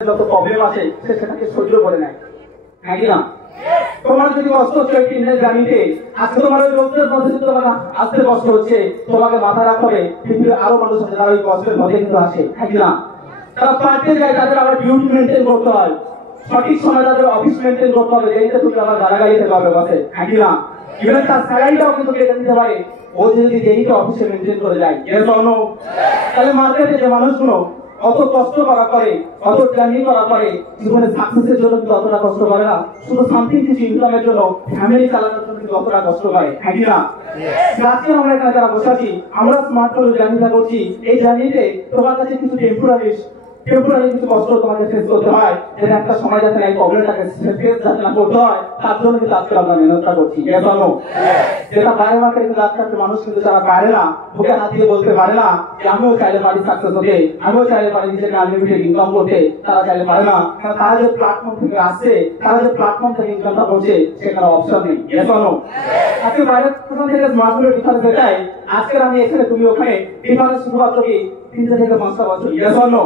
যত প্রবলেম আছে সে সেটাকে সহ্য করে নেয়, হ্যাঁ কি না? তোমার যদি কষ্ট হচ্ছে ওই তিনটে জানিতে, আজকে তোমার ওই রোগের মধ্যে যদি তোমার আসতে কষ্ট হচ্ছে, তোমাকে মাথা রাখতে হবে পৃথিবীর আরো মানুষ আছে যারা ওই কষ্টের মধ্যে কিন্তু আসে, হ্যাঁ কি না? তারা পার্টি যায়, তাদের আবার ডিউটি মেনটেন করতে হয়, সঠিক সময় তাদের অফিস মেনটেন করতে হবে, যেতে তুমি আবার গালাগালি থেকে হবে বসে, হ্যাঁ কি না? ইভেন তার স্যালারিটাও কিন্তু কেটে দিতে পারে ও যদি দেরিতে অফিসে মেনটেন করে যায়। এর জন্য তাহলে মার্কেটে যে মানুষগুলো অত কষ্ট করা করে, অত জার্নি করা করে, জীবনে সাকসেসের জন্য কিন্তু অতটা কষ্ট করে না, শুধু সামথিং কিছু ইনকামের জন্য, ফ্যামিলি চালানোর জন্য কিন্তু অতটা কষ্ট করে, হ্যাঁ কি না? আজকে আমরা এখানে যারা বসে আছি, আমরা স্মার্টফোন জার্নিটা করছি, এই জার্নিতে তোমার কাছে কিছু টেম্পোরারি কিছু কষ্ট তোমাকে ফেস করতে হয়, যেটা একটা সময় যাতে এই প্রবলেমটাকে ফেস যাতে না করতে হয়, তার জন্য কিন্তু আজকে আমরা মেহনতটা করছি। এর জন্য যেটা বাইরে মার্কেটে কিন্তু আজকে মানুষ কিন্তু যারা পারে না, বুকে হাত দিয়ে বলতে পারে না যে আমিও চাইলে পারি সাকসেস হতে, আমিও চাইলে পারি নিজেকে আনলিমিটেড ইনকাম করতে, তারা চাইলে পারে না, কারণ তারা যে প্ল্যাটফর্ম থেকে আসছে, তারা যে প্ল্যাটফর্ম থেকে ইনকামটা করছে সেখানে অপশন নেই। এর জন্য আজকে বাইরের থেকে স্মার্টফোনের ডিফারেন্স এটাই, আজকে আমি এখানে তুমি ওখানে ডিফারেন্স শুধুমাত্র কি 3 থেকে 5টা বছর। Yes or no?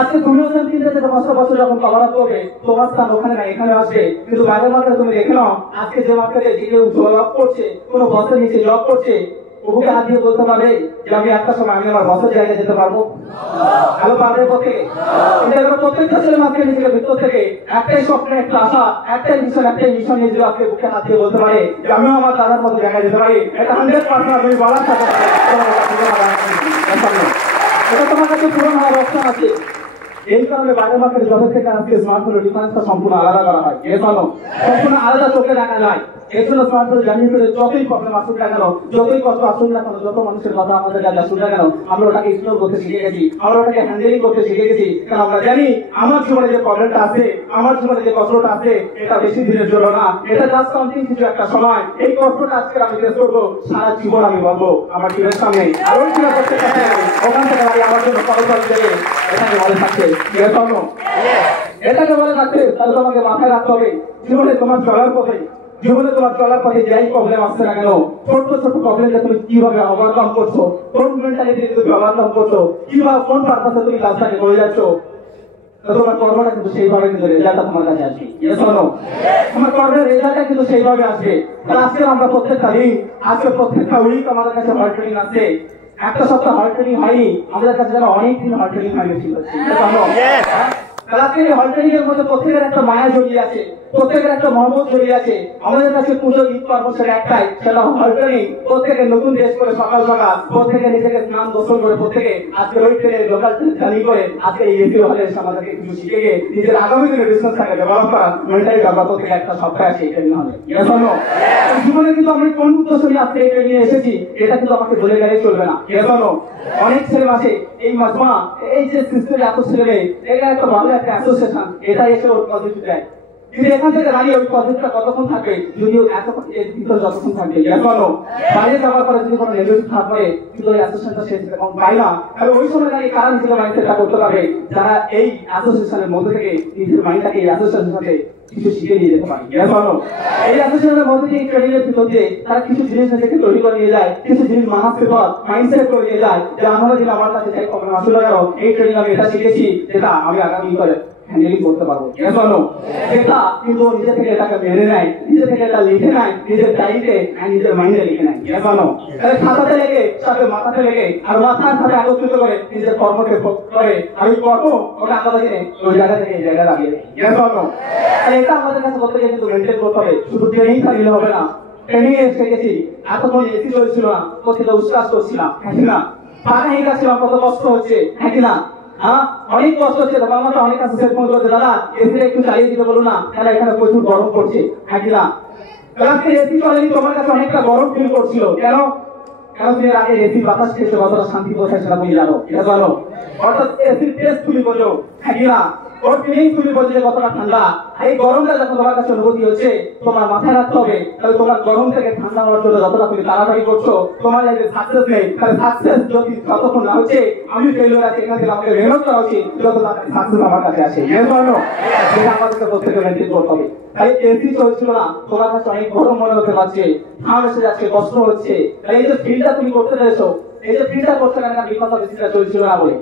আজকে তুমি ওখানে 3 থেকে 5টা বছর যখন কভার আপ করবে, তোমার স্থান ওখানে না এখানে আসবে। কিন্তু বাইরের মার্কেটে তুমি দেখে নাও, আজকে যে মার্কেটে যে কেউ জব করছে, কোনো বসের নিচে জব করছে, ওকে হাত দিয়ে বলতে পারবে যে আমি একটা সময় আমি আমার বসের জায়গায় যেতে পারবো? ভালো পারবে পথে? প্রত্যেকটা ছেলে মাত্র নিজেকে ভিতর থেকে একটাই স্বপ্ন, একটা আশা, একটাই মিশন নিয়ে যদি আজকে বুকে হাত দিয়ে বলতে পারে যে আমিও আমার দাদার মতো জায়গায় যেতে পারি, এটা 100% তুমি বলার সাথে এটা তোমার কাছে পূরণ হওয়ার অপশন আছে। এই কারণে বাইরের মার্কেটে জবের থেকে আজকে স্মার্টফোনের ডিফারেন্সটা সম্পূর্ণ আলাদা করা হয়। এর জন্য সম্পূর্ণ আলাদা চোখে দেখা যায়। এর জন্য স্মার্টফোন জানিয়ে ফেলে যতই প্রবলেম আসুক না কেন, যতই কষ্ট আসুক না কেন, যত মানুষের কথা আমাদের কাছে আসুক না কেন, আমরা ওটাকে ইগনোর করতে শিখে গেছি, আমরা ওটাকে হ্যান্ডেলিং করতে শিখে গেছি। কারণ আমরা জানি আমার জীবনে যে প্রবলেমটা আছে, আমার জীবনে যে কষ্টটা আছে, এটা বেশি দিনের জন্য না, এটা জাস্ট সামথিং কিছু একটা সময়। এই কষ্টটা আজকে আমি ফেস করবো, সারা জীবন আমি বলবো আমার জীবনের সামনে আর ওই চিন্তা করতে থাকে ওখান থেকে আমি আমার জন্য কলকল দেবে, এটাকে বলে থাকছে। এটাকে বলে থাকতে তাহলে তোমাকে মাথায় রাখতে হবে জীবনে তোমার চলার পথে যাই প্রবলেম আসছে না কেন, ছোট ছোট প্রবলেমকে তুমি কিভাবে ওভারকাম করছো, কোন মেন্টালিটি তুমি ওভারকাম করছো, কিভাবে কোন পারপাসে তুমি কাজটাকে করে যাচ্ছ, তোমার কর্মটা কিন্তু সেইভাবে কিন্তু রেজাল্টটা তোমার কাছে আসবে। Yes or no? তোমার কর্মের রেজাল্টটা কিন্তু সেইভাবে আসবে। তাহলে আজকে আমরা প্রত্যেকটা দিন, আজকে প্রত্যেকটা উইক আমাদের কাছে হল ট্রেনিং আছে। একটা সপ্তাহ হল ট্রেনিং হয়নি, আমাদের কাছে যেন অনেক দিন হল ট্রেনিং হয়নি। আজকে এই হল ট্রেনিং এর মধ্যে প্রত্যেকের একটা মায়া জড়িয়ে আছে, প্রত্যেকের একটা মহব্বত জড়িয়ে আছে। আমাদের কাছে পুজো ঈদ পার্বণ সেটা একটাই, সেটা হল ট্রেনিং। প্রত্যেকে নতুন ড্রেস করে সকাল সকাল, প্রত্যেকে নিজেকে স্নান গোসল করে, প্রত্যেকে আজকে ওই ট্রেনের লোকাল জার্নি করে আজকে এই এসি হলে আমাদেরকে কিছু শিখে গিয়ে নিজের আগামী দিনে বিজনেসটাকে ডেভেলপ করার মেন্টালি আমরা প্রত্যেকে একটা সপ্তাহে আছে এই ট্রেনিং হলে। জীবনে কিন্তু আমি কোন উদ্দেশ্য নিয়ে আজকে এই ট্রেনিং এসেছি এটা কিন্তু আমাকে বলে গেলে চলবে না। অনেক ছেলে আছে এই মাজমা, এই যে সিস্টেমে এত ছেলে, এটা একটা ভালো একটা অ্যাসোসিয়েশন, এটা এসে ওর পজিটিভ দেয়। কিন্তু এখান থেকে দাঁড়িয়ে ওই পজিটিভটা কতক্ষণ থাকবে, যদিও এর ভিতরে যতক্ষণ থাকবে, বাইরে যাওয়ার পরে যদি কোনো নেগেটিভ থাকবে কিন্তু ওই অ্যাসোসিয়েশনটা সে সেরকম পায় না। তাহলে ওই সময় দাঁড়িয়ে কারা নিজের মাইন্ডসেটটা করতে পারবে, যারা এই অ্যাসোসিয়েশনের মধ্যে থেকে নিজের মাইন্ডটাকে এই অ্যাসোসিয়েশনের সাথে কিছু শিখে নিয়ে যেতে পারে। এই অ্যাসোসিয়েশনের মধ্যে দিয়ে ট্রেনিং এর ভিতর দিয়ে তারা কিছু জিনিস নিজেকে তৈরি করে নিয়ে যায়, কিছু জিনিস মাইন্ডসেট করে নিয়ে যায় যে আমরা যদি আমার কাছে যাই প্রবলেম আসলে গেল, এই ট্রেনিং আমি এটা শিখেছি যেটা আমি আগামী করে হ্যান্ডেলিং করতে পারবো। এটা কিন্তু নিজে থেকে এটাকে মেনে নেয়, নিজে থেকে এটা লিখে নেয়, নিজের ডায়েরিতে নিজের মাইন্ডে লিখে নেয়। তাহলে খাতাতে লেগে, সাথে মাথাতে লেগে, আর মাথার সাথে একত্রিত করে নিজের কর্মকে করে, আর ওই কর্ম ওটা আলাদা দিনে ওই জায়গা থেকে এই জায়গায় লাগিয়ে দেয়। এটা আমাদের কাছে প্রত্যেকে কিন্তু মেনটেন করতে হবে, শুধু ট্রেনিং চালিয়ে হবে না। ট্রেনিং এসে গেছি, এতক্ষণ এসি চলছিল না, প্রত্যেকে উৎসাহ করছিলাম, হ্যাঁ না? পাকা হয়ে গেছিলাম, কত কষ্ট হচ্ছে, হ্যাঁ কি না? অনেক কষ্ট হচ্ছে। আমার তো অনেক কাছে সেট ফোন করছে, দাদা এসি একটু চালিয়ে দিতে বলো না, তাহলে এখানে প্রচুর গরম পড়ছে, হ্যাঁ কি না? এসি চলেনি, তোমার কাছে অনেকটা গরম ফিল করছিল, কেন? কারণ তুমি আগে এসি বাতাস খেয়েছো, কতটা শান্তি বোঝায় সেটা তুমি জানো। এটা জানো, অর্থাৎ এসির টেস্ট তুমি বোঝো, হ্যাঁ কি না? ওর ফিলিং তুমি বোঝো যে কতটা ঠান্ডা। এই গরমটা যখন তোমার কাছে অনুভূতি হচ্ছে, তোমার মাথায় রাখতে হবে তাহলে তোমার গরম থেকে ঠান্ডা হওয়ার জন্য যতটা তুমি তাড়াতাড়ি করছো, তোমার যদি সাকসেস নেই, তাহলে সাকসেস যদি যতক্ষণ না হচ্ছে আমি ফেলিওর আছি, এখান থেকে আমাকে মেহনত করা উচিত যত তাড়াতাড়ি সাকসেস আমার কাছে আসে। সেটা আমাদেরকে প্রত্যেকে মেনটেন করতে হবে। তাই এসি চলছিল না, তোমার কাছে অনেক গরম মনে হতে পারছে, ঘাম এসে যাচ্ছে, কষ্ট হচ্ছে। তাই এই যে ফিলটা তুমি করতে চাইছো, এই যে ফিলটা করছো কেন, বিকজ অফ এসিটা চলছিল না বলে।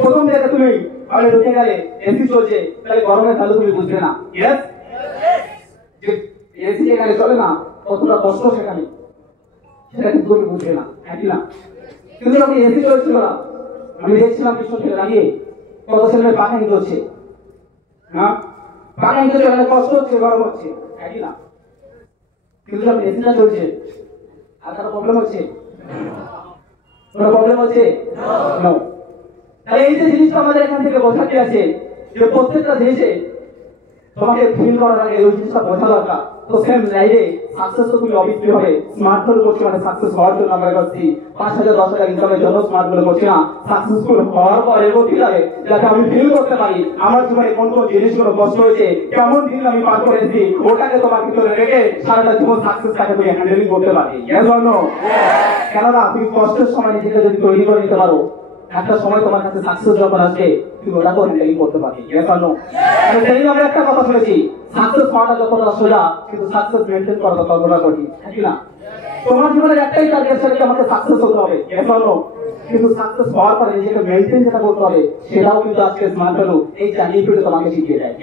প্রথম থেকে তুমি আমি ঢুকে গেলে এসি চলছে, তাহলে গরমে তাহলে তুমি বুঝবে না। ইয়েস, এসি যেখানে চলে না কতটা কষ্ট সেখানে, সেটা কিন্তু তুমি বুঝবে না, একই না। কিন্তু আমি এসি চলছিল না, আমি দেখছিলাম পিছন থেকে লাগিয়ে কত ছেলে পাখা হিট হচ্ছে, হ্যাঁ পাখা হিট হচ্ছে, কষ্ট হচ্ছে, গরম হচ্ছে, একই না। কিন্তু যখন এসিটা চলছে আর কারো প্রবলেম হচ্ছে, কোনো প্রবলেম হচ্ছে না। তাহলে এই যে জিনিসটা আমাদের এখান থেকে বোঝাতে আছে যে প্রত্যেকটা জিনিসে তোমাকে ফিল করার আগে ওই জিনিসটা বোঝা দরকার। তো সেম লাইফে সাকসেস তো তুমি অবশ্যই হবে। স্মার্টফোন করছি মানে সাকসেস হওয়ার জন্য আমরা করছি, 5,000 10,000 ইনকামের জন্য স্মার্টফোন করছি না, সাকসেসফুল হওয়ার পর এরকম ঠিক আছে যাতে আমি ফিল করতে পারি আমার জীবনে কোন কোন জিনিসগুলো কষ্ট হয়েছে, কেমন দিন আমি পার করেছি, ওটাকে তোমার ভিতরে রেখে সারাটা জীবন সাকসেসটাকে তুমি হ্যান্ডেলিং করতে পারি। কেননা তুমি কষ্টের সময় নিজেকে যদি তৈরি করে নিতে পারো, একটা সময় তোমার কাছে সাকসেস যখন আসবে তুমি ওটাকে হ্যান্ডেলিং করতে পারবে। সেই আমরা একটা কথা শুনেছি, সাকসেস হওয়াটা যতটা সোজা কিন্তু সাকসেস মেনটেন করা ততটা কঠিন, ঠিক না? তোমার জীবনের একটাই টার্গেট, সেটা আমাকে সাকসেস হতে হবে, কিন্তু সাকসেস হওয়ার পরে নিজেকে মেনটেন যেটা করতে হবে সেটাও কিন্তু আজকে স্মার্টফোন এই জার্নি পিরিয়ডে তোমাকে শিখিয়ে দেয়।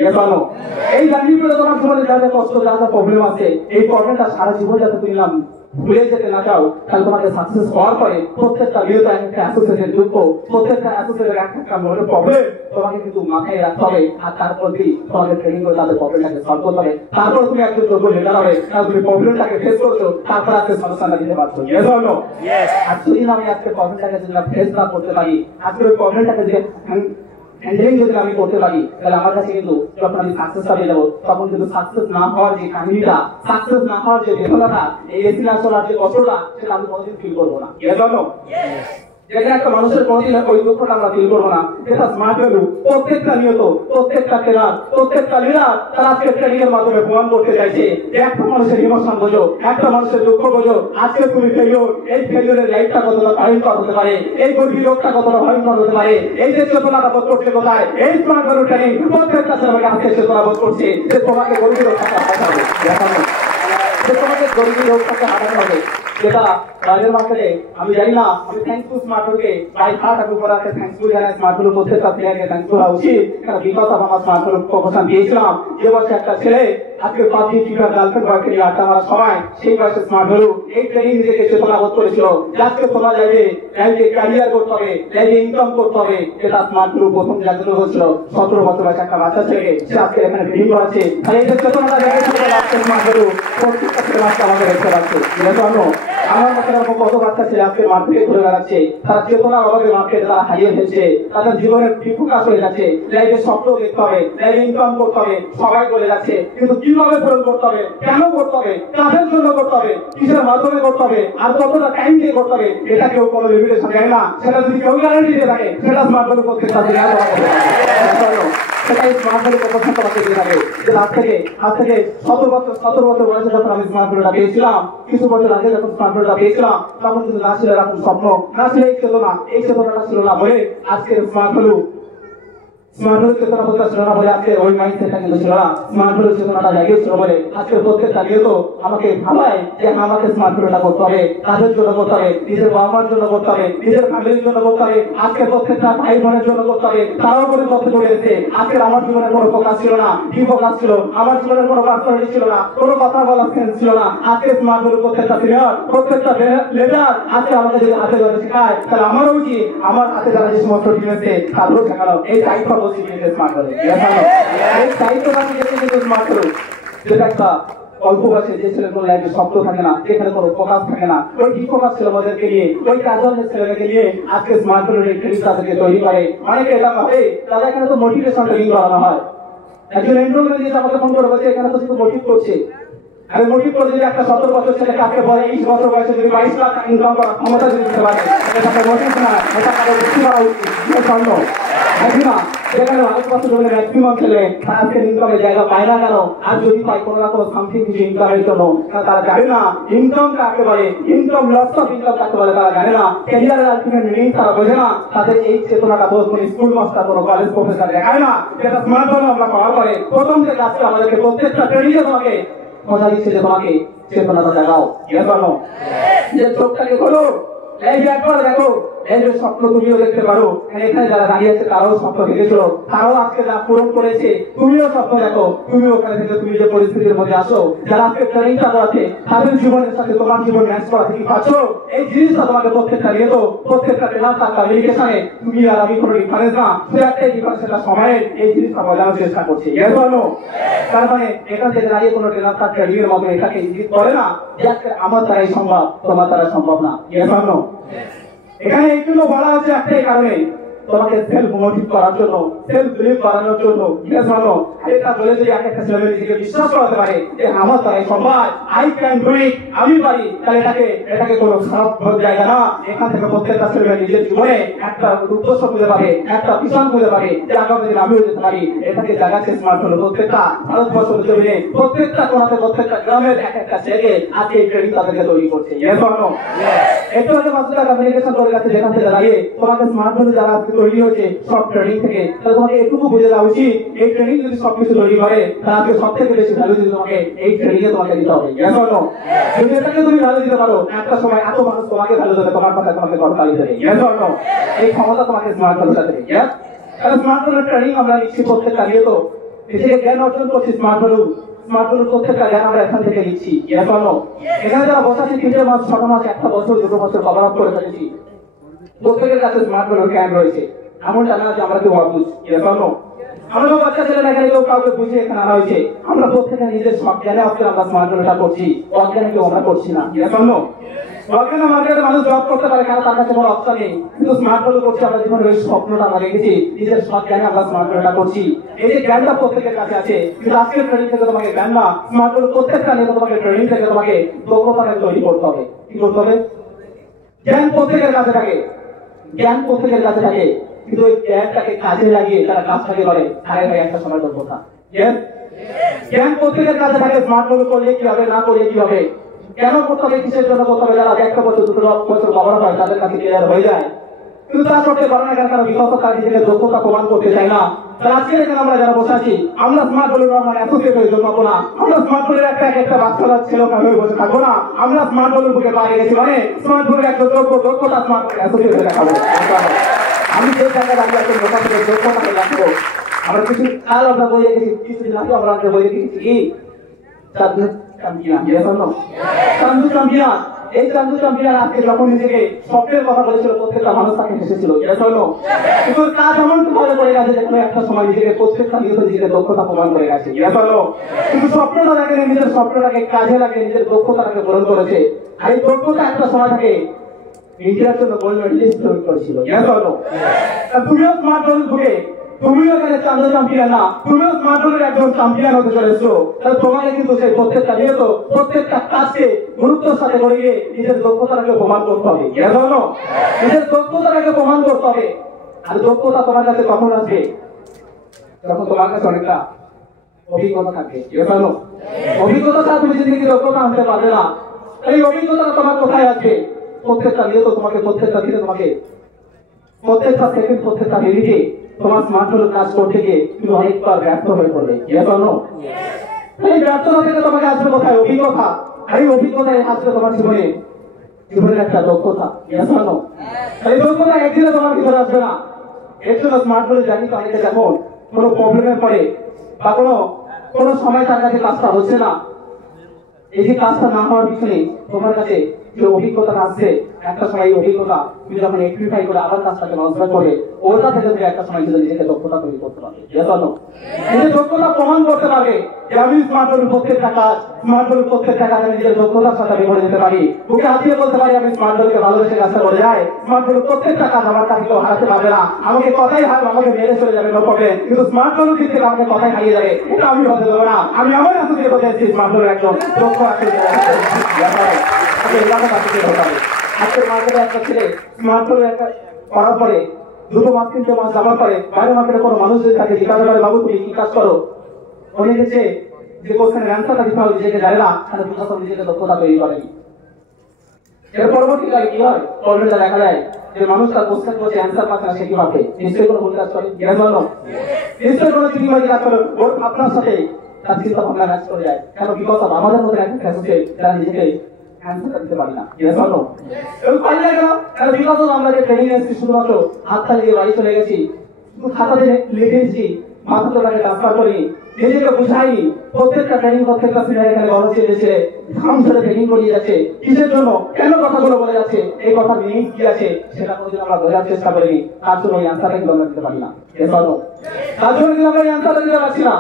এই জার্নি পিরিয়ডে তোমার জীবনে যা যা কষ্ট, যা যা প্রবলেম আছে, এই প্রবলেমটা সারা জীবন যাতে তুমি না ভুলে যেতে না চাও, তাহলে তোমাকে সাকসেস হওয়ার পরে প্রত্যেকটা বিয়েতে একটা অ্যাসোসিয়েটেড দুঃখ, প্রত্যেকটা অ্যাসোসিয়েটেড একটা প্রবলেম তোমাকে কিন্তু মাথায় রাখতে হবে, আর তারপর তোমাকে ট্রেনিং করে তাদের প্রবলেমটাকে সলভ করতে হবে। তারপর তুমি একজন যোগ্য লিডার হবে, কারণ তুমি প্রবলেমটাকে ফেস করছো, তারপর আজকে সলিউশনটা দিতে পারছো। আর যদি আমি আজকে প্রবলেমটাকে যদি ফেস না করতে পারি, আজকে ওই প্রবলেমটাকে যে হ্যান্ডেলিং যদি আমি করতে পারি, তাহলে আমার কাছে কিন্তু যখন আমি সাকসেসটা পেয়ে যাবো, তখন কিন্তু সাকসেস না হওয়ার যে কাহিনীটা, সাকসেস না হওয়ার যে বেদনাটা, এই এসি না চলার যে কষ্টটা, সেটা আমি কোনোদিন ফিল করবো না। যেটা একটা মানুষের কোনোদিন ওই দুঃখটা আমরা ফিল করবো না, যেটা স্মার্ট ভ্যালু প্রত্যেকটা নিয়ত, প্রত্যেকটা ট্রেনার, প্রত্যেকটা লিডার তারা আজকে ট্রেনিং এর মাধ্যমে প্রমাণ করতে চাইছে যে একটা মানুষের ইমোশন বোঝো, একটা মানুষের দুঃখ বোঝো। আজকে তুমি ফেলিওর, এই ফেলিওরের লাইফটা কতটা ভয়ঙ্কর হতে পারে, এই গভীর রোগটা কতটা ভয়ঙ্কর হতে পারে, এই যে চেতনাটা বোধ করছে কোথায়, এই স্মার্ট ভ্যালু ট্রেনিং প্রত্যেকটা ছেলেমেয়েকে আজকে চেতনা বোধ করছে যে তোমাকে গভীর রোগটাকে হাঁটাতে হবে, যে তোমাকে গভীর রোগটাকে হাঁটাতে হবে। যেটা বাইরের মার্কেটে আমি জানি না, আমি থ্যাঙ্কফুল স্মার্টফোনকে বাই হার্ট আমি পড়াতে থ্যাঙ্কফুল জানাই, স্মার্টফোন প্রত্যেকটা প্লেয়ারকে থ্যাঙ্কফুল হওয়া উচিত, কারণ বিকজ অফ আমার স্মার্টফোন প্রমোশন দিয়েছিলাম। যে বয়সে একটা ছেলে আজকে পাবজি ফিফার গার্লফ্রেন্ড বয়ফ্রেন্ড নিয়ে আড্ডা মারার সময়, সেই বয়সে স্মার্টফোন এই ট্রেনিং নিজেকে চেতনা বোধ করেছিল আজকে তোমার লাইফে ক্যারিয়ার করতে হবে, লাইফে ইনকাম করতে হবে। এটা স্মার্টফোন প্রথম জাগ্রত হচ্ছিল 17 বছর বয়সে একটা বাচ্চা ছেলে, সে আজকে এখানে ভিডিও করাচ্ছে। আর এই যে চেতনাটা জায়গায় স্মার্টফোন প্রত্যেকটা ছেলে বাচ্চা আমাদের দেখতে পাচ্ছে। আমার মতো এরকম কত বাচ্চা ছেলে আজকে মার্কেটে ঘুরে বেড়াচ্ছে, তারা চেতনার অভাবে মার্কেটে তারা হারিয়ে ফেলছে, তাদের জীবনের বিফোকাস হয়ে যাচ্ছে, লাইফে স্বপ্ন দেখতে হবে, লাইফে ইনকাম করতে হবে, সবাই বলে যাচ্ছে, কিন্তু কিভাবে পূরণ করতে হবে, কেন করতে হবে, কাদের জন্য করতে হবে, কিসের মাধ্যমে করতে হবে, আর কতটা টাইম দিয়ে করতে হবে, এটা কেউ কোনো লিমিটেশন দেয় না। সেটা যদি কেউ গ্যারান্টি দিয়ে থাকে, সেটা স্মার্টফোন প্রত্যেকটা দিন সেটাই স্মার্টফোনের প্রপোশন তোমাকে দিয়ে থাকে। যে আজ থেকে 17 বছর বয়সে যখন আমি স্মার্টফোনটা পেয়েছিলাম, কিছু বছর আগে যখন স্মার্টফোনটা পেয়েছিলাম, তখন কিন্তু না ছিল এরকম স্বপ্ন, না ছিল এই চেতনাটা ছিল না বলে আজকের স্মার্টফোনের চেতনা বলতে ছিল না বলে আজকে ওই মাইন্ডসেটটা কিন্তু ছিল না। স্মার্টফোনের চেতনাটা জাগিয়েছিল বলে আজকে প্রত্যেকটা নিয়ত আমাকে ভাবায় যে আমাকে স্মার্টফোনটা করতে হবে, কাজের জন্য করতে হবে, নিজের বাবা মার জন্য করতে হবে, নিজের ফ্যামিলির জন্য করতে হবে, আজকে প্রত্যেকটা ভাই বোনের জন্য করতে হবে। তারাও করে তথ্য চলে এসেছে। আজকে আমার জীবনে কোনো ফোকাস ছিল না, কি ফোকাস ছিল, আমার জীবনের কোনো পার্সোনালিটি ছিল না, কোনো কথা বলার সেন্স ছিল না। আজকে স্মার্টফোনের প্রত্যেকটা সিনিয়র, প্রত্যেকটা লিডার আজকে আমাকে যদি হাতে ধরে শেখায়, তাহলে আমারও উচিত আমার হাতে যারা যে সমস্ত টিম আছে তাদেরও শেখানো। এই দায়িত্ব যেটা একটা অল্প বয়সে যে ছেলের কোনো লাইফে শব্দ থাকে না, যেখানে কোনো ফোকাস থাকে না, ওই ডিফোকাস ছেলেমেয়েদেরকে নিয়ে, ওই ক্যাজুয়াল ছেলেমেয়েকে নিয়ে আজকে স্মার্টফোনের ট্রেনিং তাদেরকে তৈরি করে। অনেকে এটা ভাবে তাদের এখানে তো মোটিভেশন ট্রেনিং করানো হয়। একজন এনরোলমেন্ট দিয়ে আমাকে ফোন করে বলছে এখানে তো শুধু মোটিভ করছে। আরে মোটিভ করে যদি একটা 17 বছর ছেলে কাকে বলে 20 বছর বয়সে যদি 22 লাখ ইনকাম করার ক্ষমতা যদি দিতে পারে, এটা মোটিভ না, এটা তাদের বেশি করা উচিত। যেখানে 22 বছর ধরে ম্যাক্সিমাম ছেলে আজকে ইনকামের জায়গা পায় না কেন? আর যদি পায় কোনো না কোনো সামথিং কিছু ইনকামের জন্য, তারা জানে না ইনকাম কাকে বলে, ইনকাম লস অফ ইনকাম কাকে বলে তারা জানে না, ক্যারিয়ারের আলটিমেট মিনিং তারা বোঝে না। তাদের এই চেতনাটা বোধ কোনো স্কুল মাস্টার, কোনো কলেজ প্রফেসর দেখায় না। যেটা স্মার্টফোন আমরা পাওয়ার পরে প্রথম থেকে আজকে আমাদেরকে প্রত্যেকটা ট্রেনিং এ তোমাকে মজা দিচ্ছে যে তোমাকে চেতনাটা দেখাও, যে চোখটাকে খোলো, এই একবার দেখো এই যে স্বপ্ন তুমিও দেখতে পারো, এখানে যারা দাঁড়িয়ে আছে তারাও স্বপ্ন দেখেছিল, তারাও আজকে যা পূরণ করেছে, তুমিও স্বপ্ন দেখো, তুমি ওখানে থেকে তুমি যে পরিস্থিতির মধ্যে আসো, যারা আজকে ট্রেনিংটা করাতে তাদের জীবনের সাথে তোমার জীবন ম্যাচ করাতে কি পারছো? এই জিনিসটা তোমাকে প্রত্যেকটা নিয়ে তো প্রত্যেকটা ট্রেনার তার কমিউনিকেশনে তুমি আর আমি কোনো ডিফারেন্স না, সে একটাই ডিফারেন্স, সেটা সময়ের এই জিনিসটা বোঝানোর চেষ্টা করছি। তার মানে এখান থেকে দাঁড়িয়ে কোনো ট্রেনার তার ট্রেনিং এর মতো এটাকে ইঙ্গিত করে না যে আমার দ্বারাই সম্ভব, তোমার দ্বারা সম্ভব না। এখানে এইগুলো বলা হচ্ছে একটাই কারণে, তোমাকে সেলফ মোটিভ করার জন্য, সেলফ বিলিভ বাড়ানোর জন্য। এটা বলে যদি একটা ছেলে নিজেকে বিশ্বাস করাতে পারে যে আমার দ্বারাই সম্ভব, আই ক্যান ডু ইট, আমি পারি, তাহলে এটাকে কোনো খারাপ জায়গা না। এখান থেকে প্রত্যেকটা ছেলে নিজের জীবনে একটা উদ্দেশ্য খুঁজে পাবে, একটা পিছন খুঁজে পাবে যে আগামী দিন আমিও যেতে পারি। এটাকে জায়গাতে স্মার্ট হলো প্রত্যেকটা ভারতবর্ষের জমিনে, প্রত্যেকটা কোনাতে, প্রত্যেকটা গ্রামের এক একটা ছেলে আজকে এই ট্রেনিং তাদেরকে তৈরি করছে। একটু হয়তো মাস্টার কমিউনিকেশন করে গেছে, যেখান থেকে দাঁড়িয়ে তোমাকে স্মার্ট হলে যারা তৈরি হয়েছে সব ট্রেনিং থেকে, তাহলে তোমাকে এটুকু বুঝে দেওয়া উচিত, এই ট্রেনিং যদি সবকিছু তৈরি করে তাহলে আজকে সব থেকে বেশি ভ্যালু যদি তোমাকে এই ট্রেনিং এ তোমাকে দিতে হবে। যদি এটাকে তুমি ভ্যালু দিতে পারো, একটা সময় এত মানুষ তোমাকে ভ্যালু দেবে, তোমার কথা তোমাকে করতালি দেবে। এই ক্ষমতা তোমাকে স্মার্ট হলে দেবে। স্মার্ট হলে ট্রেনিং আমরা নিচ্ছি প্রত্যেকটা নিয়ে, তো নিজেকে জ্ঞান অর্জন করছি স্মার্ট হলেও, স্মার্ট হলে প্রত্যেকটা জ্ঞান আমরা এখান থেকে নিচ্ছি। এখানে যারা বসাচ্ছি 3 মাস 6 মাস 1 বছর 2 বছর কভার আপ করে ফেলেছি, প্রত্যেকের কাছে স্মার্ট হলেও জ্ঞান রয়েছে, এমনটা না যে আমরা কেউ অবুঝ। আমরা বাচ্চা ছেলেরা এখানে কেউ কাউকে বুঝে এখানে আনা হয়েছে, আমরা প্রত্যেকে নিজের সব জ্ঞানে আজকে আমরা স্মার্ট হলেটা করছি, অজ্ঞানে কেউ আমরা করছি না। অজ্ঞানে মার্কেটে মানুষ জব করতে পারে, কারণ তার কাছে কোনো অপশন নেই, কিন্তু স্মার্ট হলে করছি আমরা জীবনের ওই স্বপ্নটা আমরা রেখেছি, নিজের সব জ্ঞানে আমরা স্মার্ট হলেটা করছি। এই যে জ্ঞানটা প্রত্যেকের কাছে আছে, কিন্তু আজকের ট্রেনিং থেকে তোমাকে জ্ঞান না, স্মার্ট হলে প্রত্যেকটা নিয়ে তোমাকে ট্রেনিং থেকে তোমাকে দক্ষতা তৈরি করতে হবে। কি করতে হবে? জ্ঞান প্রত্যেকের কাছে থাকে, জ্ঞান প্রত্যেকের কাছে থাকে, কিন্তু ওই জ্ঞানটাকে কাজে লাগিয়ে তারা কাজটাকে করে হারে ভাই একটা সময় দক্ষতা। জ্ঞান প্রত্যেকের কাছে থাকে, স্মার্ট হলে করলে কি হবে, না করলে কি হবে, কেন করতে হবে, কিসের জন্য করতে হবে, যারা 1 বছর 2 বছর কভার হয় তাদের কাছে ক্লিয়ার হয়ে যায়, কিন্তু তা সত্ত্বেও করে না, কারণ বিগত তার নিজেকে যোগ্যতা প্রমাণ করতে চায় না। আজকে এখানে আমরা যারা বসে আছি, আমরা স্মার্ট হলে আমরা অ্যাসোসিয়েট হয়ে জন্মাবো না, আমরা স্মার্ট হলে একটা বাচ্চারা ছেলে হয়ে বসে থাকবো না, আমরা স্মার্ট হলের বুকে বাইরে গেছি, মানে স্মার্ট হলের একটা যোগ্যতা স্মার্ট হলে অ্যাসোসিয়েট হয়ে দেখাবো। আমি যে জায়গায় দাঁড়িয়ে আছি লোকাল থেকে যোগ্যতাকে রাখবো। আমরা কিছু কাল আমরা বই রেখেছি, কিছুদিন আগে আমরা বই রেখেছি কি চান্দু চ্যাম্পিয়ন। এই চান্দু চ্যাম্পিয়ন আজকে যখন নিজেকে স্বপ্নের কথা বলেছিল, প্রত্যেকটা মানুষ তাকে হেসেছিল। কিন্তু কাজ এমন ভাবে করে গেছে, যেখানে একটা সময় নিজেকে প্রত্যেকটা নিজেকে দক্ষতা প্রমাণ করে গেছে। কিন্তু স্বপ্নটা দেখে নিজের স্বপ্নটাকে কাজে লাগে, নিজের দক্ষতাটাকে পূরণ করেছে। আর এই দক্ষতা একটা সময় থাকে ইন্ডিয়ার জন্য গোল্ড মেডেলিস্ট তৈরি করেছিল। তুমিও স্মার্ট হলে ঢুকে, তুমিও এখানে চান্দু চ্যাম্পিয়ন না, তুমিও স্মার্ট হলের একজন চ্যাম্পিয়ন হতে চলেছো, তাহলে তোমাকে কিন্তু সেই প্রত্যেকটা নিয়ে তো প্রত্যেকটা কাজকে গুরুত্বের সাথে করে গিয়ে নিজের দক্ষতাটাকে প্রমাণ করতে হবে। নিজের দক্ষতাটাকে প্রমাণ করতে হবে। আর দক্ষতা তোমার কাছে কখন আসবে? যখন তোমার কাছে অনেকটা অভিজ্ঞতা থাকবে। অভিজ্ঞতা ছাড়া তুমি জিন্দেগি দক্ষতা আনতে পারবে না। এই অভিজ্ঞতাটা তোমার কোথায় আসবে? প্রত্যেকটা নিয়ে তো তোমাকে, প্রত্যেকটা দিনে তোমাকে, প্রত্যেকটা সেকেন্ড, প্রত্যেকটা মিনিটে তোমার স্মার্ট হলে কাজ করতে গিয়ে তুমি অনেকবার ব্যর্থ হয়ে পড়বে। এই ব্যর্থতা থেকে তোমাকে আসবে কোথায়? অভিজ্ঞতা। আর এই অভিজ্ঞতায় আসবে তোমার জীবনের একটা দক্ষতা। এই দক্ষতা একদিনে তোমার ভিতরে আসবে না। এর জন্য স্মার্ট হলে জানি তো অনেকে যখন কোনো প্রবলেমের পরে বা কোনো সময় তার কাছে কাজটা হচ্ছে না, এই যে কাজটা না হওয়ার পিছনে তোমার কাছে যে অভিজ্ঞতা আসছে, একটা সময় এই অভিজ্ঞতা তুমি যখন এক্টিফাই করে আবার কাজটাকে নজর করে, ওটা থেকে তুমি একটা সময় নিজেকে দক্ষতা তৈরি করতে পারবে। নিজের দক্ষতা প্রমাণ করতে পারবে যে আমি স্মার্ট হলে প্রত্যেকটা কাজ, স্মার্ট হলে প্রত্যেকটা কাজ আমি নিজের দক্ষতার সাথে আমি করে যেতে পারি। ওকে হাতিয়ে বলতে পারি আমি স্মার্ট হলকে ভালোবেসে কাজটা করে যাই, স্মার্ট হলে প্রত্যেকটা কাজ আমার কাছে কেউ হারাতে পারবে না। আমাকে কথাই হারবে, আমাকে মেরে চলে যাবে, কিন্তু স্মার্ট হলের দিক থেকে আমাকে কথাই হারিয়ে যাবে, এটা আমি হতে দেবো না। আমি আমার অ্যাসোসিয়েট হতে চাইছি স্মার্ট হলের একজন দক্ষ আজকের মার্কেটে একটা ছেলে স্মার্ট হলে একটা করার পরে 2 মাস 3 মাস যাওয়ার পরে বাইরে মার্কেটে কোনো মানুষ যদি তাকে জিজ্ঞাসা করে, বাবু তুমি কি কাজ করো, উনি গেছে যে কোশ্চেনের অ্যান্সারটা দিতে হবে নিজেকে জানে না, তাহলে প্রশাসন নিজেকে দক্ষতা তৈরি করেনি। এর পরবর্তীকালে কি হয়? প্রবলেমটা দেখা যায় যে মানুষ তার কোশ্চেন করছে, অ্যান্সার পাচ্ছে না, সে কি ভাবে? নিশ্চয়ই কোনো ভুল কাজ করে, নিশ্চয়ই কোনো চিঠিবাজি কাজ করে, ওর আপনার সাথে তার চিন্তা ভাবনা কাজ করে যায়। কেন? বিকজ আমাদের মধ্যে একটা অ্যাসোসিয়েট যারা নিজেকে অ্যান্সারটা দিতে পারি না। Yes or no? এবং পারি না কেন? কারণ বিগত আমরা যে ট্রেনিং এসেছি শুধুমাত্র হাততালি দিয়ে বাড়ি চলে গেছি, শুধু খাতাতে লিখেছি, মাথাতে তাকে ট্রান্সফার করি, নিজেকে বুঝাইনি। প্রত্যেকটা ট্রেনিং প্রত্যেকটা সিনিয়র এখানে বড় ছেলে ধাম ধরে ট্রেনিং করিয়ে যাচ্ছে। কিসের জন্য, কেন কথাগুলো বলে যাচ্ছে, এই কথা মিনিং কি আছে সেটা কোনোদিন আমরা বোঝার চেষ্টা করিনি। তার জন্য এই অ্যান্সারটা কিন্তু আমরা দিতে পারি না। তার জন্য কিন্তু আমরা এই অ্যান্সারটা দিতে পারছি না।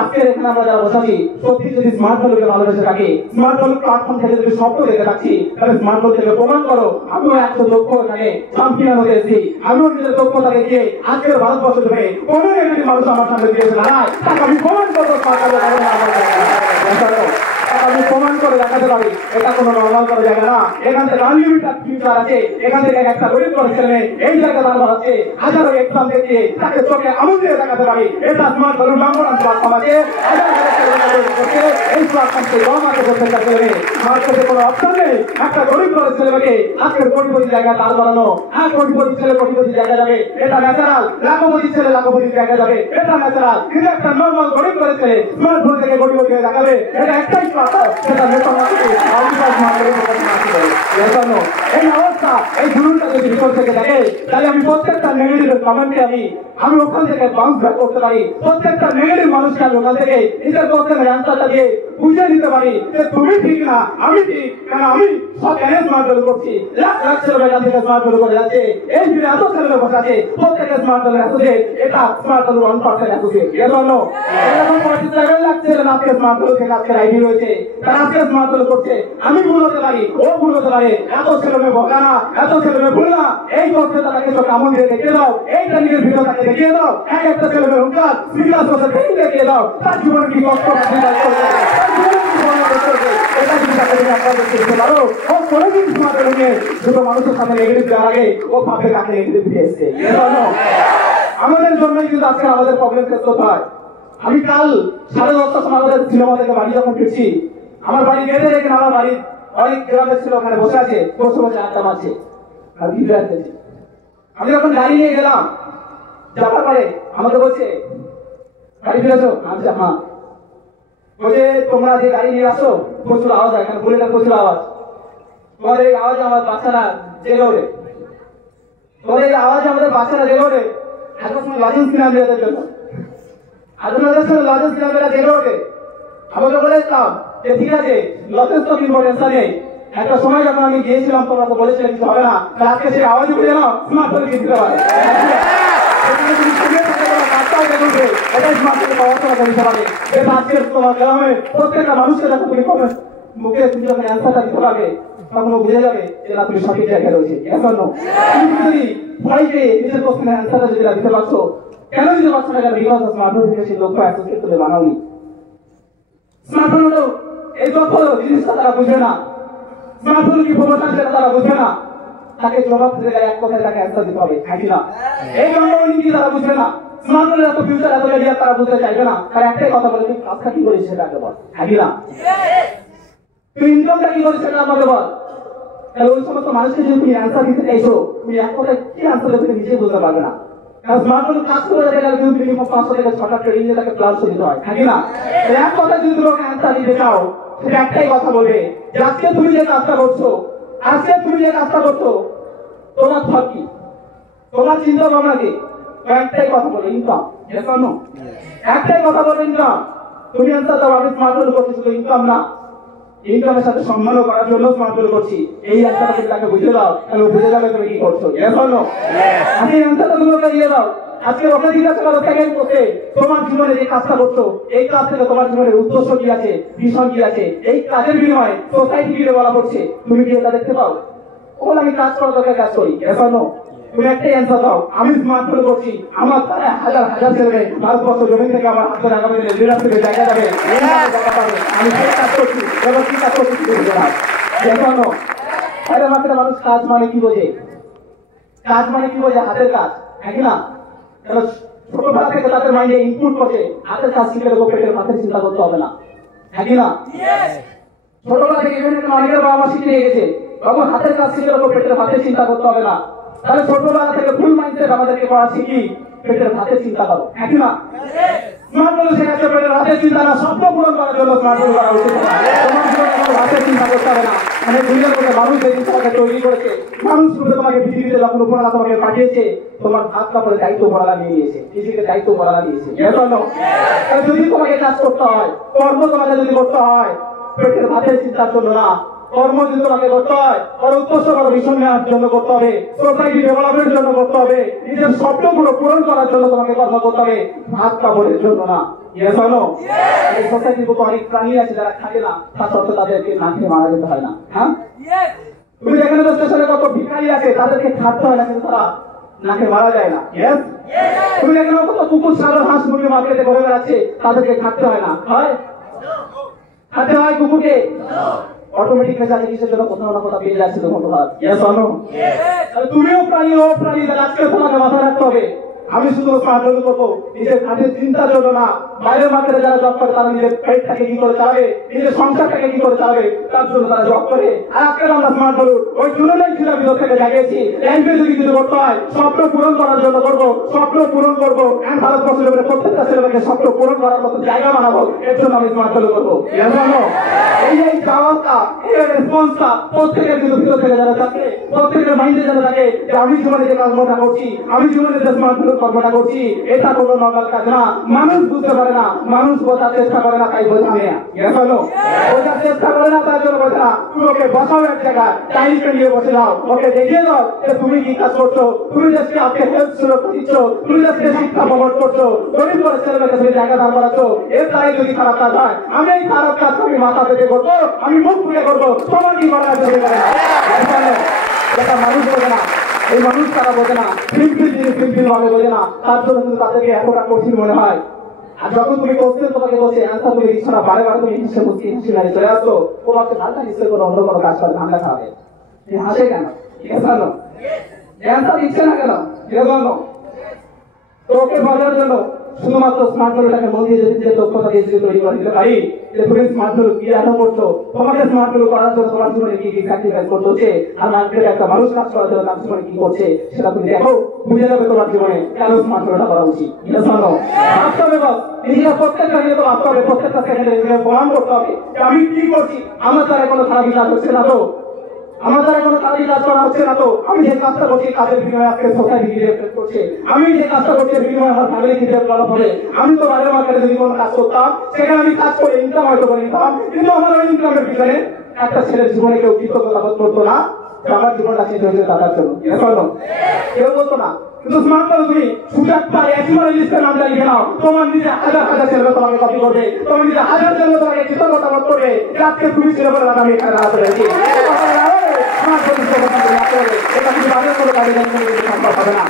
আজকে এখানে আমরা যারা বসাচ্ছি, সত্যি যদি স্মার্ট ভ্যালুকে ভালোবেসে থাকি, স্মার্ট ভ্যালু প্ল্যাটফর্ম থেকে যদি স্বপ্ন দেখে থাকছি, তাহলে স্মার্ট ভ্যালু থেকে প্রমাণ করো আমিও 100 লক্ষ এখানে চ্যাম্পিয়ন হয়ে এসেছি। আমিও নিজের দক্ষতাকে গিয়ে আজকের ভারতবর্ষ ধরে কোনো একটি মানুষ আমার সামনে দিয়েছে না, তাকে আমি প্রমাণ করবো। আমি প্রমাণ করে দেখাতে পারি এটা কোনো নর্মাল করা জায়গা না। এখান থেকে আনলিমিটেড ফিউচার আছে। এখান থেকে একটা গরিব করে ছেলে এই জায়গায় দাঁড়ানো হচ্ছে, হাজারো এক্সাম দিয়ে তাকে চোখে আঙুল দিয়ে দেখাতে পারি এটা স্মার্ট ভ্যালু নাম্বার প্ল্যাটফর্ম আছে। এই প্ল্যাটফর্মকে জমাতে করতে চাইলে মার্কেটে কোনো অপশন নেই। একটা গরিব করে ছেলেকে আজকের কোটিপতি জায়গায় দাঁড় বাড়ানো, হ্যাঁ কোটিপতি ছেলে কোটিপতি জায়গা যাবে, এটা ন্যাচারাল। লাখপতি ছেলে লাখপতি জায়গা যাবে, এটা ন্যাচারাল। কিন্তু একটা নর্মাল গরিব করে ছেলে স্মার্ট ভ্যালু থেকে কোটিপতি হয়ে দেখাবে, এটা একটাই এই অবস্থা, এই ধরনটা যদি ভিতর থেকে দেখে, তাহলে আমি প্রত্যেকটা নেগেটিভ কমেন্টে আমি ওখান থেকে বাউন্স ব্যাক করতে পারি। প্রত্যেকটা নেগেটিভ মানুষকে আমি ওখান থেকে নিজের কোশ্চেনের অ্যান্সারটা দিয়ে বুঝিয়ে দিতে পারি যে তুমি ঠিক না আমি ঠিক, কেন আমি সব এনে স্মার্ট ভ্যালু করছি। লাখ লাখ ছেলে এখান থেকে স্মার্ট ভ্যালু করে যাচ্ছে। এই ভিড়ে এত ছেলে বসে আছে, প্রত্যেকের স্মার্ট ভ্যালু অ্যাসোসিয়েট, এটা স্মার্ট ভ্যালু 1% অ্যাসোসিয়েট। এজন্য এরকম 47 লাখ ছেলে আজকে স্মার্ট ভ্যালু থেকে আজকের আইডি রয়েছে, তারা আজকে স্মার্ট ভ্যালু করছে। আমি ভুল হতে পারি, ও ভুল হতে পারে, এত ছেলে মেয়ে বকা না, এত ছেলে মেয়ে ভুল না। এই করতে তাকে তো কামন দিয়ে দেখিয়ে দাও, এই ট্রেনিংয়ের ভিডিও তাকে দেখিয়ে দাও, এক একটা ছেলে মেয়ে হুঙ্কার বিকাশ বছর ট্রেনিং দেখিয়ে দাও, তার জীবনে কি কষ্ট এটা যদি তাকে আপনারা দেখতে পারো। ও কোনোদিন স্মার্ট ভ্যালু নিয়ে দুটো মানুষের সামনে নেগেটিভ দেওয়ার আগে ও ভাবে কাকে নেগেটিভ দিয়ে এসছে। আমাদের জন্যই কিন্তু আজকে আমাদের প্রবলেম ফেস করতে হয়। আমি কাল 10:30টার সময় আমাদের সিনেমা থেকে বাড়ি যখন ফিরছি, আমার বাড়ি বেঁধে রেখে আমার বাড়ির অনেক গ্রামের ছিল ওখানে বসে আছে, বসে বসে আড্ডা মারছে আর ভিড়ে আসতেছি। আমি যখন গাড়ি নিয়ে গেলাম, যাবার পরে আমাকে বলছে গাড়ি ফিরেছো? আচ্ছা হ্যাঁ। বলছে তোমরা যে গাড়ি নিয়ে আসো প্রচুর আওয়াজ হয়, এখানে বুলেটের প্রচুর আওয়াজ, তোমাদের এই আওয়াজে আমার বাচ্চারা জেগে ওঠে, তোমাদের এই আওয়াজে আমাদের বাচ্চারা জেগে ওঠে। একটা সময় লাজেন্স কিনে আনবে এদের জন্য, আমাকে বলেছিলাম যে ঠিক আছে যথেষ্ট ইম্পর্টেন্স নেই। একটা সময় যখন আমি গিয়েছিলাম তোমরা তো বলেছিলাম কিছু হবে না, আজকে সেই আওয়াজ উঠে না স্মার্ট ফোনে দিতে পারে। প্রত্যেকটা মানুষকে যখন তুমি মুখে তুমি যখন অ্যান্সারটা দিতে পারবে তখন বুঝে যাবে যে না তুমি সঠিক জায়গায় রয়েছে। এখন তুমি যদি ভয় পেয়ে নিজের কোশ্চেনের অ্যান্সারটা যদি দিতে পারছো, কেন দিতে পারছো না? কেন বিকজ স্মার্টফোন থেকে সেই লক্ষ্য অ্যাসোসিয়েট করে বানাওনি। স্মার্টফোন হলো এই তথ্য জিনিসটা তারা বুঝবে না, স্মার্টফোন কি প্রমোশন সেটা তারা বুঝবে না, তাকে জবাব দিতে গেলে এক কথায় তাকে অ্যান্সার দিতে হবে, হ্যাঁ না? এই জন্যই কি তারা বুঝবে না, স্মার্টফোনের এত ফিউচার এত এরিয়া তারা বুঝতে চাইবে না। তারা একটাই কথা বলে তুই কাজটা কি করিস সেটা আগে বল, হ্যাঁ না? তুই ইনকামটা কি করিস সেটা আমাকে বল। তাহলে ওই সমস্ত মানুষকে যদি তুমি অ্যান্সার দিতে চাইছো, তুমি এক কথায় কি অ্যান্সার দেবে নিজে বুঝতে পারবে না। স্মার্টফোন কাজ করে গেলে কিন্তু মিনিমাম 500 থেকে 6টা ট্রেনিং এ তাকে ক্লাস দিতে হয়, হ্যাঁ না? এক কথা যদি তোমাকে অ্যান্সার দিতে চাও সেটা একটাই কথা বলবে যে আজকে তুমি যে কাজটা করছো, আজকে তুমি যে কাজটা করছো তোমার ফল কি, তোমার চিন্তা ভাবনা কি? একটাই কথা বলে ইনকাম, একটাই কথা বলে ইনকাম। তুমি অ্যান্সার দাও আমি স্মার্টফোন করছি শুধু ইনকাম না, ইনকামের সাথে সম্মানও করার জন্য স্মার্টফোন করছি। এই অ্যান্সারটা যদি তাকে বুঝে দাও তাহলে বুঝে যাবে তুমি কি করছো। আজকে এই অ্যান্সারটা তুমি ওকে দিয়ে দাও। আজকে ওকে জিজ্ঞাসা করো সেকেন্ড করতে তোমার জীবনে যে কাজটা করছো এই কাজ থেকে তোমার জীবনের উদ্দেশ্য কি আছে, ভিশন কি আছে, এই কাজের বিনিময়ে সোসাইটি কি বলা পড়ছে তুমি কি এটা দেখতে পাও? ওগুলো আমি কাজ করার দরকার কাজ করি, এখনো তুমি একটাই অ্যান্সার দাও আমি স্মার্টফোন করছি। আমার হাজার হাজার ছেলে ভারতবর্ষ জমি থেকে আমার হাতের আগামী লিডার থেকে জায়গা যাবে, আমি সেই কাজ করছি। এবার কি কাজ করছি এখনো বাইরের মাঠে মানুষ কাজ মানে কি বোঝে, কাজ মানে কি বোঝে হাতের কাজ, হ্যাঁ না? ছোটবেলা থেকে তাদের মাইন্ডে ইনপুট করছে হাতের কাজ শিখে দেবো, পেটের ভাতের চিন্তা করতে হবে না, হ্যাঁ না? ছোটবেলা থেকে অনেকের বাবা মা শিখে গেছে তখন হাতের কাজ শিখে দেবো, পেটের ভাতের চিন্তা করতে হবে না। তাহলে ছোটবেলা থেকে ফুল মাইন্ডসেট আমাদেরকে করা শিখি পেটের ভাতের চিন্তা করো, হ্যাঁ না? স্মার্টফোন শেখাচ্ছে পেটের ভাতের চিন্তা না, স্বপ্ন পূরণ করার জন্য স্মার্টফোন করা উচিত। তোমার জীবনে কোনো ভাষায় চিন্তা করতে হবে না। মানে দুনিয়ার মধ্যে মানুষ যেদিন তোমাকে তৈরি করেছে, মানুষ রূপে তোমাকে পৃথিবীতে যখন উপরওয়ালা তোমাকে পাঠিয়েছে, তোমার হাত কাপড়ে দায়িত্ব উপরওয়ালা নিয়ে নিয়েছে, পৃথিবীতে দায়িত্ব উপরওয়ালা নিয়েছে। যদি তোমাকে কাজ করতে হয়, কর্ম তোমাকে যদি করতে হয়, পেটের ভাতের চিন্তার জন্য না, কর্ম যদি তোমাকে করতে হয়, উৎকর্ষ করার বিষয় নেওয়ার জন্য করতে হবে, সোসাইটি ডেভেলপমেন্টের জন্য করতে হবে, নিজের স্বপ্নগুলো পূরণ করার জন্য তোমাকে কর্ম করতে হবে, ভাত কাপড়ের জন্য না। এই সোসাইটির মতো অনেক প্রাণী আছে যারা থাকে না, তা সত্ত্বেও তাদেরকে না খেয়ে মারা যেতে হয় না। হ্যাঁ, তুমি যেখানে স্টেশনে কত ভিখারি আছে, তাদেরকে খাটতে হয় না, কিন্তু তারা না খেয়ে মারা যায় না। তুমি যেখানে কত কুকুর ছাগল হাঁস মুরগি মার্কেটে ঘুরে বেড়াচ্ছে, তাদেরকে খাটতে হয় না, হয় খাটতে হয় কুকুরকে। অটোমেটিক মেজাজে কিসের জন্য কোথাও না কোথাও পেয়ে যাচ্ছে তোমার ভাত। তুমিও প্রাণী, ও প্রাণী, আজকে তোমাকে মাথায় রাখতে হবে। আমি শুধু সাহায্য করবো নিজের কাজের চিন্তার জন্য না, বাইরের মার্কেটে যারা জব করে তারা নিজের পেটটাকে কি করে চালাবে, নিজের সংসারটাকে কি করে চালাবে, তার জন্য তারা জব করে। আর আজকে আমরা স্মার্ট বলুন, ওই জুনেই ছিল ভিতর থেকে জাগিয়েছি, লাইফে যদি কিছু করতে হয় স্বপ্ন পূরণ করার জন্য করবো, স্বপ্ন পূরণ করবো, ভারতবর্ষের উপরে প্রত্যেকটা ছেলেমেয়েকে স্বপ্ন পূরণ করার মতো জায়গা বানাবো, এর জন্য আমি স্মার্ট বলু করবো। এই চাওয়াটা, এই রেসপন্সটা প্রত্যেকের কিন্তু ভিতর থেকে যারা থাকে, প্রত্যেকের মাইন্ডে যারা থাকে যে আমি জীবনে যে কর্মটা করছি, আমি জীবনে যে স্মার্ট কর্মটা করছি, এটা কোনো নর্মাল কাজ না। মানুষ বুঝতে পারে না, মানুষ বোঝার চেষ্টা করে না, তাই বোঝাবে না। বোঝার চেষ্টা করে না, তার জন্য বোঝা না। তুমি ওকে বসাও এক জায়গায়, টাইমকে নিয়ে বসে যাও, ওকে দেখিয়ে দাও যে তুমি কি কাজ করছো, তুমি দেশকে আজকে হেলথ সুরক্ষা দিচ্ছ, তুমি দেশকে শিক্ষা প্রমোট করছো, গরিব করে ছেলেমেয়েকে তুমি জায়গা দান করাচ্ছ। এর তাই যদি খারাপ কাজ হয়, আমি এই খারাপ কাজ আমি মাথা পেতে করবো, আমি মুখ ফুলে করবো, তোমার কি করা আছে? এটা মানুষ বোঝে না, এই মানুষ তারা বোঝে না, সিম্পল ভাবে বোঝে না, তার জন্য কিন্তু তাদেরকে এতটা কঠিন মনে হয়। আর যখন তুমি কোশ্চেন তোমাকে বসে অ্যান্সার তুমি দিচ্ছ না, বারে বারে তুমি হিসেবে বুঝছি হিসেবে চলে আসছো, তোমাকে ঠান্ডা নিশ্চয় কোনো অন্য কোনো কাজ করে ঠান্ডা খাওয়াবে, হাসে কেন? অ্যান্সার দিচ্ছে না কেন? তো ওকে বোঝার জন্য শুধুমাত্র স্মার্ট গুলোটাকে মন দিয়ে যদি দক্ষতা দিয়ে যদি তৈরি করে দিতে পারি, যে তুমি স্মার্ট গুলো কি এত করছো, তোমাকে স্মার্ট গুলো করার জন্য তোমার জীবনে কি কি স্যাক্রিফাইস করতে হচ্ছে, আর মার্কেটে একটা মানুষ কাজ করার জন্য তার জীবনে কি করছে, সেটা তুমি দেখো, বুঝে যাবে তোমার জীবনে কেন স্মার্ট গুলোটা করা উচিত। ভাবতে হবে, নিজেরা প্রত্যেকটা নিয়ে তো ভাবতে হবে, প্রত্যেকটা সেকেন্ডে নিজেকে প্রমাণ করতে হবে যে আমি কি করছি, আমার দ্বারা কোনো খারাপ কাজ হচ্ছে না তো, আমার দ্বারা কোনো কাজই কাজ করা হচ্ছে না তো, আমি যে কাজটা করছি কাজের বিনিময়ে আজকে সোসাইটি রিফ্লেক্ট করছে, আমি যে কাজটা করছি বিনিময়ে আমার ফ্যামিলি কি ডেভেলপ হবে। আমি তো বাইরের মার্কেটে যদি কোনো কাজ করতাম, সেখানে আমি কাজ করে ইনকাম হয়তো করে নিতাম, কিন্তু আমার ওই ইনকামের পিছনে একটা ছেলের জীবনে কেউ কৃতজ্ঞতা বোধ করতো না, আমার জীবনটা চেঞ্জ হয়েছে তার জন্য, কেউ বলতো না। কিন্তু স্মার্ট করো, তুমি সুযোগ পাই একবার লিস্টের নামটা লিখে নাও, তোমার নিজে হাজার হাজার ছেলে তোমাকে কপি করবে, তোমার নিজে হাজার ছেলে তোমাকে কৃতজ্ঞতা বোধ করবে, আজকে তুমি ছেলে বলে আমি এখানে দাঁড়াতে পেরেছি। এটা কিন্তু বাজার কোনো কাজে সম্ভব হবে না,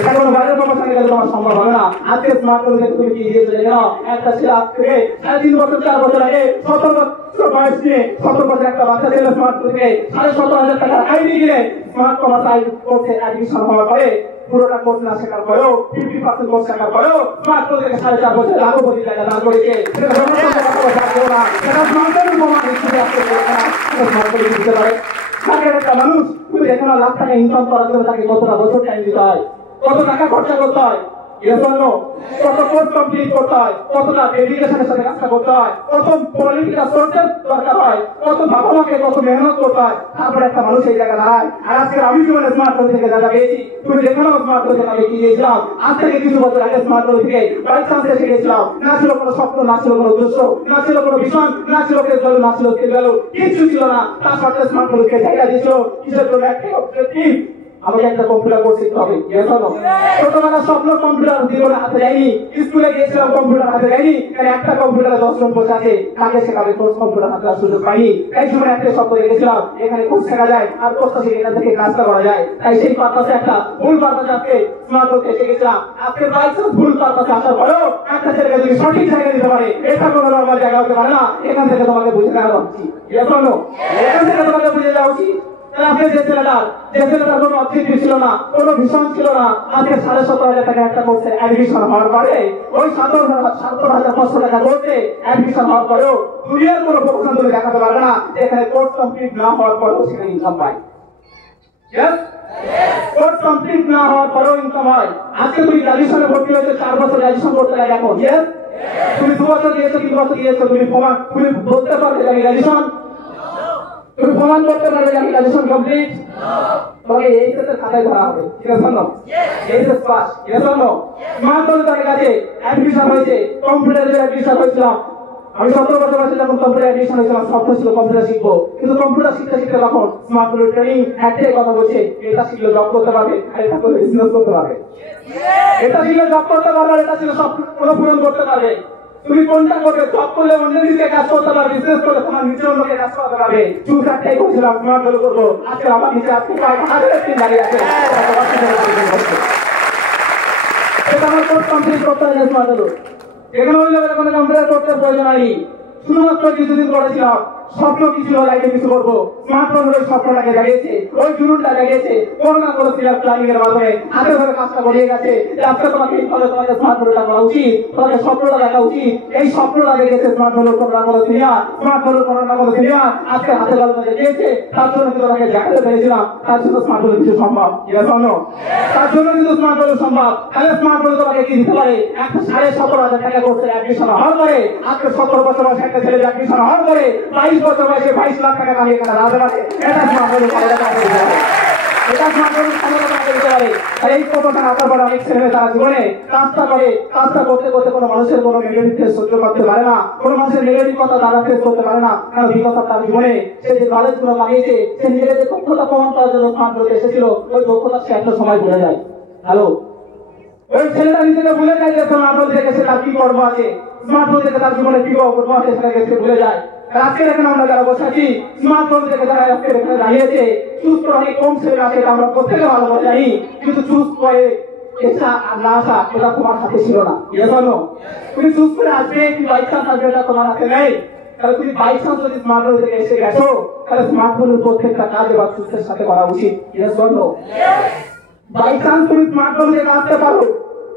এটা কোনো বাজার প্রমোশনে গেলে তোমার সম্ভব হবে না। আজকে স্মার্ট করে তুমি কি দিয়ে চলে যাও, একটা ছেলে আজ থেকে 3.5 বছর 4 বছর আগে 17 বছর বয়স নিয়ে 17 বছর একটা বাচ্চা ছেলে স্মার্ট থেকে 17,500 টাকার আইডি কিনে স্মার্ট কমার্স কোর্সে অ্যাডমিশন হওয়ার পরে পুরোটা কোর্স না শেখার পরেও 50% কোর্স শেখার পরেও স্মার্ট করে 4.5 বছর লাখপতি জায়গা দান করেছে। সেটা স্মার্টের প্রমাণ হিসেবে স্মার্ট করে দিতে পারে। একটা মানুষ তুমি দেখো না, লাখ টাকা ইনকাম করার জন্য তাকে কতটা বছর টাইম দিতে হয়, কত টাকা খরচা করতে হয়, কত কোর্স কমপ্লিট করতে হয়, কতটা ডেডিকেশনের সাথে কাজটা করতে হয়, কত পলিটিক্যাল সোর্সের দরকার হয়, কত বাবা মাকে কত মেহনত করতে হয়, তারপরে একটা মানুষ এই জায়গা দাঁড়ায়। আর আজকে আমি জীবনে স্মার্ট ফোন থেকে জায়গা পেয়েছি, তুমি দেখো না স্মার্ট ফোন থেকে আমি কি গিয়েছিলাম, আজ থেকে কিছু বছর আগে স্মার্ট ফোন থেকে বাই চান্স এসে গেছিলাম, না ছিল কোনো স্বপ্ন, না ছিল কোনো উদ্দেশ্য, না ছিল কোনো ভীষণ, না ছিল কেস ভ্যালু, না ছিল স্কিল ভ্যালু, কিছু ছিল না। তার সাথে স্মার্ট ফোনকে জায়গা দিয়েছিল কিসের জন্য? আমাকে একটা কম্পিউটার কোর্স শিখতে হবে। ছোটবেলা স্বপ্ন কম্পিউটার জীবনে হাতে যায়নি, স্কুলে গিয়েছিলাম কম্পিউটার হাতে যায়নি, কারণ একটা কম্পিউটারে 10 জন বসে আছে, কাকে শেখাবে কোর্স কম্পিউটার হাতে সুযোগ পাইনি। তাই জীবনে একটা স্বপ্ন রেখেছিলাম এখানে কোর্স শেখা যায় আর কোর্সটা শিখে এখান থেকে কাজটা করা যায়। তাই সেই পারপাসে একটা ভুল পারপাসে আজকে স্মার্ট করতে শিখেছিলাম। আজকে বাইচান্স ভুল পারপাসে আসার পরেও একটা ছেলেকে যদি সঠিক জায়গা দিতে পারে, এটা কোনো নর্মাল জায়গা হতে পারে না। এখান থেকে তোমাকে বুঝে নেওয়া উচিত, এখান থেকে তোমাকে বুঝে যাওয়া উচিত। আপনি যে ছেলেটার কোনো অবজেক্টিভ ছিল না, কোনো ভীষণ ছিল না, আজকে 17,500 টাকা একটা কোর্সে অ্যাডমিশন হওয়ার পরে, ওই 17,500 টাকা কোর্সে অ্যাডমিশন হওয়ার পরেও দুনিয়ার কোনো প্রফেশন তুমি দেখাতে পারবে না যেখানে কোর্স কমপ্লিট না হওয়ার পরেও সেখানে ইনকাম পায়। কোর্স কমপ্লিট না হওয়ার পরেও ইনকাম হয়। আজকে তুমি গ্রাজুয়েশনে ভর্তি হয়েছে, 4 বছর গ্রাজুয়েশন করতে লাগে এখন, তুমি 2 বছর দিয়েছো, 3 বছর দিয়েছো, তুমি বলতে পারবে যে আমি গ্রাজুয়েশন তুমি প্রমাণ করতে পারবে যে আমি গ্রাজুয়েশন কমপ্লিট, তোমাকে এইচএস এর খাতায় ধরা হবে। ঠিক আছে শোনো, এইচএস পাস, ঠিক আছে শোনো। স্মার্ট বলে তার কাছে অ্যাডমিশন হয়েছে, কম্পিউটারে অ্যাডমিশন হয়েছিলাম। আমি 17 বছর বয়সে যখন কম্পিউটার অ্যাডমিশন হয়েছিলাম, স্বপ্ন ছিল কম্পিউটার শিখবো, কিন্তু কম্পিউটার শিখতে শিখতে তখন স্মার্ট বলে ট্রেনিং একটাই কথা বলছে, এটা শিখলে জব করতে পারবে, আর এটা করলে বিজনেস করতে পারবে। এটা শিখলে জব করতে পারবে, আর এটা ছিল স্বপ্ন পূরণ করতে পারবে। তুমি কোনটা করবে? জব করলে অন্যের দিকে কাজ করতে পারবে, বিজনেস করলে তোমার নিজের অন্যকে কাজ করতে পারবে। চুজ একটাই করেছিলাম, স্মার্ট বলে করবো। আজকে আমার নিচে আজকে হাজার দিন দাঁড়িয়ে আছে, এটা আমার কোর্স কমপ্লিট করতে হবে স্মার্ট বলে। এখানে ওই লেভেলে কোনো কম্পিউটার করতে প্রয়োজন হয়নি, শুধুমাত্র কিছুদিন করেছিলাম। স্বপ্ন কি ছিল, লাইফে কিছু করবো, স্মার্টফোন হলে স্বপ্নটাকে জাগিয়েছে, ওই জুনুনটা জাগিয়েছে। করোনা করেছিলাম প্ল্যানিং এর মাধ্যমে, হাতে ধরে কাজটা বলিয়ে গেছে যে আজকে তোমাকে এই ফলে তোমাকে স্মার্টফোনটা করা উচিত, তোমাকে স্বপ্নটা দেখা উচিত। এই স্বপ্নটা জেগেছে স্মার্টফোনের করোনা করে সিনিয়র, স্মার্টফোনের করোনা করে সিনিয়র আজকে হাতে কলমে জেগিয়েছে। তার জন্য কিন্তু তোমাকে দেখাতে পেরেছিলাম, তার জন্য স্মার্টফোনের কিছু সম্ভব, ঠিক আছে শোনো, তার জন্য কিন্তু স্মার্টফোনের সম্ভব। তাহলে স্মার্টফোন তোমাকে কি দিতে পারে? একটা 17,500 টাকা কোর্সের অ্যাডমিশন হওয়ার পরে, আজকে 17 বছর বয়সে একটা ছেলে অ্যাডমিশন হওয়ার পরে 22 বছর বয়সে 22 লাখ টাকা কামিয়ে এখানে রাজা পারে। এটা স্মার্টফোনের ক্ষমতা দিতে পারে, এটা স্মার্টফোনের ক্ষমতা দিতে পারে। আর এই ক্ষমতা আসার পরে অনেক ছেলে তারা জীবনে কাজটা করে, কাজটা করতে করতে কোনো মানুষের কোনো নেগেটিভ ফেস সহ্য করতে পারে না, কোনো মানুষের নেগেটিভ কথা তারা ফেস করতে পারে না। কারণ বিগত তার জীবনে সে যে নলেজ গুলো লাগিয়েছে, সে নিজের যে দক্ষতা প্রমাণ করার জন্য স্মার্টফোনে এসেছিল, ওই দক্ষতা সে একটা সময় ভুলে যায়। হ্যালো, ওই ছেলেটা নিজেকে ভুলে যায় যে স্মার্টফোন থেকে সে তার কি কর্ম আছে, স্মার্টফোন থেকে তার জীবনে কি কর্ম আছে সেটাকে সে ভুলে যায়। আজকে দেখেন আমরা যারা বসে আছি, স্মার্টফোন থেকে যারা আজকে এখানে দাঁড়িয়েছে, সুস্থ অনেক কম ছেলে আছে, এটা আমরা প্রত্যেকে ভালো করে জানি। কিন্তু চুজ করে এসা আর না আসা এটা তোমার হাতে ছিল না, জানো। তুমি চুজ করে আসবে কি বাই চান্স আসবে এটা তোমার হাতে নেই। তাহলে তুমি বাই চান্স যদি স্মার্টফোন থেকে এসে গেছো, তাহলে স্মার্টফোনের প্রত্যেকটা কাজ এবার চুজের সাথে করা উচিত, জানো। বাই চান্স তুমি স্মার্টফোন থেকে আসতে পারো,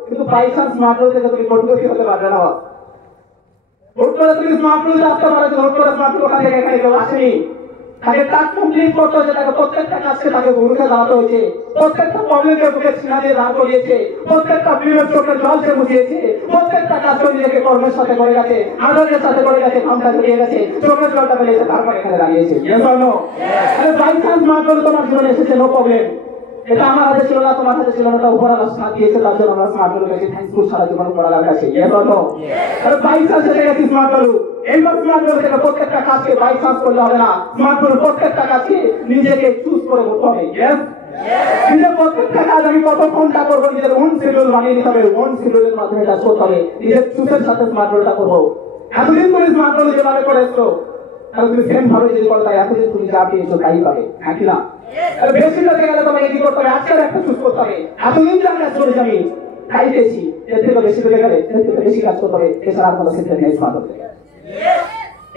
কিন্তু বাই চান্স স্মার্টফোন থেকে তুমি কোটিপতি হতে পারবে না। হুট করে তুমি স্মার্টফোনে আসতে পারো, হুট করে স্মার্টফোন ওখান থেকে এখানে কেউ আসেনি। তাকে টাস্ক কমপ্লিট করতে হয়েছে, তাকে প্রত্যেকটা কাজকে তাকে ভূমিকা দাঁড়াতে হয়েছে, প্রত্যেকটা প্রবলেমকে বুকে সিনা দিয়ে দাঁড় করিয়েছে, প্রত্যেকটা বিলের চোখে জল সে মুছিয়েছে, প্রত্যেকটা কাজ করে নিজেকে কর্মের সাথে করে গেছে, আদরের সাথে করে গেছে, ঘামটা জড়িয়ে গেছে, চোখের জলটা ফেলেছে, তারপর এখানে দাঁড়িয়েছে। বাই চান্স স্মার্টফোন তোমার জীবনে এসেছে, নো প্রবলেম। এটা আমার হাতে ছিল না, তোমার হাতে ছিল না, এটা উপর আল্লাহ সাথ দিয়েছে, তার জন্য আমরা স্মার্টফোন পেয়েছি। থ্যাঙ্কফুল সারা জীবন পড়ার কাছে, তাহলে বাই চান্স এসে গেছি স্মার্টফোন। এইবার স্মার্টফোন থেকে প্রত্যেকটা কাজকে বাই চান্স করলে হবে না, স্মার্টফোনের প্রত্যেকটা কাজকে নিজেকে চুজ করে করতে হবে। নিজের প্রত্যেকটা কাজ আমি কতক্ষণটা করবো, নিজের ওন শিডিউল বানিয়ে নিতে হবে, ওন শিডিউলের মাধ্যমে কাজ করতে হবে, নিজের চুজের সাথে স্মার্টফোনটা করবো। এতদিন তুমি স্মার্টফোন যেভাবে করে এসছো, তাহলে তুমি সেম ভাবে যদি করো, তাই এতদিন তুমি যা পেয়েছো তাই পাবে, হ্যাঁ কি না? বেশি লোকে গেলে তোমাকে কি করতে হবে? আজকের একটা চুজ করতে হবে। এতদিন যা কাজ করেছি আমি তাই পেয়েছি, এর থেকে বেশি লোকে গেলে এর থেকে বেশি কাজ করতে হবে। এছাড়া কোনো সিস্টেম নেই স্মার্টফোন থেকে,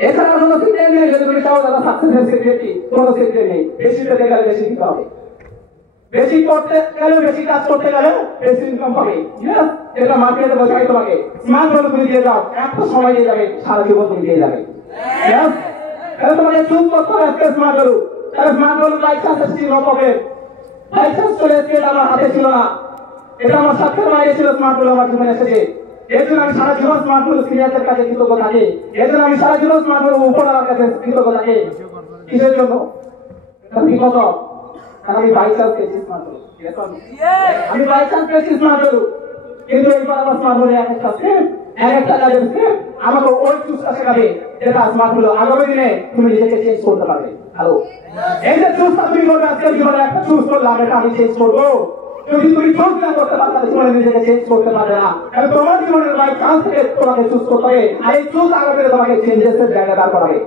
এছাড়া কোনো সিস্টেম নেই। যদি তুমি চাও দাদা সাকসেসের সিক্রেটটি, কোনো সিক্রেট নেই। বেশি লোকে গেলে বেশি দিতে হবে, বেশি করতে গেলে, বেশি কাজ করতে গেলে বেশি ইনকাম হবে। এটা মার্কেটে বোঝাই তোমাকে। স্মার্টফোন তুমি দিয়ে যাও, একটা সময় দিয়ে যাবে, সারা জীবন তুমি দিয়ে যাবে। তাহলে তোমাকে চুজ করতে হবে আজকে স্মার্টফোন। তাহলে স্মার্টফোন বাই চান্স এসেছি, নো প্রবলেম। বাই চান্স চলে এসেছে, এটা আমার হাতে ছিল না, এটা আমার সাধ্যের বাইরে ছিল। স্মার্টফোন আমার জীবনে এসেছে, এর জন্য আমি সারা জীবন স্মার্টফোন সিনিয়রদের কাছে কৃতজ্ঞ থাকি। এর জন্য আমি সারা জীবন স্মার্টফোন উপরওয়ালার কাছে কৃতজ্ঞ থাকি। কিসের জন্য? বিকজ অফ আমি বাই চান্স পেয়েছি স্মার্টফোন, আমি বাই চান্স পেয়েছি স্মার্টফোন। কিন্তু এইবার আমার স্মার্টফোনে এক একটা স্টেপ, এক একটা কাজের স্টেপ আমাকে ওই চুজটা শেখাবে, যেটা স্মার্টফোন আগামী দিনে তুমি নিজেকে চেঞ্জ করতে পারবে। হ্যালো, এই যে চুজটা তুমি করবে আজকের জীবনে, একটা চুজ করলাম, এটা আমি চেঞ্জ করবো। যদি তুমি চুজ না করতে পারো, তাহলে জীবনে নিজেকে চেঞ্জ করতে পারবে না। তাহলে তোমার জীবনের বাই চান্স থেকে তোমাকে চুজ করতে হবে, আর এই চুজ আগামী দিনে তোমাকে চেঞ্জেসের জায়গা দাঁড় করাবে।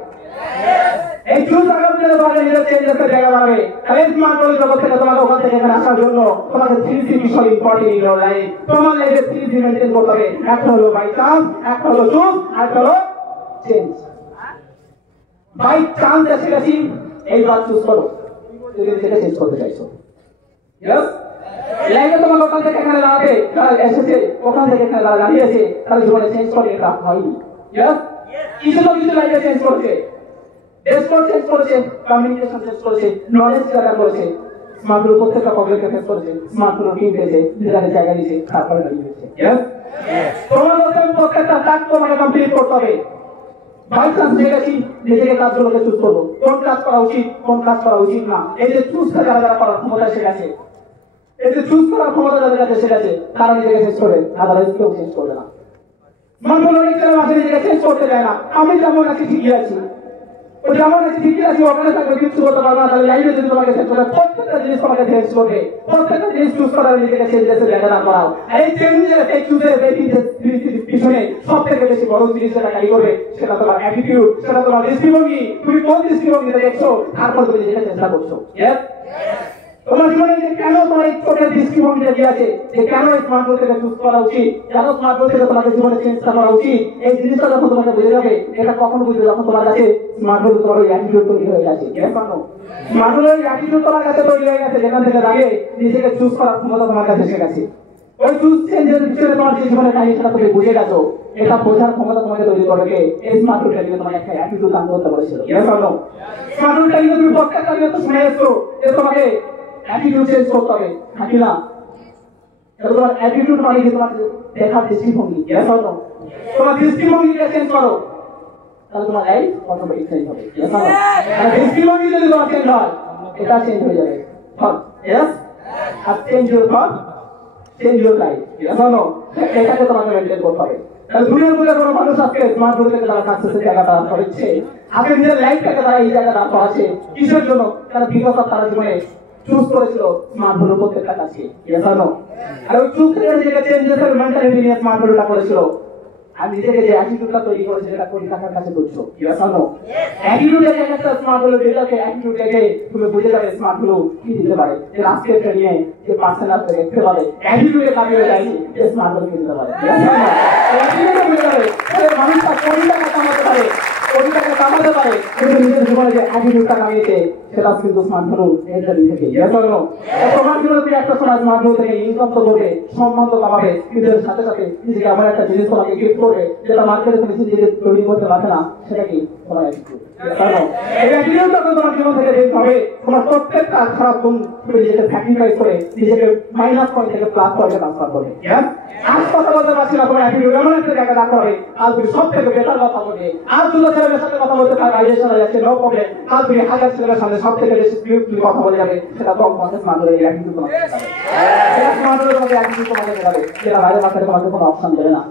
এই চুজ আগামী দিনে তোমাকে নিজের চেঞ্জেসের জায়গা বাড়াবে। তাহলে স্মার্টফোন জগৎ থেকে তোমাকে ওখান থেকে এখানে আসার জন্য তোমাকে 3C বিষয় ইম্পর্টেন্ট ইন ইওর লাইফ। তোমার লাইফে 3C মেনটেন করতে হবে। একটা হলো বাই চান্স, একটা হলো চুজ, আর একটা হলো চেঞ্জ। বাই চান্স এসে গেছি, এইবার চুজ করো যদি নিজেকে চেঞ্জ করতে চাইছো। লাইফে তোমাকে ওখান থেকে এখানে দাঁড়াবে, যারা এসেছে ওখান থেকে এখানে দাঁড়িয়েছে, তারা জীবনে চেঞ্জ করে, এটা হয়নি। কিছু তো কিছু লাইফে চেঞ্জ করেছে, ডেসপোর্ট চেঞ্জ করেছে, কমিউনিকেশন চেঞ্জ করেছে, নলেজ জায়গা করেছে, স্মার্টফোন প্রত্যেকটা প্রবলেমকে ফেস করেছে, স্মার্টফোন টিম পেয়েছে, নিজের জায়গা দিয়েছে, তারপরে দাঁড়িয়েছে। তোমার প্রত্যেকটা কাজ তোমাকে কমপ্লিট করতে হবে। বাই চান্স শিখেছি নিজেকে কাজগুলোকে চুজ করবো, কোন কাজ করা উচিত কোন কাজ করা উচিত না। এই যে চুজটা যারা যারা করার ক্ষমতা শিখেছে, এই যে চুজ করার ক্ষমতা যাদের কাছে শিখেছে তারা নিজেকে চেঞ্জ করে, আদারওয়াইজ কেউ চেঞ্জ করবে না। মানুষ অনেক ছেলে মাঝে নিজেকে চেঞ্জ করতে চায় না। আমি যেমন আছি ঠিকই আছি, ওই যেমন আছি ঠিকই আছি, ওখানে থাকবে কিছু করতে পারবে না। তাহলে লাইফে যদি তোমাকে চেঞ্জ করে প্রত্যেকটা জিনিস তোমাকে চেঞ্জ করবে, প্রত্যেকটা জিনিস চুজ করার নিজেকে চেঞ্জের জায়গা না করাও। এই চেঞ্জের এই চুজের পিছনে সব থেকে বেশি বড় জিনিস যেটা কাজ করবে সেটা তোমার অ্যাটিটিউড, সেটা তোমার দৃষ্টিভঙ্গি। তুমি কোন দৃষ্টিভঙ্গিতে দেখছো তারপর তুমি নিজেকে চেষ্টা করছো। তোমার জীবনে যে কেন তোমার এই চোখের দৃষ্টিভঙ্গিটা দিয়ে আছে, যে কেন এই স্মার্ট বোর্ড থেকে চুজ করা উচিত, কেন স্মার্ট বোর্ড থেকে তোমাকে জীবনে চেঞ্জটা করা উচিত, এই জিনিসটা যখন তোমাকে বুঝে যাবে, এটা কখন বুঝবে যখন তোমার কাছে স্মার্ট বোর্ড তোমার ওই অ্যাটিটিউড তৈরি হয়ে গেছে। স্মার্ট বোর্ডের অ্যাটিটিউড তোমার কাছে তৈরি হয়ে গেছে, যেখান থেকে আগে নিজেকে চুজ করার ক্ষমতা তোমার কাছে এসে গেছে। ওই চুজ চেঞ্জের পিছনে তোমার যে জীবনের কাহিনীটা তুমি বুঝে গেছো, এটা বোঝার ক্ষমতা তোমাকে তৈরি করবে কে? এই স্মার্ট বোর্ডটা দিয়ে তোমাকে একটা অ্যাটিটিউড দান করতে বলেছিল। স্মার্ট বোর্ডটা দিয়ে তুমি প্রত্যেকটা দিয়ে তো শুনে এসছো যে তোমাকে অ্যাটিটিউড চেঞ্জ করতে হবে, নাকি না? তোমার অ্যাটিটিউড মানে কি তোমার দেখার দৃষ্টিভঙ্গি, তোমার দৃষ্টিভঙ্গিটা চেঞ্জ করো, তাহলে তোমার লাইফ অটোমেটিক চেঞ্জ হবে। দৃষ্টিভঙ্গি যদি তোমার চেঞ্জ হয়, এটা চেঞ্জ হয়ে যাবে। আর change your thought, change your life. এটাকে তোমাকে মেনটেন করতে হবে। তাহলে দুনিয়ার মধ্যে কোনো মানুষ আজকে স্মার্ট বোর্ড থেকে তারা সাকসেসের জায়গাটা করেছে, আজকে নিজের লাইফটাকে তারা এই জায়গাটা করাচ্ছে কিসের জন্য? তারা বিগত তারা জীবনে চুজ করেছিল স্মার্ট বোর্ডের প্রত্যেকটা কাছে। আর ওই চুজ থেকে নিজেকে চেঞ্জের মেন্টালিটি নিয়ে স্মার্ট বোর্ডটা করেছিল। আর নিজেকে যে অ্যাটিটিউডটা তৈরি করেছে সেটা পরীক্ষার কাছে করছো। অ্যাটিটিউড একটা স্মার্ট বোর্ড এটাকে অ্যাটিটিউড থেকে তুমি বুঝে যাবে স্মার্ট বোর্ড কি দিতে পারে। যে আজকে নিয়ে যে পার্সোনাল দেখতে পারে অ্যাটিটিউডে কাজ হয়ে যায় যে স্মার্ট বোর্ড দিতে পারে। অ্যাটিটিউডে বুঝে যাবে মানুষটা কোটি টাকা কামাতে পারে, কোটি টাকা কামাতে পারে, কিন্তু নিজের জীবনে যে অ্যাটিটিউডটা কামিয়েছে সেটা কিন্তু স্মার্ট বোর্ড এর থেকে। তোমার জীবনে তুমি একটা সময় স্মার্ট বোর্ড থেকে ইনকাম তো করবে, সম্মান তো কামাবে, কিন্তু এর সাথে সাথে নিজেকে এমন একটা জিনিস তোমাকে গিফট করবে যেটা মার্কেটে তুমি নিজেকে তৈরি করতে পারবে না, সেটা কি তোমার অ্যাটিটিউড। এই অ্যাটিটিউডটা তোমার জীবন থেকে দেখতে হবে। তোমার প্রত্যেকটা খারাপ গুণ তুমি নিজেকে স্যাক্রিফাইস করে নিজেকে মাইনাস পয়েন্ট থেকে প্লাস পয়েন্টে ট্রান্সফার করবে। আজ কথা বলতে পারছি না, তোমার অ্যাটিটিউড এমন একটা জায়গায় রাখতে হবে আজ তুমি সব থেকে বেটার কথা বলবে। আজ দুটো ছেলেমেয়ের সাথে কথা বলতে পারবে, আইডিয়া শোনা যাচ্ছে, নো প্রবলেম। আজ তুমি হাজার ছেলেমেয়ের সামনে সব থেকে বেশি তুমি কথা বলে যাবে, সেটা কম কনফিডেন্স মানুষের অ্যাটিটিউড তোমাকে দেবে। সেটা মানুষের তোমাকে অ্যাটিটিউড তোমাকে দেবে, যেটা বাইরে মার্কেটে তোমাকে কোনো অপশন দেবে না।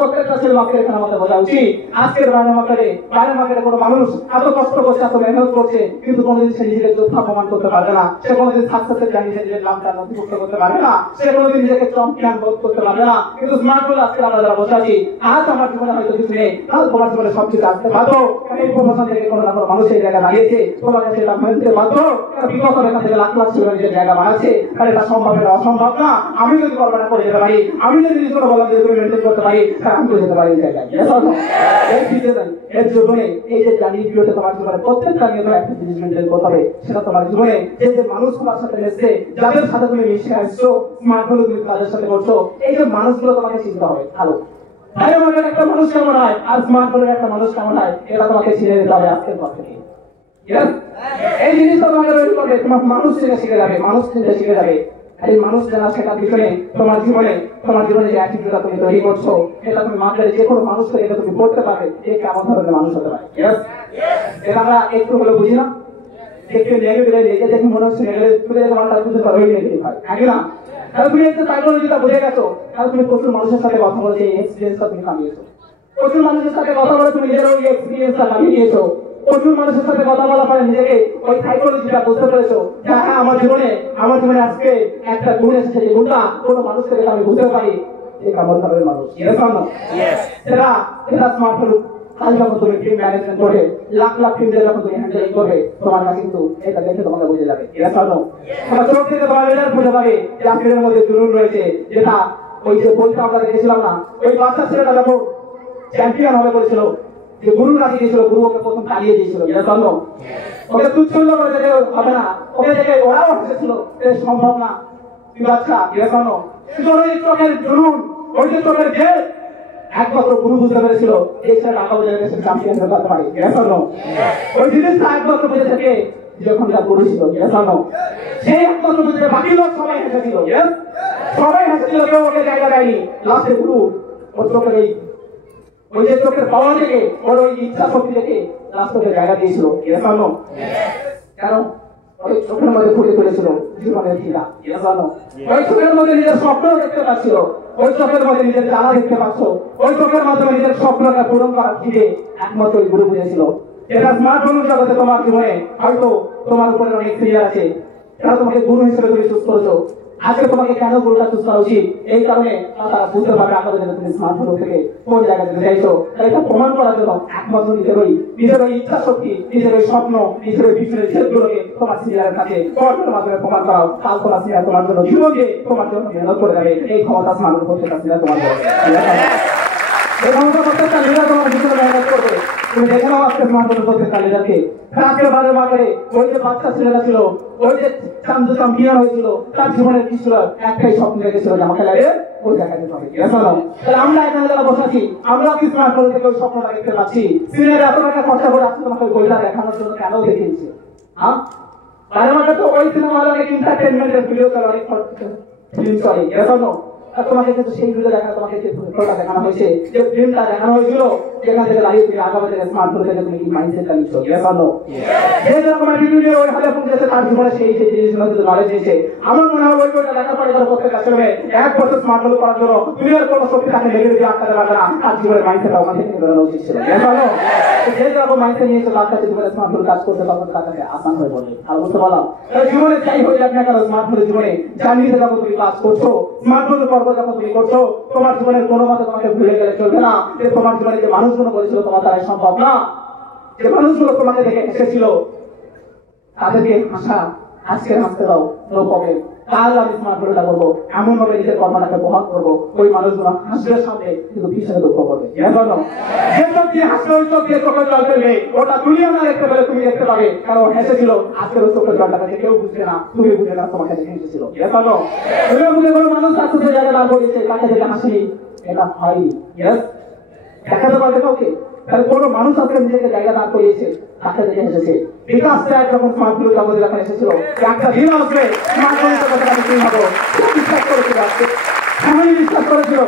প্রত্যেকটা ছেলে মাকে এখানে আমাদের বোঝা উচিত। আজকের বাইরের মার্কেটে কোনো মানুষ এত কষ্ট করছে, এত মেহনত করছে, কিন্তু কোনোদিন সে নিজেকে যোদ্ধা প্রমাণ করতে পারবে না। সে কোনোদিন সাকসেসের জানি নিজের নামটা নথিভুক্ত করতে পারবে না। সে কোনোদিন নিজেকে চ্যাম্পিয়ন বোধ করতে পারবে না। কিন্তু স্মার্ট বোর্ড আজকে আমরা যারা বসে আছি, আজ আমার জীবনে হয়তো কিছু নেই, কাল তোমার জীবনে সবকিছু আসতে বাধ্য। এই প্রমোশন থেকে কোনো না কোনো মানুষ এই জায়গায় দাঁড়িয়েছে, তোমার কাছে এটা মেনতে বাধ্য। বিগত এখান থেকে লাখ লাখ ছেলে নিজের জায়গা বানাচ্ছে, কারণ এটা সম্ভব, এটা অসম্ভব না। আমি যদি কল্পনা করে যেতে পারি, আমি যদি জিনিসগুলো বললাম যে তুমি মেনটেন করতে পারি, আমি যেতে পারি এই জায়গায়। এর জীবনে এই যে জানিয়ে ভিডিওতে তোমার জীবনে প্রত্যেকটা নিয়ে তোমার একটা জিনিস মেনটেন করতে হবে, সেটা তোমার জীবনে যে যে মানুষ তোমার সাথে মিশছে, যাদের সাথে তুমি মিশে আসছো, স্মার্ট বোর্ড তুমি তাদের সাথে করছো, এই যে মানুষগুলো তোমাকে চিনতে হবে। ভালো ভাই আমাদের একটা মানুষ কেমন হয় আর স্মার্ট বোর্ডের একটা মানুষ কেমন হয়, এটা তোমাকে চিনে নিতে হবে আজকের পর থেকে। এই জিনিসটা তোমাকে তৈরি করবে, তোমার মানুষ চিনে শিখে যাবে, মানুষ চিনতে শিখে যাবে। এই মানুষ জানা সেটার পিছনে তোমার জীবনে যে অ্যাটিটিউডটা তুমি তৈরি করছো, এটা তুমি মাত্র যে কোনো মানুষ থেকে এটা তুমি করতে পারবে, যে কেমন ধরনের মানুষ হতে পারে। এটা আমরা একটু হলে বুঝি না, একটু নেগেটিভ লেগে দেখে মনে হচ্ছে নেগেটিভ, তুমি তোমার কাছে বুঝতে পারো নেগেটিভ হয়, নাকি না? তাহলে তুমি একটু সাইকোলজিটা বুঝে গেছো, তাহলে তুমি প্রচুর মানুষের সাথে কথা বলে এই এক্সপিরিয়েন্সটা তুমি কামিয়েছো। প্রচুর মানুষের সাথে কথা বলে তুমি নিজের ওই এক্সপিরিয়েন্সটা কামিয়ে নিয়েছো। প্রচুর মানুষের সাথে কথা বলা পরে নিজেকে ওই সাইকোলজিটা বুঝতে পেরেছো, হ্যাঁ আমার জীবনে আজকে একটা গুণ এসেছে, যে গুণটা কোনো মানুষ থেকে আমি বুঝতে পারি যে কেমন ধরনের মানুষ। সেটা স্মার্টফোন কাজ যখন তুমি টিম ম্যানেজমেন্ট করে লাখ লাখ টিমদের যখন তুমি হ্যান্ডেল করবে, তোমার কাছে কিন্তু এটা দেখে তোমাকে বুঝে যাবে। এরা শোনো, তোমার চোখ থেকে তোমার রেজাল্ট বুঝে পাবে যে আপনাদের মধ্যে জরুর রয়েছে, যেটা ওই যে বইটা আমরা দেখেছিলাম না, ওই বাচ্চা ছেলেটা যখন চ্যাম্পিয়ন হবে বলেছিল, যে গুরুর কাছে গিয়েছিল, গুরু ওকে প্রথম তাড়িয়ে দিয়েছিল। এরা শোনো, ওকে তুচ্ছল্য করে যেতে হবে না, ওকে দেখে ওরাও হেসেছিল, সম্ভব না তুই বাচ্চা। এরা শোনো, ওই চোখের জরুর, ওই যে চোখের জেল, একমাত্র গুরু বুঝতে পেরেছিল এই ছেলে টাকা বুঝে গেছে, চ্যাম্পিয়ন হতে পারে। এরা শোনো, ওই জিনিসটা একমাত্র বুঝে থাকে যখন তার গুরু ছিল। এরা শোনো, সেই একমাত্র বুঝে, বাকি লোক সবাই হেসেছিল, সবাই হেসেছিল, কেউ ওকে জায়গা দেয়নি। লাস্টে গুরু ওর চোখের ওই যে চোখের পাওয়ার থেকে ওর ওই ইচ্ছা শক্তি থেকে রাষ্ট্রকে জায়গা দিয়েছিল জানো কেন ওই চোখের মধ্যে ফুটে তুলেছিল জীবনের খিদা জানো ওই চোখের মধ্যে নিজের স্বপ্ন দেখতে পাচ্ছিল ওই চোখের মধ্যে নিজের জ্বালা দেখতে পাচ্ছ ওই চোখের মাধ্যমে নিজের স্বপ্নটা পূরণ করার খিদে একমাত্র ওই গুরু বুঝেছিল। এটা স্মার্টফোন জগতে তোমার জীবনে হয়তো তোমার উপরে অনেক ফিরিয়ে আছে, তারা তোমাকে গুরু হিসেবে তুমি চুজ করেছো। আজকে তোমাকে কেন গুরুটা চুজ করা উচিত এই কারণে তারা বুঝতে পারবে আগামী দিনে তুমি স্মার্টফোন থেকে কোন জায়গায় যেতে চাইছো। এটা প্রমাণ করার জন্য একমাত্র নিজের ওই ইচ্ছা শক্তি, নিজের ওই স্বপ্ন, নিজের ওই পিছনের ছেলেগুলোকে তোমার সিনিয়রের কাছে পড়াশোনার মাধ্যমে প্রমাণ করাও। কাল তোমার সিনিয়র তোমার জন্য জীবন দিয়ে তোমার জন্য মেহনত করে যাবে। এই ক্ষমতা স্মার্টফোন প্রত্যেকটা সিনিয়র তোমার জন্য এই ক্ষমতা প্রত্যেকটা লিডার তোমার পিছনে মেহনত করবে। তুমি দেখে নাও আজকে স্মার্টফোনের প্রত্যেকটা লিডারকে আজকে বাজারে বাজারে ওই যে বাচ্চা ছেলেরা ছিল ওই যে চ্যাম্পিয়ন হয়েছিল তার জীবনের কি ছিল একটাই স্বপ্ন রেখেছিল যে আমাকে লাগে ওই জায়গায় হবে। তাহলে আমরা এখানে যারা বসে আছি আমরা কি স্মার্টফোন থেকে ওই স্বপ্নটা দেখতে পাচ্ছি? সিনিয়র এত টাকা খরচা করে আজকে তোমাকে বইটা দেখানোর জন্য কেন দেখিয়েছে? হ্যাঁ তার মানে তো ওই সিনেমা অনেক এন্টারটেনমেন্টের ভিডিও চলে, অনেক ফিল্ম চলে এখনো। তোমাকে কিন্তু সেই ভিডিও দেখানো তোমাকে যে ফটোটা দেখানো হয়েছে যে ফিল্মটা দেখানো হয়েছিল যেখান থেকে দাঁড়িয়ে তুমি আগামী থেকে স্মার্টফোন থেকে তুমি কি মাইন্ডসেটটা নিচ্ছ এখনো যে রকম ভিডিও ওই হাতে পৌঁছেছে তার জীবনে সেই সেই জিনিসগুলো যদি নলেজ দিয়েছে। আমার মনে হয় ওই বইটা দেখার পরে তার প্রত্যেক আসলে এক বছর স্মার্টফোন করার জন্য দুনিয়ার কোনো শক্তি তাকে লেগে দিয়ে আটকাতে পারবে না। তার জীবনের মাইন্ডসেটটা ওখান থেকে বেরোনো উচিত ছিল এখনো। যে রকম মাইন্ডসেট নিয়েছে তার কাছে জীবনে স্মার্টফোন কাজ করতে তখন তার কাছে আসান হয়ে পড়বে। আর বুঝতে পারলাম জীবনে যাই হয়ে যাক না কেন স্মার্টফোনের জীবনে জানিয়ে যখন তুমি কাজ করছো স্মার্টফোনের পর্ব যখন তুমি করছো তোমার জীবনের কোনো মতে তোমাকে ভুলে গেলে চলবে না যে তোমার জীবনে যে মানুষগুলো করেছিল তোমার দ্বারা সম্ভব না। যে মানুষগুলো তোমাকে দেখে এসেছিল তাদেরকে হাসা আজকে হাসতে দাও, নো প্রবলেম। কাল আমি স্মার্টফোনটা করবো এমন ভাবে নিজের কর্মটাকে বহাল করবো ওই মানুষগুলো হাসবে সামনে কিন্তু পিছনে দুঃখ করবে। যে চোখ দিয়ে হাসলে ওই চোখ দিয়ে চোখের জল ফেলবে ওটা দুনিয়া না দেখতে পেলে তুমি দেখতে পাবে কারণ হেসেছিল আজকের ওই চোখের জলটাকে কেউ বুঝবে না, তুমি বুঝবে না তোমাকে দেখে হেসেছিল। মুখে কোনো মানুষ আসতে জায়গায় দাঁড় করিয়েছে তাকে দেখে হাসি এটা হয় দেখাতে পারবে কাউকে। তাহলে কোনো মানুষ আজকে নিজেকে জায়গা দাঁড় করিয়েছে তাকে দেখে এসেছে। বিকাশ রায় যখন স্মার্টফোন জগতে যখন এসেছিল একটা দিন আসবে স্মার্টফোনের কথা আমি কি হবো বিশ্বাস করেছিল, আজকে ফ্যামিলি বিশ্বাস করেছিল,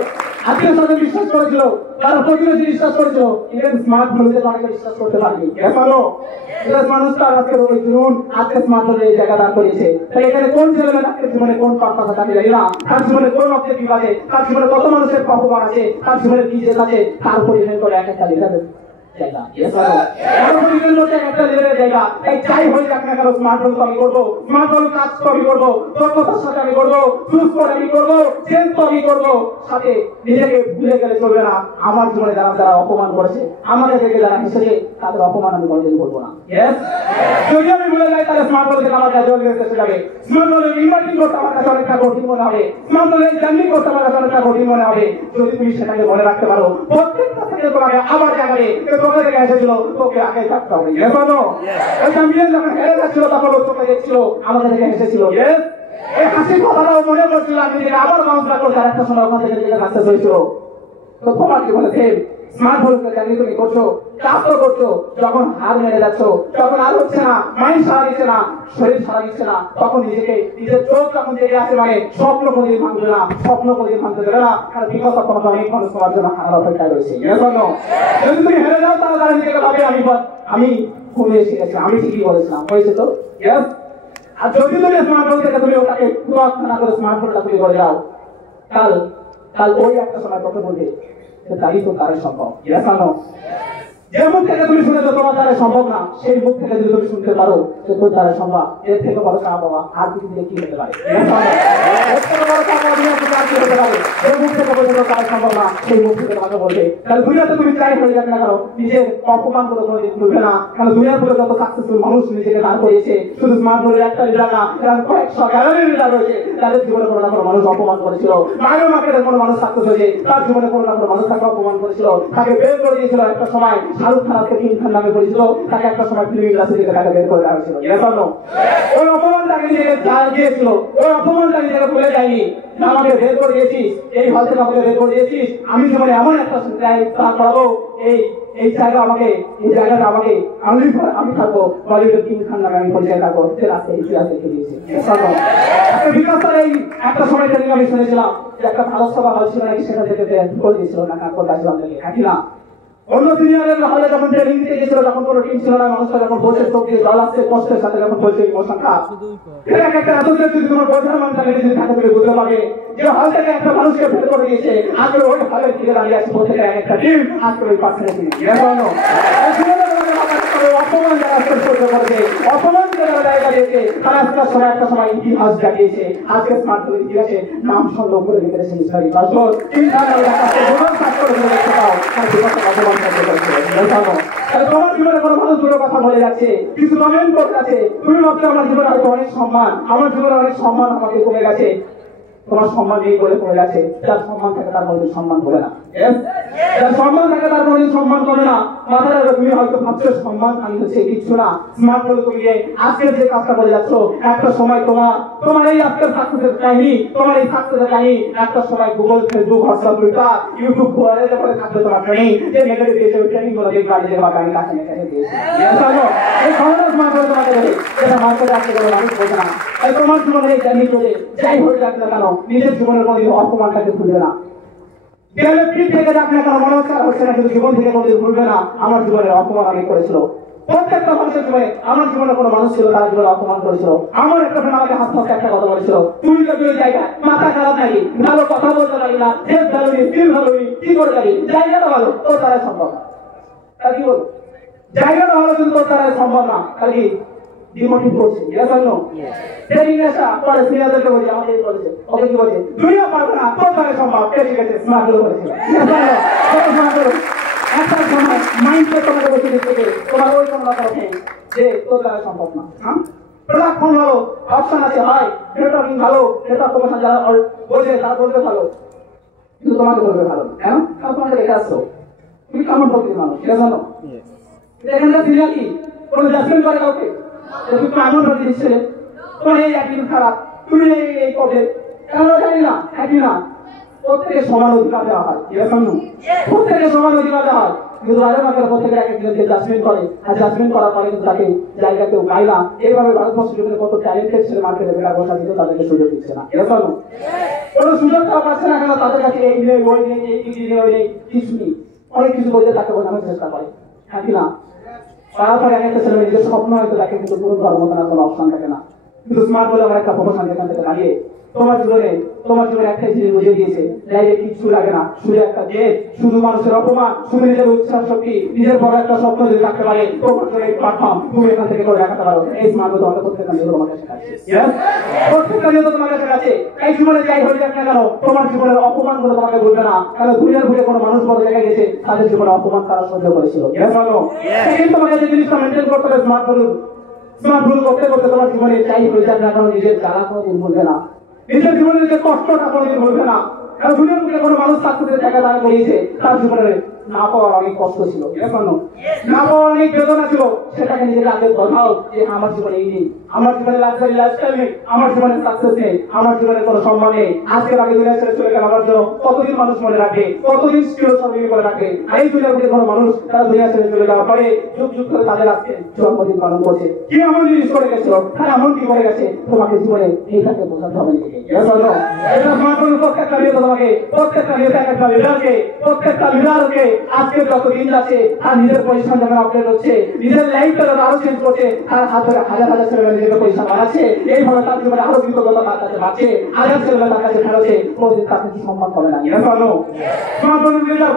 আত্মীয় স্বজন বিশ্বাস করেছিল, তারা প্রতিবেশী বিশ্বাস করেছিল, ইভেন স্মার্টফোন অনেকে বিশ্বাস করতে পারেনি। এখনো মানুষ তার আজকে ওই জুন আজকে স্মার্টফোনের এই জায়গা দাঁড় করিয়েছে। তাই এখানে কোন ছেলেমেয়ে তার জীবনে কোন পারপাস আছে আমি জানি না, তার জীবনে কোন অবজেক্টিভ আছে, তার জীবনে কত মানুষের পাপমান আছে, তার জীবনে কি জেদ আছে তার উপর ডিপেন্ড করে এক একটা লিডারের জায়গা। যাই হয়ে যাক না কেন স্মার্টফোন আমি করবো, স্মার্টফোন কাজ আমি করবো, দক্ষতার সাথে আমি করবো, চুজ করে আমি করবো, চেঞ্জ আমি করবো। সাথে নিজেকে ভুলে গেলে চলবে না আমার জীবনে যারা যারা অপমান করেছে আমাকে দেখে যারা হেসেছে তাদের অপমান আমি কোনোদিন করবো না। যদি আমি ভুলে যাই তাহলে স্মার্টফোন থেকে আমার কাছে চলে যাবে। স্মার্টফোনের ইনভার্টিং করতে আমার কাছে অনেকটা কঠিন মনে হবে, স্মার্টফোনের জার্নি করতে আমার কাছে অনেকটা কঠিন মনে হবে। যদি তুমি সেটাকে মনে রাখতে পারো প্রত্যেকটা থেকে তোমাকে আবার জায়গায় তোকে থেকে এসেছিল তোকে আগে থাকতে হবে। ওই চ্যাম্পিয়ন যখন হেরে যাচ্ছিল তখন ও চোখে দেখছিল আমাদের থেকে এসেছিল। এই হাসির কথাটাও মনে করছিল আমি নিজেকে আবার বাউন্সা করতে আর একটা সময় ওখান থেকে নিজেকে কাছে হয়েছিল। তো তোমার কি বলে স্মার্টফোনকে জানি তুমি করছো কাজ তো করছো, যখন হার মেরে যাচ্ছ তখন আর হচ্ছে না, মাইন্ড সারা দিচ্ছে না, শরীর সারা দিচ্ছে না, তখন নিজেকে নিজের চোখ যখন জেগে আসে মানে স্বপ্ন কোনদিন ভাঙবে না, স্বপ্ন কোনদিন ভাঙতে দেবে না। কারণ বিগত তোমাকে অনেক মানুষ তোমার জন্য হারার অপেক্ষায় রয়েছে। যদি তুমি হেরে যাও তাহলে তারা নিজেকে ভাবে আমি ঘুমিয়ে এসে গেছি, আমি ঠিকই বলেছিলাম হয়েছে তো। আর যদি তুমি স্মার্টফোন থেকে তুমি ওটাকে পুরোক্ষণা করে স্মার্টফোনটা তুমি করে যাও কাল ওই একটা সময় কথা বলবে তাই তো তারা সম্ভব। যে মুখ থেকে তুমি শুনেছো তোমার দ্বারা সম্ভব না সেই মুখ থেকে যদি তুমি শুনতে পারো যে তোর দ্বারা সম্ভব, এর থেকে বড় কাম বাবা আর কিছু দিলে কি হতে পারে? তুমি চাই হয়ে যাবে না কারো নিজের অপমান করে কোনো দিন ভুলবে না। কারণ দুনিয়ার পুরো যত সাকসেসফুল মানুষ নিজেকে দাঁড় করিয়েছে শুধু স্মার্টফোনের একটা লিডার না, কয়েকশো গ্যালারির লিডার রয়েছে তাদের জীবনে কোনো না কোনো মানুষ অপমান করেছিল। মায়ের মার্কেটের কোনো মানুষ সাকসেস হয়েছে তার জীবনে কোনো না কোনো মানুষ তাকে অপমান করেছিল, তাকে বের করে দিয়েছিল। একটা সময় শাহরুখ খান আজকে কিং খান নামে পরিচিত, তাকে একটা সময় ফিল্ম ইন্ডাস্ট্রি থেকে তাকে বের করে দেওয়া হয়েছিল। ওই অপমানটাকে নিজেকে গিয়েছিল, ওই অপমানটা নিজেকে ভুলে যায়নি। আমাকে বের করে দিয়েছিস এই হল থেকে, আমাকে বের করে দিয়েছিস, আমি জীবনে এমন একটা করাবো এই জায়গা আমাকে এই জায়গাটা আমাকে আমি থাকবো বলিউডের কিং খান নামে আমি পরিচয় থাকবো। সে রাস্তায় ইতিহাস রেখে দিয়েছে। এই একটা সময় ট্রেনিং আমি শুনেছিলাম যে একটা ভালো সভা হয়েছিল নাকি সেটা থেকে করে দিয়েছিল না কাকর দাসিবাম থেকে। হ্যাঁ না অন্য সিনিয়রের হলে যখন ট্রেনিং দিতে গেছিল, যখন কোনো টিম ছিল না, মানুষটা যখন বলছে চোখ দিয়ে জল আসছে কষ্টের সাথে, যখন বলছে ইমোশন খারাপ, এটা একটা আদর্শের যদি তোমার বোঝার মেন্টালিটি যদি থাকে, তুমি বুঝতে পারবে যে হল থেকে একটা মানুষকে ফেল করে দিয়েছে, আজকে ওই হলের দিকে দাঁড়িয়ে আছে প্রত্যেকের একটা টিম, আজকে ওই পাশে অপমান যারা সহ্য করেছে, অপমান যারা জায়গা দিয়েছে, তারা একটা সময় ইতিহাস জাগিয়েছে। আজকে স্মার্টফোন ইতিহাসে নাম সংগ্রহ করে রেখেছে ইসলামী রাষ্ট্র। তোমার জীবনে কোনো মানুষ দুটো কথা বলে যাচ্ছে, কিছু কমেন্ট করে যাচ্ছে, তুমি ভাবছো আমার জীবনে হয়তো অনেক সম্মান, আমার জীবনে অনেক সম্মান আমাকে কমে গেছে। তোমার সম্মান নেই বলে কমে গেছে। যার সম্মান থাকে তার মধ্যে সম্মান করে না, যার সম্মান থাকে তার মধ্যে সম্মান করে না। মাথায় তুমি হয়তো ভাবছো সম্মান আমি হচ্ছে কিছু না, স্মার্ট বলে তুমি আজকের যে কাজটা করে যাচ্ছ, একটা সময় তোমার এই আজকের সাকসেসের কাহিনী, তোমার এই সাকসেসের কাহিনী একটা সময় Google, Facebook, WhatsApp, Twitter, YouTube করে থাকবে তোমার ট্রেনিং, যে নেগেটিভ দিয়েছে ওই ট্রেনিং গুলো দেখবা যে বাবা আমি কাছে নিয়ে দিয়েছি। এই খবরটা স্মার্ট বলে তোমাকে দেবে, যেটা মার্কেটে আসতে গেলে মানুষ বোঝে না। তোমার জীবনে এই জার্নি চলে যাই হয়ে যাক না কেন, নিজের জীবনের মধ্যে অপমানটাকে ভুলবে না। থেকে যাক না কেন, মনে হচ্ছে না, কিন্তু জীবন থেকে কোনোদিন ভুলবে না আমার জীবনের অপমান আমি করেছিল। প্রত্যেকটা মানুষের জীবনে, আমার জীবনে কোনো মানুষ ছিল তার জীবনে অপমান করেছিল। আমার একটা ফ্রেন্ড আমাকে হাসতে হাসতে একটা কথা বলেছিল, তুই তো তুই জায়গায় মাথা খারাপ নাকি, ভালো কথা বলতে পারি না, হেল্প ভালো নি, ফিল ভালো নি, কি করে পারি, জায়গাটা ভালো তোর দ্বারা সম্ভব না। তাই কি বল, জায়গাটা ভালো কিন্তু তোর দ্বারা সম্ভব না, খালি ডিমোটিভ করছে। এটা জানো ট্রেনিং আসা পরে সিনিয়রদেরকে বলছে, আমাকে এই বলেছে, ওকে কি বলছে, তুইও পারবে না, তোর দ্বারা সম্ভব। ঠিক আছে, স্মার্ট হলো বলেছিল। একটা সময় মাইন্ডসেট তোমাকে বসে দিচ্ছে, তোমার ওই কোনো কথা ওঠে যে তোর দ্বারা সম্ভব না। প্রোডাক্ট ফোন ভালো, অপশন আছে, হয় নেটওয়ার্কিং ভালো, নেটওয়ার্ক প্রমোশন যারা বোঝে তারা বলবে ভালো, কিন্তু তোমাকে বলবে ভালো না। কেন? কারণ তোমাকে রেখে আসছো, তুমি কেমন প্রকৃতির মানুষ এটা জানো। এখানকার সিনিয়র কি কোনো জাজমেন্ট করে কাউকে, তুমি কেমন প্রকৃতির ছেলে, তোমার এই অ্যাটিটিউড খারাপ, তুমি এই প্রবলেম, কেন জানি না, একই না। প্রত্যেকে সমান অধিকার দেওয়া হয়, প্রত্যেকে সমান অধিকার দেওয়া হয়, কিন্তু রাজামাকের প্রত্যেকের এক একজনকে জাজমেন্ট করে, আর জাজমেন্ট করার পরে কিন্তু তাকে জায়গা কেউ পায় না। এইভাবে ভারতবর্ষের জন্য কত ট্যালেন্টেড ছেলে মার্কেটে বেকার বসা দিল, তাদেরকে সুযোগ দিচ্ছে না। এরকম কোনো সুযোগ দেওয়া পাচ্ছে না কেন, তাদের কাছে এই নেই, ওই নেই, এই ডিগ্রি নেই, ওই নেই, কিছু নেই, অনেক কিছু বলতে তাকে বোঝানোর চেষ্টা করে, হ্যাঁ কি না। তারপরে এক একটা ছেলে নিজের স্বপ্ন হয়তো তাকে কিন্তু পূরণ করার মতো না কোনো অপশন থাকে না। কিন্তু স্মার্ট বলে আমার একটা প্রফেশন যেখান থেকে দাঁড়িয়ে তোমার জীবনে একটাই জিনিস বুঝিয়ে দিয়েছে, লাইফে কিছু লাগে না, শুধু একটা জেদ, শুধু মানুষের অপমান, শুধু নিজের উৎসাহ শক্তি, নিজের বড় একটা স্বপ্ন যদি রাখতে পারে, তোমার জন্য এই প্ল্যাটফর্ম তুমি এখান থেকে করে রাখতে পারো। এই স্মার্ট তোমাকে প্রত্যেকটা নিয়ত তোমাকে শেখাচ্ছে, প্রত্যেকটা নিয়ত তোমাকে শেখাচ্ছে। এই জীবনে যাই হয়ে যাক না কেন, তোমার জীবনের অপমান গুলো তোমাকে বলবে না, কারণ দুনিয়ার ঘুরে কোনো মানুষ বড় জায়গায় গেছে, তাদের জীবনে অপমান তারা সহ্য করেছিল। তোমাকে যে জিনিসটা মেনটেন করতে হবে, স্মার্ট করতে করতে তোমার জীবনে যাই হয়ে যাক না কেন, নিজের জ্বালা কোনোদিন ভুলবে না, নিজের জীবনের যে কষ্টটা কোনোদিন ভুলবে না। কারণ দুনিয়ার মধ্যে কোনো মানুষ সাকসেসের জায়গা দাঁড় করিয়েছে, তার জীবনে না পাওয়ার অনেক কষ্ট ছিল, না পাওয়ার অনেক বেদনা ছিল, সেটাকে নিজেকে আগে বোঝাও যে আমার জীবনে এই নেই, আমার জীবনে লাক্সারি লাইফস্টাইল নেই, আমার জীবনে সাকসেস নেই, আমার জীবনে কোনো সম্মান নেই। আজকের আগে দুনিয়া ছেড়ে চলে গেল আমার জন্য কতদিন মানুষ মনে রাখবে, কতদিন স্মৃতি করে রাখবে। আর এই দুনিয়ার মধ্যে কোনো মানুষ তারা দুনিয়া ছেড়ে চলে যাওয়ার পরে যুগ যুগ করে তাদের আজকে জন্মদিন পালন করছে, কি এমন জিনিস করে গেছিল, তারা এমন কি করে গেছে, তোমাকে জীবনে এইটাকে বোঝাতে হবে। প্রত্যেকটা নিয়ত তোমাকে, প্রত্যেকটা নিয়ত একটা লিডারকে, প্রত্যেকটা লিডারকে আজকে যত দিন যাচ্ছে আর নিজের পজিশন যখন আপডেট হচ্ছে, নিজের লাইফটা যখন আরো চেঞ্জ করছে, তার হাত ধরে হাজার হাজার ছেলেমেয়ে নিজেকে পজিশন বাড়াচ্ছে, এইভাবে তার জীবনে আরো কৃতজ্ঞতা তার কাছে বাড়ছে, হাজার ছেলেমেয়ে তার কাছে ফেরোছে, কোনোদিন তাকে কি সম্মান করে না।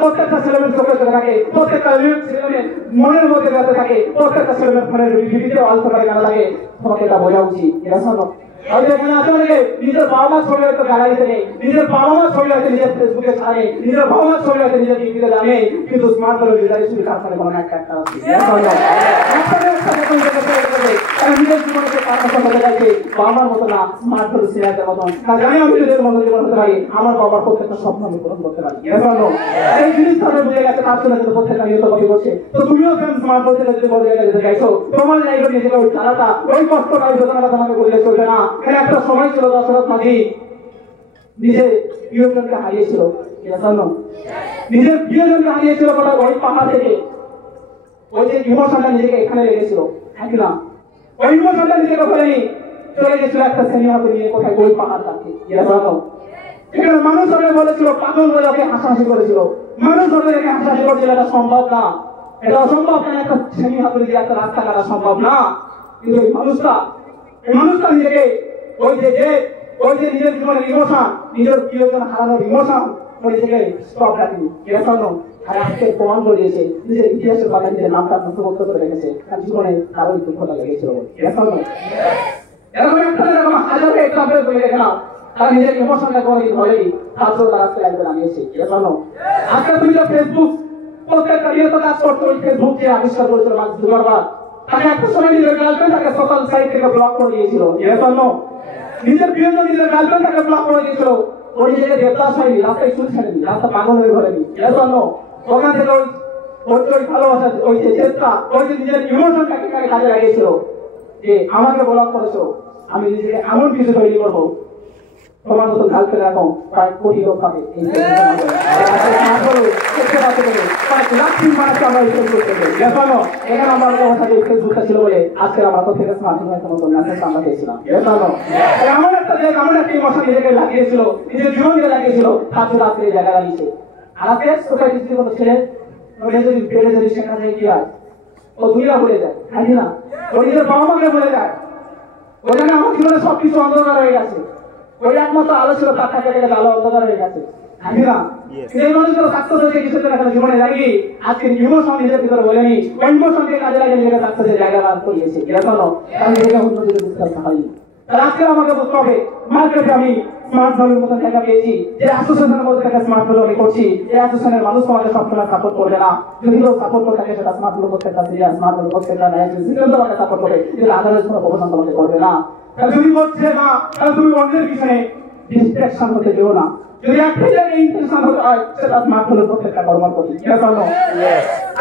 প্রত্যেকটা ছেলেমেয়ের চোখে চোখে থাকে, প্রত্যেকটা ছেলেমেয়ে মনের মধ্যে যাতে থাকে, প্রত্যেকটা ছেলেমেয়ের ফোনের ভিডিওতে অল্প করে গানা লাগে, তোমাকে এটা বোঝা উচিত। এটা শোনো, নিজের বাবা মা ছবি হয়তো গ্যালারিতে নেই, নিজের বাবা মা ছবি হয়তো নিজের ফেসবুকে ছাড়ে, নিজের বাবা মা ছবি হয়তো নিজের টিভিতে জানে, কিন্তু স্মার্ট বলে লিডারশিপ কারখানে কোনো একটা নিজের জীবনকে হতে চাইছে বাবার মতো না, স্মার্ট বলে সিনিয়রদের মতন না, জানি আমি নিজের মতো জীবন হতে পারি, আমার বাবার প্রত্যেকটা স্বপ্ন আমি পূরণ করতে পারি। এই জিনিসটা বুঝে গেছে, তার জন্য কিন্তু প্রত্যেকটা নিয়ত কপি করছে। তো তুমিও স্মার্ট বলতে যদি বড় জায়গায় যেতে চাইছো, তোমার লাইফে নিজেকে ওই তারাটা, ওই কষ্টটা, ওই বেদনাটা তোমাকে বললে চলবে না। একটা সময় ছিল দশরথ মাঝি নিজের প্রিয়জনকে হারিয়েছিল, নিজের প্রিয়জনকে হারিয়েছিল ওই পাহাড় থেকে, ওই যে ইমোশনটা নিজেকে এখানে লেগেছিল, হ্যাঁ কিনা, ওই ইমোশনটা নিজেকে ফেলেনি, চলে গেছিল একটা সিনেমাকে নিয়ে কোথায়, ওই পাহাড় থাকে। এখানে মানুষ ওকে বলেছিল পাগল বলে, ওকে হাসাহাসি করেছিল, মানুষ ধরে রেখে হাসাহাসি করছিল, এটা সম্ভব না, এটা অসম্ভব না, একটা সেমি হাতুড়ি দিয়ে একটা রাস্তা কাটা সম্ভব না। কিন্তু এই মানুষটা নিজেকে ওই যে নিজের জীবনের ইমোশন, নিজের প্রিয়জন হারানোর ইমোশন নিজেকে স্টপ রাখেনি। এর জন্য আর আজকে প্রমাণ করে দিয়েছে নিজের ইতিহাসের কথা, নিজের নামটা নথিভুক্ত করে রেখেছে, তার জীবনে কারোই দুঃখটা লেগেছিল। এর জন্য এরকম একটা হাজারো এক্সাম্পল করে রেখে নাও, তারা নিজের ইমোশনটা কোনোদিন ধরেই ছাত্র তারা আজকে লাইভে দাঁড়িয়েছে। এর জন্য আজকে তুমি যে ফেসবুক প্রত্যেকটা নিয়ত কাজ করছো, ওই ফেসবুক যে আবিষ্কার করেছিল মার্ক জুকারবার্গ, তাকে একটা সময় নিজের গার্লফ্রেন্ড তাকে সোশ্যাল সাইট থেকে ব্লক করে দিয়েছিল। এর জন্য নিজের প্রিয়জন নিজের গার্লফ্রেন্ড তাকে ব্লক করে দিয়েছিল। ওই নিজেকে দেবদাস হয়নি, রাস্তায় চুল ছেড়েনি, রাস্তা পাগল হয়ে ঘরেনি। এর জন্য ওখান থেকে ওই ভালোবাসা, ওই যে চেষ্টা, ওই যে নিজের ইমোশনটাকে কাজে লাগিয়েছিল যে আমাকে ব্লক করেছো, আমি নিজেকে এমন কিছু তৈরি করবো, তোমার মতো গার্লফ্রেন্ড এখন প্রায় কোটি লোক পাবে। এখানে আমরা ফেসবুকটা ছিল বলে আজকে আমরা তো থেকে স্মার্টফোনের মতো মেসেজ আমরা পেয়েছিলাম। এমন একটা ইমোশন নিজেকে লাগিয়েছিল, নিজের জীবনকে লাগিয়েছিল, তার জন্য আজকে এই জায়গায় দাঁড়িয়েছে। আর আজকে সোসাইটিতে কোনো ছেলে যদি পেরে যদি শেখা যায় কি হয়, ও দুনিয়া ভুলে যায়, তাই না? ও নিজের বাবা মাকে ভুলে যায়, ও জানে আমার জীবনে সবকিছু অন্ধকার হয়ে গেছে, ওই একমাত্র আলো ছিল, তার কাছে গেলে আলো অন্ধকার হয়ে গেছে। এই মানুষগুলো সাকসেসের কিছুদিন এখানে জীবনে দাঁড়িয়ে আজকে ইমোশন নিজের ভিতরে বলেনি, ওই ইমোশনকে কাজে লাগিয়ে নিজেকে সাকসেসের জায়গা বার করিয়েছে। এজন্য আমি নিজেকে উন্নতিতে বুঝতে পারি। তাহলে আজকে আমাকে বুঝতে হবে, মার্কেটে আমি স্মার্ট ভ্যালুর মতো জায়গা পেয়েছি, যে অ্যাসোসিয়েশনের মধ্যে থেকে স্মার্ট ভ্যালু আমি করছি, এই অ্যাসোসিয়েশনের মানুষ আমাকে সবসময় সাপোর্ট করবে না, যদি কেউ সাপোর্ট করে থাকে সেটা স্মার্ট ভ্যালু প্রত্যেকটা সিরিয়াস, স্মার্ট ভ্যালু প্রত্যেকটা ন্যায় তোমাকে সাপোর্ট করবে, কিন্তু আদারের কোনো প্রফেশন তোমাকে করবে না। যদি করছে না, তাহলে তুমি অন্যের পিছনে ডিস্ট্রাকশন হতে দিও না। যদি একটা জায়গায় ইন্টেনশন হতে হয়, সেটা স্মার্ট ভ্যালুর প্রত্যেকটা কর্মের প্রতি।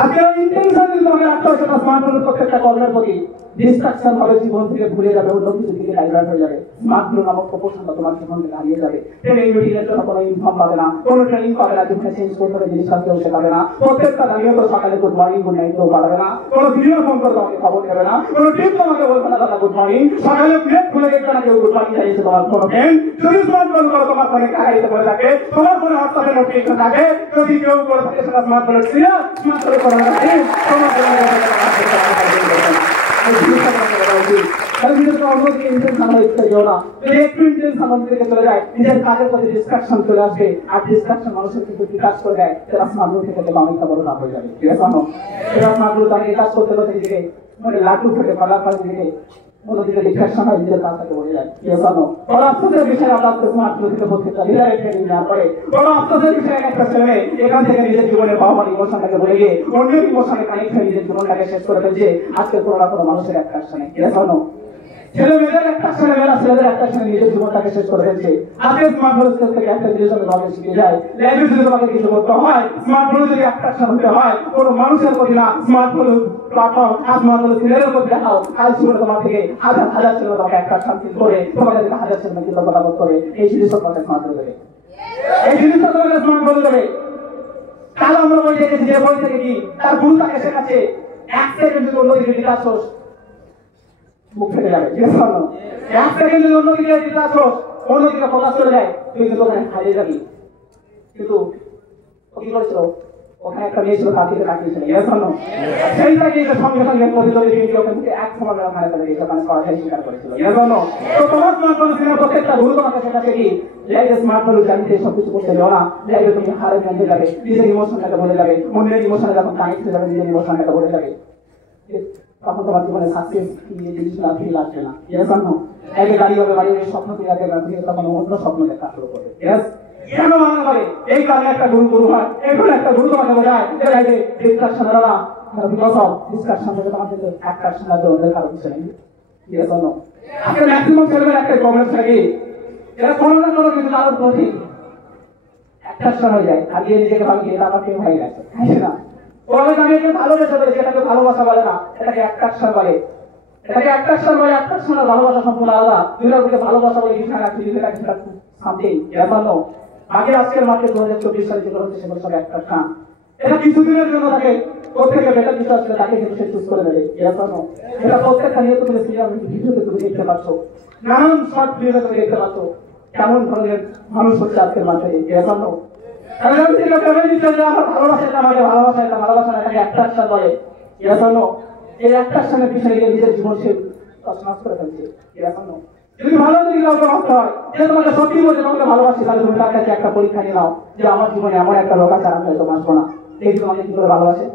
আজকে ইন্টেনশন যদি তোমাকে রাখতে হয়, সেটা স্মার্ট ভ্যালুর প্রত্যেকটা কর্মের প্রতি। ডিস্ট্রাকশন হবে, জীবন থেকে ভুলে যাবে, অন্য কিছু দিকে ডাইভার্ট হয়ে যাবে, স্মার্ট ভ্যালু নামক প্রপোশনটা তোমার জীবন থেকে হারিয়ে যাবে। ট্রেনিং মিটিংয়ের জন্য কোনো ইনফর্ম পাবে না, কোনো ট্রেনিং পাবে না, যেখানে চেঞ্জ করতে হবে জিনিসটা কেউ শেখাবে না, প্রত্যেকটা দাঁড়িয়ে তো সকালে গুড মর্নিং গুড নাইট কেউ পাঠাবে না, কোনো ভিডিও ফোন করে তোমাকে খবর দেবে না, কোনো টিপ তোমাকে বলবে না দাদা গুড মর্নিং, সকালে প্লেট খুলে দেখবে না কেউ গুড মর্নিং জানিয়েছে তোমার কোনো ফ্রেন্ড। যদি স্মার্ট ভ্যালু করো তোমার ফোনে কাগাইতে বলে থাকে, তোমার ফোনে হোয়াটসঅ্যাপে নোটিফিকেশন থাকে, যদি কেউ করে থাকে সেটা স্মার্ট ভ্যালু ছিল, স্মার্ট ভ্যালু করা না তোমার নিজের কাজের প্রতি ডিস্ট্রাকশন চলে আসবে, আর ডিস্ট্রাকশন মানুষের কিন্তু বিকাশ করে দেয়, সেটা স্মার্ট ভ্যালু থেকে অনেকটা বড় লাভ হয়ে যাবে। ঠিক আছে, সেটা স্মার্ট ভ্যালু তাকে কাজ করতে করতে নিজেকে মানে লাটু ফেটে ফলাফল নিজেকে অন্যদিকে ডিস্ট্রাকশন হয়, নিজের কাজটাকে বলে যায়। ঠিক আছে, বড় আফসোসের বিষয় আমরা স্মার্ট ভ্যালু থেকে প্রত্যেকটা লিডারের ট্রেনিং নেওয়ার পরে বড় আফসোসের বিষয় একটা ছেলে এখান থেকে নিজের জীবনের বাবার ইমোশনটাকে বলে গিয়ে অন্যের ইমোশনে কানেক্ট হয়ে নিজের জীবনটাকে শেষ করে ফেলছে। আজকে কোনো না কোনো মানুষের একটা আসনে ছেলে মেয়েদের একটা আসনে, মেয়েরা ছেলেদের একটা আসনে নিজের জীবনটাকে শেষ করে ফেলছে। আজকে স্মার্ট ভ্যালু থেকে একটা জিনিস আমি ভাবে শিখে যায়, লাইফে যদি তোমাকে কিছু করতে হয়, স্মার্ট ভ্যালু যদি একটা আসন হতে হয়, কোনো মানুষের প্রতি না, স্মার্ট ভ্যালু প্ল্যাটফর্ম আর স্মার্ট ভ্যালু ছেলেদের প্রতি দেখাও। আজ জীবনে তোমার থেকে হাজার হাজার ছেলে তোমাকে একটা শান্তি করে, তোমাদের থেকে হাজার ছেলে কৃতজ্ঞতা বোধ করে, এই জিনিসটা তোমাকে স্মার্ট ভ্যালু দেবে, এই জিনিসটা তোমাকে স্মার্ট ভ্যালু দেবে। কাল আমরা বই দেখেছি, যে বই থেকে কি তার গুরু তাকে শেখাচ্ছে, এক সেকেন্ড যদি অন্যদিকে বিকাশ হোস মুখ ফেটে যাবে। এক সেকেন্ড যদি অন্যদিকে বিকাশ হোস, অন্যদিকে ফোকাস করে যায়, তুই কিন্তু ওখানে হারিয়ে যাবি। কিন্তু কি করেছিল, ওখানে একটা মেয়ে ছিল, তার দিকে তাকিয়েছিল, সেইটাকে সঙ্গে সঙ্গে এক সময় ওখানে সরাসরি স্বীকার করেছিল। তো তোমার স্মার্ট ভ্যালু প্রত্যেকটা গুরু তোমাকে শেখাচ্ছে কি, লাইফে স্মার্ট ভ্যালু জানতে সবকিছু করতে যাও না, লাইফে তুমি হারে জানতে যাবে, নিজের ইমোশনটাকে বলে যাবে, অন্যের ইমোশনে যখন কানেক্ট হয়ে যাবে, নিজের ইমোশনটাকে বলে যাবে, তখন তোমার জীবনে সাকসেস জিনিসগুলো ফিল আসবে না। জানো একে দাঁড়িয়ে হবে, বাড়িয়ে স্বপ্ন ফিরে আসবে না, তখন অন্য স্বপ্ন দেখা শুরু করবে। কেন মানা করে এই কারণে একটা গুরু হয়, এখন একটা গুরু তোমাকে বোঝায় যে লাইফে ডিসকাশন হলো না, বিকজ অফ ডিসকাশন থেকে তোমার কিন্তু একটা শোনার জন্য কারো কিছু নেই। ঠিক আছে, আজকে ম্যাক্সিমাম ছেলেমেয়ের একটাই প্রবলেম থাকে, এরা কোনো না কোনো কিছু কারোর প্রতি একটা হয়ে যায়, হারিয়ে নিজেকে ভাবি এটা আমার কেউ হয়ে গেছে, তাই না? ওভাবে আমি একে ভালোবেসে বলেছি, এটাকে ভালোবাসা বলে না, এটাকে অ্যাট্রাকশন বলে, এটাকে অ্যাট্রাকশন বলে। অ্যাট্রাকশন আর ভালোবাসা সম্পূর্ণ আলাদা, দুইটাকে ভালোবাসা বলে কিছু না, কিছু সামথিং এমন আগে আজকের মার্কেট 2024 সালে যেগুলো হচ্ছে সেগুলো সব অ্যাট্রাকশন। এটা কিছুদিনের জন্য তাকে প্রত্যেকে বেটার কিছু আসলে তাকে কিন্তু সে চুজ করে দেবে। এরকম এটা প্রত্যেকটা নিয়ে তুমি ভিডিওতে তুমি দেখতে পাচ্ছ, নানান শর্ট ভিডিওতে তুমি দেখতে পাচ্ছ কেমন ধরনের মানুষ হচ্ছে আজকের মার্কেটে। এরকম কারণ আমি যেটা ভেবে নিচ্ছি যে আমার ভালোবাসা এটা আমাকে ভালোবাসা এটা ভালোবাসা না, এটাকে অ্যাট্রাকশন বলে। এর জন্য এই অ্যাট্রাকশনের পিছনে গিয়ে নিজের জীবন সে তছনছ করে ফেলছে। এর জন্য যদি ভালো যদি কাউকে ভাবতে হয় যে তোমাকে সত্যি বলছে তোমাকে ভালোবাসি, তাহলে তুমি তার কাছে একটা পরীক্ষা নিয়ে নাও যে আমার জীবনে এমন একটা লোক আছে আমি হয়তো বাঁচবো না, এই তোমাকে কি করে ভালোবাসে,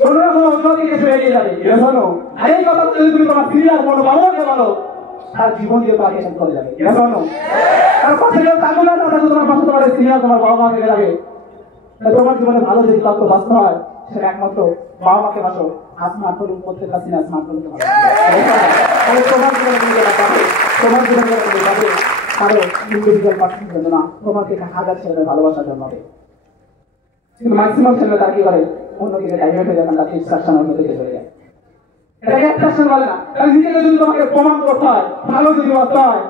কোনো না কোনো অজুহাত থেকে সে এগিয়ে যাবে। এর জন্য আর এই কথা যদি তুমি তোমার ক্লিয়ার বলো, বাবাকে বলো, তার জীবন দিয়ে তাকে শেষ করে যাবে। এর জন্য তার পাশে কেউ থাকবে না, তাহলে তোমার পাশে তোমার সিনিয়র তোমার বাবা মা থেকে যাবে। তোমার জীবনে ভালো যদি তত্ত্ব বাঁচতে হয় সেটা একমাত্র বাবা মাকে বাসো, স্মার্ট ফোন করতে পারছি না, স্মার্ট ফোন তোমার জীবনে পাবে আরো ইন্ডিভিজুয়াল পার্সন জন্য না, তোমাকে হাজার ছেলে ভালোবাসার জন্য হবে। কিন্তু ম্যাক্সিমাম ছেলে তার কি করে অন্যদিকে ডাইভার্ট হয়ে যাবেন, তার ডিস্ট্রাকশন অন্যদিকে চলে যায়। এটাকে অ্যাট্রাকশন বলে না। তাহলে নিজেকে যদি তোমাকে প্রমাণ করতে হয়, ভালো যদি বাঁচতে হয়,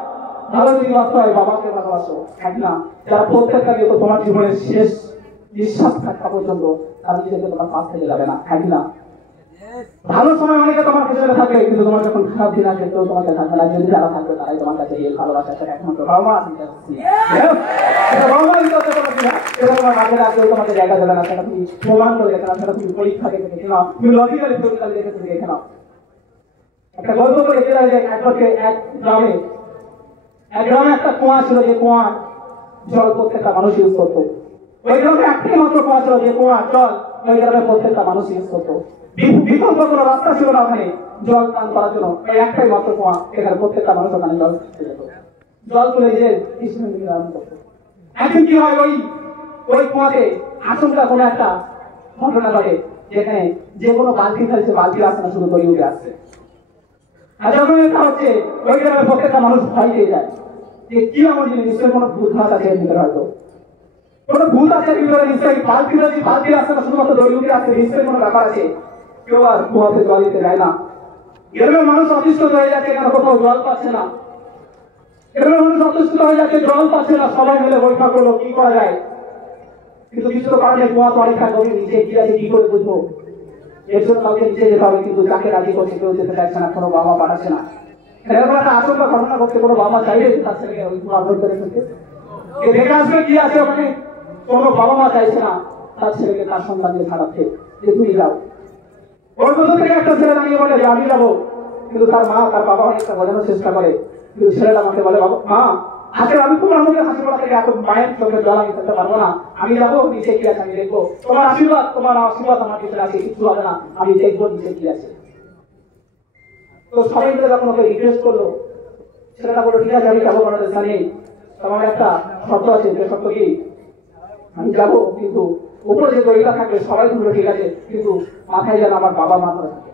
ভালো যদি বাঁচতে হয় বাবাকে ভালোবাসো। এক না যারা প্রত্যেকটা তো তোমার জীবনের শেষ নিঃশ্বাস থাকা পর্যন্ত তারা নিজেকে তোমার পাশ থেকে যাবে না। এক না ভালো সময় অনেকে তোমার পেছনে থাকবে, কিন্তু তোমার যখন খারাপ দিন আসবে কেউ তোমাকে থাকবে না। যদি যারা থাকবে তারাই তোমার কাছে এই ভালোবাসা, সেটা একমাত্র বাবা মা আছে। বাবা মা তোমার মাঝে আসবে, তোমাকে জায়গা দেবে না, সেটা তুমি প্রমাণ করে দেখে না, সেটা তুমি পরীক্ষা দেখে দেখে নাও, তুমি লজিক্যালি ফিজিক্যালি দেখে তুমি দেখে নাও। একটা গল্প করে যেটা যে এক গ্রামে একটা কুয়া ছিল, যে কুয়া জল প্রত্যেকটা মানুষ ইউজ করতো। ওই গ্রামে একটাই মাত্র কুয়া ছিল, যে কুয়া জল ওই গ্রামে প্রত্যেকটা মানুষ ইউজ করতো। বিকল্প কোনো রাস্তা ছিল না ওখানে জল পান করার জন্য, ওই একটাই মাত্র কুয়া, এখানে প্রত্যেকটা মানুষ ওখানে জল তুলে যে এখন কি হয়, ওই কুয়াতে আচমকা কোনো একটা ঘটনা ঘটে, যেখানে যে কোনো বালতি ফেলছে, বালতি আসছে না, শুধু তৈরি উঠে আসছে। আর যখন এটা হচ্ছে ওই গ্রামের প্রত্যেকটা মানুষ ভয় পেয়ে যায় যে কি আমার জিনিস, নিশ্চয়ই কোনো ভূত মাছ আছে এর ভিতরে, হয়তো কোনো ভূত আছে ভিতরে, নিশ্চয়ই বালতি আসছে না, শুধুমাত্র দড়ি উঠে আসছে, নিশ্চয়ই কোনো ব্যাপার আছে। কেউ আর কুয়াতে জল দিতে যায় না। গ্রামের মানুষ অতিষ্ঠ হয়ে যাচ্ছে, কেন কোথাও জল পাচ্ছে না। গ্রামের মানুষ অতিষ্ঠ হয়ে যাচ্ছে, জল পাচ্ছে না। সবাই মিলে বৈঠক করলো কি করা যায়, কিন্তু কিছু তো কারণে কুয়া পরীক্ষা করে নিচে কি আছে কি করে বুঝবো, এর জন্য কাউকে নিচে যেতে হবে, কিন্তু যাকে রাজি করছে কেউ যেতে চাইছে না, কোনো বাবা পাঠাচ্ছে না। এরকম একটা আশঙ্কা ঘটনা করতে কোনো বাবা চাইলে তার ছেলেকে ওই কুয়া ধরতে রেখেছে, দেখে আসবে কি আছে ওখানে, কোনো বাবা মা চাইছে না তার ছেলেকে তার সন্তানকে ছাড়াচ্ছে যে তুমি যাও। ওর মধ্যে থেকে একটা ছেলে দাঁড়িয়ে বলে যে আমি যাবো, কিন্তু তার মা তার বাবা অনেকটা বোঝানোর চেষ্টা করে, কিন্তু ছেলেটা আমাকে বলে বাবা মা আজকে আমি তোমার মুখে হাসি পড়া থেকে এত মায়ের চোখে জল আমি করতে পারবো না, আমি যাবো নিচে কি আছে আমি দেখবো, তোমার আশীর্বাদ আমার পিছনে আছে, কিছু হবে না, আমি দেখবো নিচে কি আছে। তো সবাই মিলে যখন ওকে রিকোয়েস্ট করলো, ছেলেটা বললো ঠিক আছে আমি যাবো, কোনো চেষ্টা নেই, আমার একটা শর্ত আছে, যে শর্ত কি আমি যাবো, কিন্তু উপরে যে দড়িটা থাকবে সবাই বললো ঠিক আছে, কিন্তু মাথায় যেন আমার বাবা মা ধরে থাকে,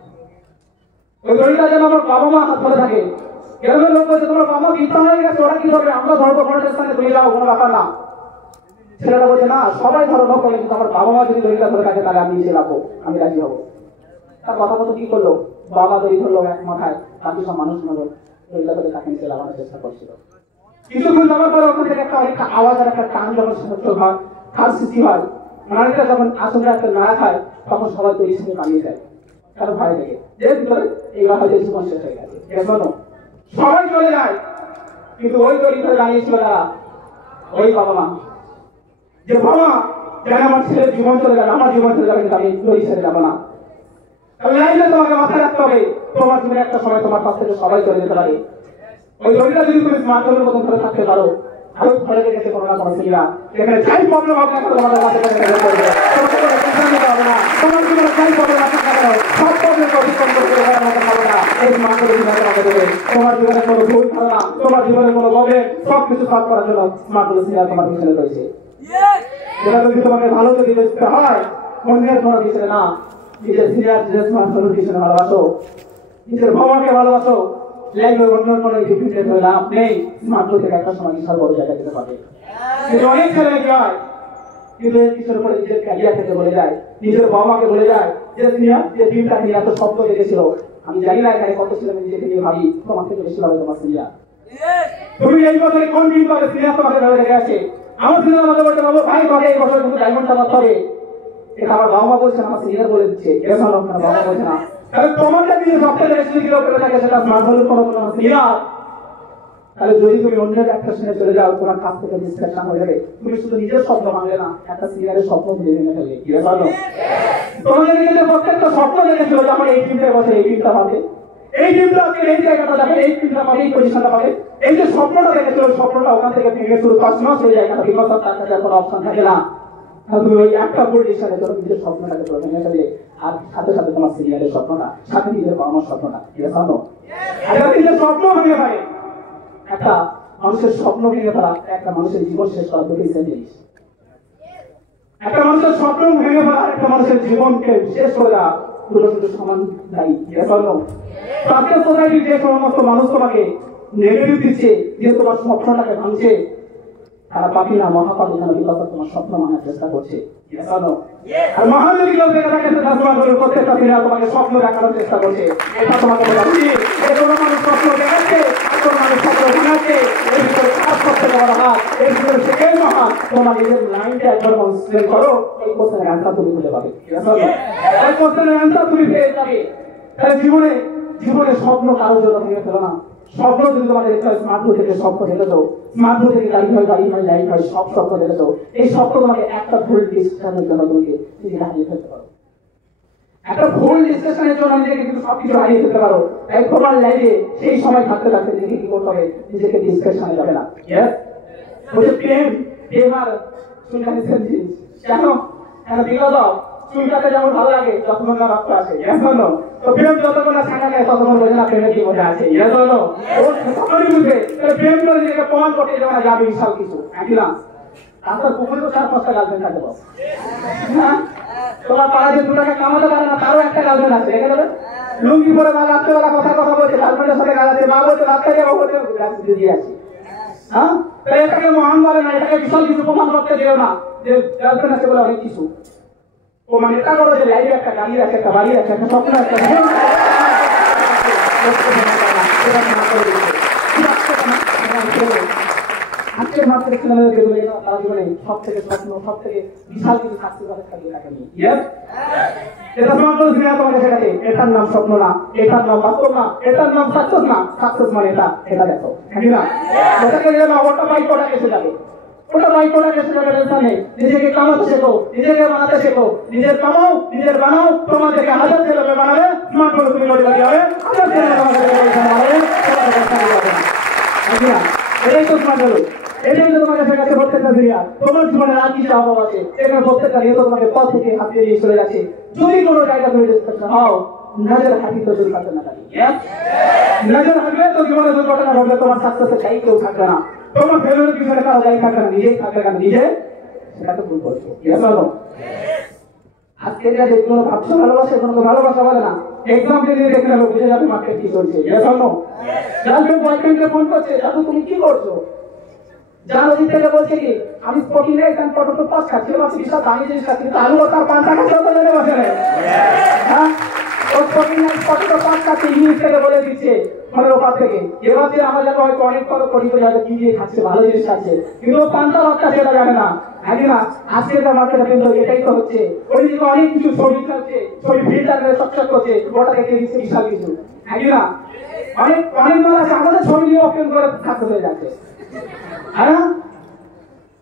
ওই দড়িটা যেন আমার বাবা মা হাত ধরে থাকে। গ্রামের লোক বলছে তোমার বাবা বিদ্যা হয়ে গেছে, ওরা কি ধরবে, আমরা ধরবো, কোনো স্থানে তুমি যাও, কোনো ব্যাপার না। ছেলেটা বলছে না সবাই ধরো লোক, কিন্তু আমার বাবা মা যদি দড়িটা ধরে থাকে তাহলে আমি নিচে রাখবো, আমি রাজি হবো। তার কথা মতো কি করলো, বাবা দড়ি ধরলো এক মাথায়, বাকি সব মানুষ নেবো দড়িটা ধরে তাকে নিচে লাগানোর চেষ্টা করছিল। কিছুক্ষণ যাওয়ার পরে ওখান থেকে একটা আওয়াজ আর একটা টান যখন খার সৃষ্টি হয়, নারীরা যখন আসলে একটা না খায় তখন সবাই দড়ি ছেড়ে পালিয়ে যায়, কারো ভয় লেগে যে ভিতরে এইবার হয়তো জীবন শেষ হয়ে গেছে। এজন্য সবাই চলে যায়, কিন্তু ওই দড়ি ধরে দাঁড়িয়েছিল তারা ওই বাবা মা, যে বাবা যেন আমার ছেলের জীবন চলে যাবে, আমার জীবন চলে যাবে, কিন্তু আমি দড়ি ছেড়ে যাবো না। লাইনে তোমাকে মাথায় রাখতে হবে, তোমার জীবনে একটা সময় তোমার কাছ থেকে সবাই চলে যেতে পারে। ওই দড়িটা যদি তুমি স্মার্টফোনের মতন ধরে থাকতে পারো, আরো ঘরে গেছে কোনো না কোনো ছেলেরা, এখানে যাই প্রবলেম হবে না তোমাদের কাছে হবে না, তোমার জীবনে যাই প্রবলেম আছে সব প্রবলেম অতিক্রম করতে হবে না। এই স্মার্টফোনের তোমাকে দেবে, তোমার জীবনে কোনো ভুল ধারণা, তোমার জীবনে কোনো প্রবলেম সবকিছু সলভ করার জন্য স্মার্টফোন সিনিয়র তোমার পিছনে রয়েছে। যেটা যদি তোমাকে ভালো যদি দেখতে হয়, মন্দিরের তোমার পিছনে না, নিজের সিনিয়র নিজের স্মার্টফোনের পিছনে ভালোবাসো, নিজের বাবাকে ভালোবাসো। লাইফে অন্য কোনো ডিফিকাল্ট হলে লাভ নেই, স্মার্টফোন থেকে একটা সময় বিশাল বড় জায়গায় যেতে পারবে। কিন্তু অনেক ছেলে কি হয়, কিন্তু এর পিছনে পরে নিজের ক্যারিয়ার থেকে বলে যায়, নিজের বাবা মাকে বলে যায় যে সিনিয়র যে টিমটা নিয়ে এত স্বপ্ন দেখেছিল, আমি জানি না এখানে কত ছেলে নিজেকে নিয়ে ভাবি, তোমার থেকে বেশি ভাবে তোমার সিনিয়র। তুমি এই বছরে কোন টিম পাবে, সিনিয়র তোমাকে ধরে রেখে আছে। আমার সিনিয়র আমাকে বলতে পারবো ভাই তোমাকে এই বছর কিন্তু ডায়মন্ডটা মারতে হবে, এটা আমার বাবা মা বলছে না, আমার সিনিয়র বলে দিচ্ছে, এরকম বাবা মা বলছে না। তাহলে তোমাকে দিয়ে সবথেকে বেশি কিলো করে থাকে সেটা স্মার্টফোনের কোনো সিনিয়র। তাহলে যদি তুমি অন্যের একটা শুনে চলে যাও, তোমার কাছ থেকে ডিসকাশন হয়ে যাবে, তুমি শুধু নিজের স্বপ্ন ভাঙলে না, একটা সিনিয়রের স্বপ্ন ভেঙে ভেঙে ফেলবে। কি বলো? তোমাদের নিজেদের প্রত্যেকটা স্বপ্ন দেখেছিল যে আমার এই টিমটা বসে এই টিমটা পাবে, এই টিমটা আজকে এই জায়গাটা যাবে, এই টিমটা পাবে, এই পজিশনটা পাবে। এই যে স্বপ্নটা দেখেছিল, স্বপ্নটা ওখান থেকে ভেঙে শুরু কসমস হয়ে যায়, কারণ বিকজ অফ তার কাছে কোনো অপশন থাকে না। তুমি ওই একটা ভুল ডিসিশনে চলো, নিজের স্বপ্নটাকে পুরো ভেঙে ফেলে, আর সাথে সাথে তোমার সিনিয়রের স্বপ্নটা, সাথে নিজের বাবার স্বপ্নটা। কি বলো? আর নিজের স্বপ্ন ভেঙে ফেলে, একটা মানুষের স্বপ্ন ভেঙে ফেলা, একটা মানুষের জীবন শেষ করা দুটোই সেম জিনিস। একটা মানুষের স্বপ্ন ভেঙে ফেলা, একটা মানুষের জীবনকে শেষ করে দেওয়া, দুটো দুটো সমান দায়ী। তাতে সোসাইটির যে সমস্ত মানুষ তোমাকে নেগেটিভ দিচ্ছে, যে তোমার স্বপ্নটাকে ভাঙছে, তারা পাপি না মহাপাপী না, বিকজ তোমার স্বপ্ন ভাঙার চেষ্টা করছে। আর মহানবী প্রত্যেকটা দিনে তোমাকে স্বপ্ন দেখানোর চেষ্টা করছে। এটা তোমাকে বলা উচিত, কোনো মানুষ স্বপ্ন দেখাচ্ছে, কোনো মানুষ স্বপ্ন ভাঙাচ্ছে, এর ভিতরে কাজ করতে বলা হাত, এর ভিতরে সেকেন্ড মহান। তোমার নিজের লাইনটা একবার কনসেন্ট্রেট করো, এই কোশ্চেনের অ্যান্সার তুমি খুঁজে পাবে। এই কোশ্চেনের অ্যান্সার তুমি পেয়ে যাবে। তাহলে জীবনে স্বপ্ন কারোর জন্য ভেঙে ফেলো না। স্বপ্ন যদি তোমাদের স্মার্টফোন থেকে স্বপ্ন দেখেছো, স্মার্টফোন থেকে গাড়ি হয়, গাড়ি হয়, লাইট হয়, সব স্বপ্ন দেখেছো, এই স্বপ্ন তোমাকে একটা ভুল ডিসিশনের জন্য তোমাকে নিজেকে হারিয়ে ফেলতে পারো। একটা ভুল ডিসিশনের জন্য নিজেকে কিন্তু সবকিছু হারিয়ে ফেলতে পারো। তাই তোমার লাইফে সেই সময় থাকতে থাকতে নিজেকে কি করতে হবে, নিজেকে ডিসকাশনে যাবে না। প্রেম আর চুলকানি সেম জিনিস। কেন বিগত চুলকাতে যেমন ভালো লাগে তখন না রক্ত আসে। তো প্রেম যতক্ষণ না ছাঁকা যায় ততক্ষণ বোঝে না প্রেমের কি মজা আছে। তখনই বুঝবে প্রেম করে নিজেকে প্রমাণ করতে যাওয়া যাবে বিশাল কিছু। একদিন তারপর পুকুরে তো 4-5টা গার্লফ্রেন্ড থাকে। তোমার পাড়া যে 2 টাকা কামাতে পারে না, তারও একটা গার্লফ্রেন্ড আছে। দেখে দেবে লুঙ্গি পরে মা রাত্রেবেলা কথা বলছে, গার্লফ্রেন্ডের সাথে গালাচ্ছে, মা বলছে রাত থেকে বলছে দিয়ে আসি। হ্যাঁ, তাই এটাকে মহান বলে না, এটাকে বিশাল কিছু প্রমাণ করতে দিও না যে গার্লফ্রেন্ড আছে বলে অনেক কিছু। ও মানে এটা করো যে লাইফে একটা গাড়ি আছে, একটা বাড়ি আছে, একটা স্বপ্ন আছে। আজকের মাত্র তারা জীবনে সব থেকে স্বপ্ন, সব থেকে বিশাল কিছু থাকতে পারে তাকে নিয়ে। এটা তোমাকে শেখাতে, এটার নাম স্বপ্ন না, এটার নাম বাস্তব না, এটার নাম সাকসেস না। সাকসেস মানে এটা দেখো, হ্যাঁ না? ওটাকে ওটা বাইক ওটাকে শেখাবে, ওটা বাইক ওটাকে শেখাবে। টেনশন নেই, নিজেকে কামাতে শেখো, নিজেকে বানাতে শেখো, নিজের কামাও, নিজের বানাও। তোমার থেকে 1000 ছেলে বানাবে, স্মার্টফোন তুমি লোডি হবে, 1000 ছেলে বানাবে, এটাই তো স্মার্ট হলো। এটাই তো তোমাকে শেখাচ্ছে প্রত্যেকটা দুনিয়া। তোমার জীবনে আর কিছু অভাব আছে, এখানে প্রত্যেকটা নিয়ত তোমাকে পথ থেকে হাতিয়ে নিয়ে চলে যাচ্ছে। যদি কোনো জায়গা তুমি ডিসকাশন হও, নজর হাঁটি তো দূর করতে না পারি, নজর হাঁটবে তো জীবনে দুর্ঘটনা ঘটবে, তোমার সাকসেসের চাই কেউ থাকবে না, তোমার ফেলোর পিছনে কারো যাই থাকবে না, নিজেই থাকবে না, নিজে সেটাকে ভুল করছো। আজকে যা যেগুলো ভাবছো ভালোবাসে, কোনো ভালোবাসা বলে না। এক্সাম দিয়ে দেখে নেবে, বুঝে যাবে মার্কেট কি চলছে। গার্লফ্রেন্ড বয়ফ্রেন্ডকে ফোন করছে, দাদু তুমি কি করছো? জানো দিক থেকে বলছে কি আমি স্পোর্টিং এক্সাম পটেটো পাস খাচ্ছি, ভাবছি বিশাল দামি জিনিস খাচ্ছি, কিন্তু আলু আর পান্তা খাচ্ছে তো জেনে বসে নেই। হ্যাঁ, ও স্পোর্টিং পটেটো পাস খাচ্ছে, ইংলিশ থেকে বলে দিচ্ছে 15 পাস থেকে। এবার যে আমরা যাবো হয়তো অনেক কত কোটি করে হয়তো কি দিয়ে খাচ্ছে, ভালো জিনিস খাচ্ছে, কিন্তু ও পান্তা ভাত খাচ্ছে এটা জানে না। আগে না আজকে মার্কেটে কিন্তু এটাই তো হচ্ছে। ওই দিকে অনেক কিছু ছবি খাচ্ছে, ছবি ফিল্টার করে চকচক করছে, ওটা দেখে দিচ্ছে বিশাল কিছু। আগে না অনেক মানুষ আছে আমাদের ছবি নিয়ে ওপেন করে থাকতে হয়ে যাচ্ছে। হ্যাঁ,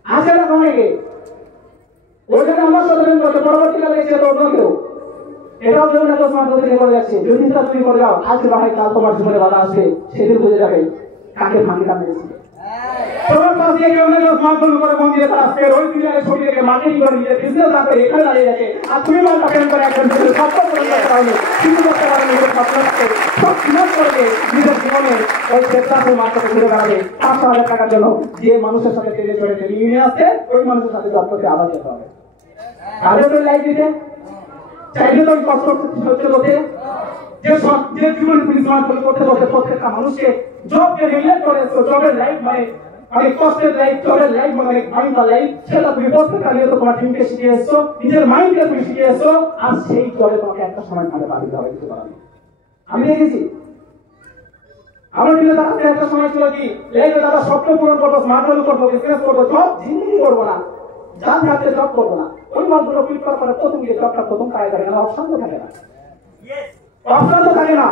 আছে না অনেকে ওইখানে আমার সাথে করছে, পরবর্তীকালে এসে তো অন্য কেউ এটাও যেমন একটা স্মার্টফোন থেকে করে যাচ্ছে। যদি তুমি করে যাও, আজকে ভাই কাল তোমার জীবনে বাধা আসবে, সেদিন বুঝে যাবে কাকে ভাঙিটা মেরেছিল। তোমার পাশে কেউ না কেউ স্মার্টফোন করে মন্দিরে তারা আজকে ওই দুনিয়ার ছবি থেকে মার্কেটিং করে নিজের বিজনেস আছে, এখানে দাঁড়িয়ে গেছে। আর তুমি মালটা প্রেম করে একজন স্বপ্ন পূরণ করতে পারবে, কিন্তু করতে পারবে নিজের স্বপ্নটাকে সব ফিনান্স করবে নিজের জীবনে। ওই ক্ষেত্রে মার্কেটে ঘুরে বেড়াবে 500,000 টাকার জন্য। যে মানুষের সাথে ট্রেনে চড়ে ট্রেনিং নিয়ে আসছে, ওই মানুষের সাথে জব করতে আবার যেতে হবে। তাদের তো লাইফ দিতে চাইলে তো কষ্ট সহ্য করতে, যে জীবনে তুমি স্মার্টফোন করতে করতে প্রত্যেকটা মানুষকে জবকে রিলেট করে জবের লাইফ মানে অনেক কষ্টের লাইফ, জবের লাইফ মানে অনেক ভয়ঙ্কর লাইফ, সেটা তুমি প্রত্যেকটা নিয়ে তো তোমার টিমকে শিখিয়ে এসছো, নিজের মাইন্ডকে তুমি শিখিয়ে এসছো। আর সেই জবে তোমাকে একটা সময় ভালো পা দিতে হবে, কিছু করার নেই। আমি দেখেছি আমার টিমে দাঁড়াতে একটা সময় ছিল কি লাইফে দাদা স্বপ্ন পূরণ করবো, স্মার্টফোন করবো, বিজনেস করবো, সব জিনিসই করবো না, যার থাকতে জব করবো না। ওই মালগুলো ক্লিক করার পরে প্রথম গিয়ে জবটা প্রথম কাজ থাকে না, অপশন তো থাকে না, অপশন তো থাকে না।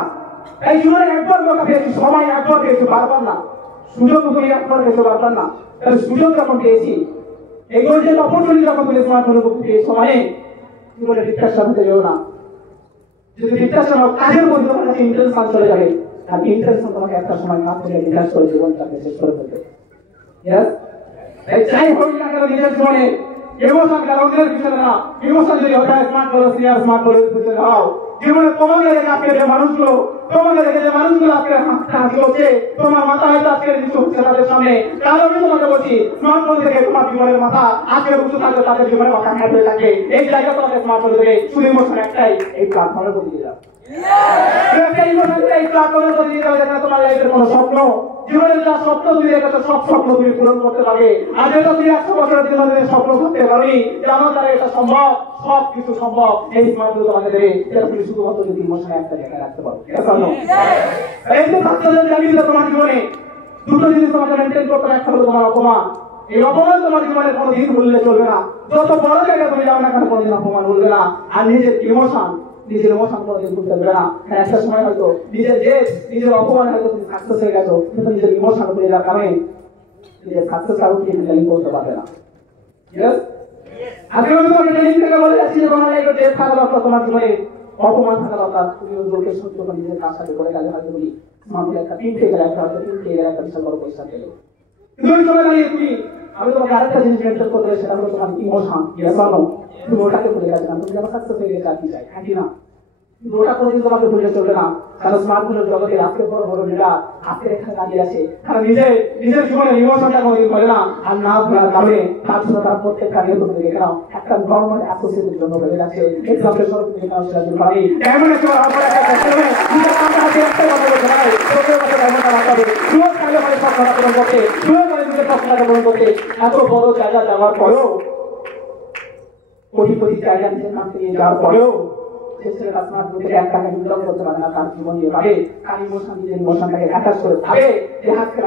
তাই জীবনে একবার মৌকা পেয়েছি, সময় একবার পেয়েছি, বারবার না। সুযোগ তুমি আপনার কাছে পারতাম না, তাহলে সুযোগ যখন পেয়েছি, এই গোল্ডেন অপরচুনিটি যখন তুমি স্মার্টফোনের উপর পেয়েছো, মানে জীবনে ডিপ্রেশন হতে যাও না। যদি ডিপ্রেশন কাজের মধ্যে তোমার কাছে ইন্টেনশন চলে যাবে, আর ইন্টেনশন তোমাকে একটা সময় না থেকে ডিপ্রেস করে জীবনটাকে শেষ করে ফেলবে। যাই হোক না কেন নিজের জীবনে ইমোশন কারণের পিছনে না, ইমোশন যদি হয় স্মার্ট করো, সিনিয়র স্মার্ট করো পিছনে হও। জীবনে তোমাকে দেখে আজকে যে মানুষগুলো আজকে হাসি হচ্ছে, তোমার মাথা হয়তো আজকে কিছু হচ্ছে তাদের সামনে, কারণ আমি তোমাকে বলছি স্মার্টফোন থেকে তোমার জীবনের মাথা আজকে উঁচু থাকবে, তাদের জীবনের মাথা হ্যাঁ হয়ে থাকে। এই জায়গা তোমাকে স্মার্টফোন থেকে শুধু ইমোশন একটাই, এই প্ল্যাটফর্মে বলিয়ে যাও। তোমার লাইফের কোন স্বপ্ন, জীবনের যা স্বপ্ন তুমি রেখেছো সব স্বপ্ন তুমি পূরণ করতে পারবে। আর যেটা তুমি 100 বছরের জীবনে স্বপ্ন করতে পারোনি, জানো তারা এটা সম্ভব, সব কিছু সম্ভব এই স্মার্টফোন তোমাকে দেবে। এটা তুমি শুধুমাত্র যদি ইমোশনে একটা জায়গায় রাখতে পারো। এই যে ছাত্রদের জানি তোমার জীবনে দুটো জিনিস তোমাকে মেনটেন করতে, একটা হলো তোমার অপমান। এই অপমান তোমার জীবনে কোনোদিন ভুললে চলবে না, যত বড় জায়গায় তুমি যাবে না কেন কোনোদিন অপমান ভুলবে না। আর নিজের ইমোশন কোনোদিন ভুলতে পারবে না। হ্যাঁ, একটা সময় হয়তো নিজের অপমান হয়তো তুমি সাকসেস হয়ে গেছো, কিন্তু নিজের ইমোশন ভুলে যাওয়ার কারণে নিজের সাকসেস আরো কি হ্যান্ডেল করতে পারবে না। আজকে আমি তোমাকে ট্রেনিং থেকে বলে যাচ্ছি যে তোমার লাইফে ডেথ থাকা দরকার, তোমার জীবনে অপমান থাকা দরকার। তুমি ওই লোকে সহ্য করে নিজের কাজ সাথে করে গেলে হয়তো তুমি মানুষের একটা তিনটে গেলে একটা বিশাল বড় পয়সা পেলে। কিন্তু ওই সময় দাঁড়িয়ে আমি তোমাকে আরেকটা জিনিস মেনটেন করতে হবে, সেটা হলো তোমার ইমোশন। তুমি ওটাকে ভুলে গেছো না, তুমি যেন সাকসেস হয়ে গেছে আর কি চাই, হ্যাঁ কি না? কিন্তু ওটা কোনোদিন তোমাকে ভুলে চলবে না। কারণ স্মার্টফোনের জগতে আজকে বড় বড় লিডার আজকে এখানে দাঁড়িয়ে আছে, কারণ নিজের জীবনের ইমোশনটা কোনোদিন করে না। আর না ভোলার কারণে তার জন্য তার প্রত্যেকটা নিয়ত থেকে কেন একটা গভর্নমেন্ট অ্যাসোসিয়েটের জন্য ভেবে যাচ্ছে এক্সাম্পল স্বরূপ থেকে কেন সেটা যদি পারি এমন একটা নিজের কামটা হাতে একটা কথা বলতে পারে, প্রত্যেক বছর এমনটা মাথাবে সুযোগ কালে মানে স্বপ্নটা পূরণ করতে, সুযোগ কালে নিজের স্বপ্নটাকে পূরণ করতে। এত বড় জায়গা যাওয়ার পরেও, কোটি জায়গা নিজের নাম থেকে যাওয়ার পরেও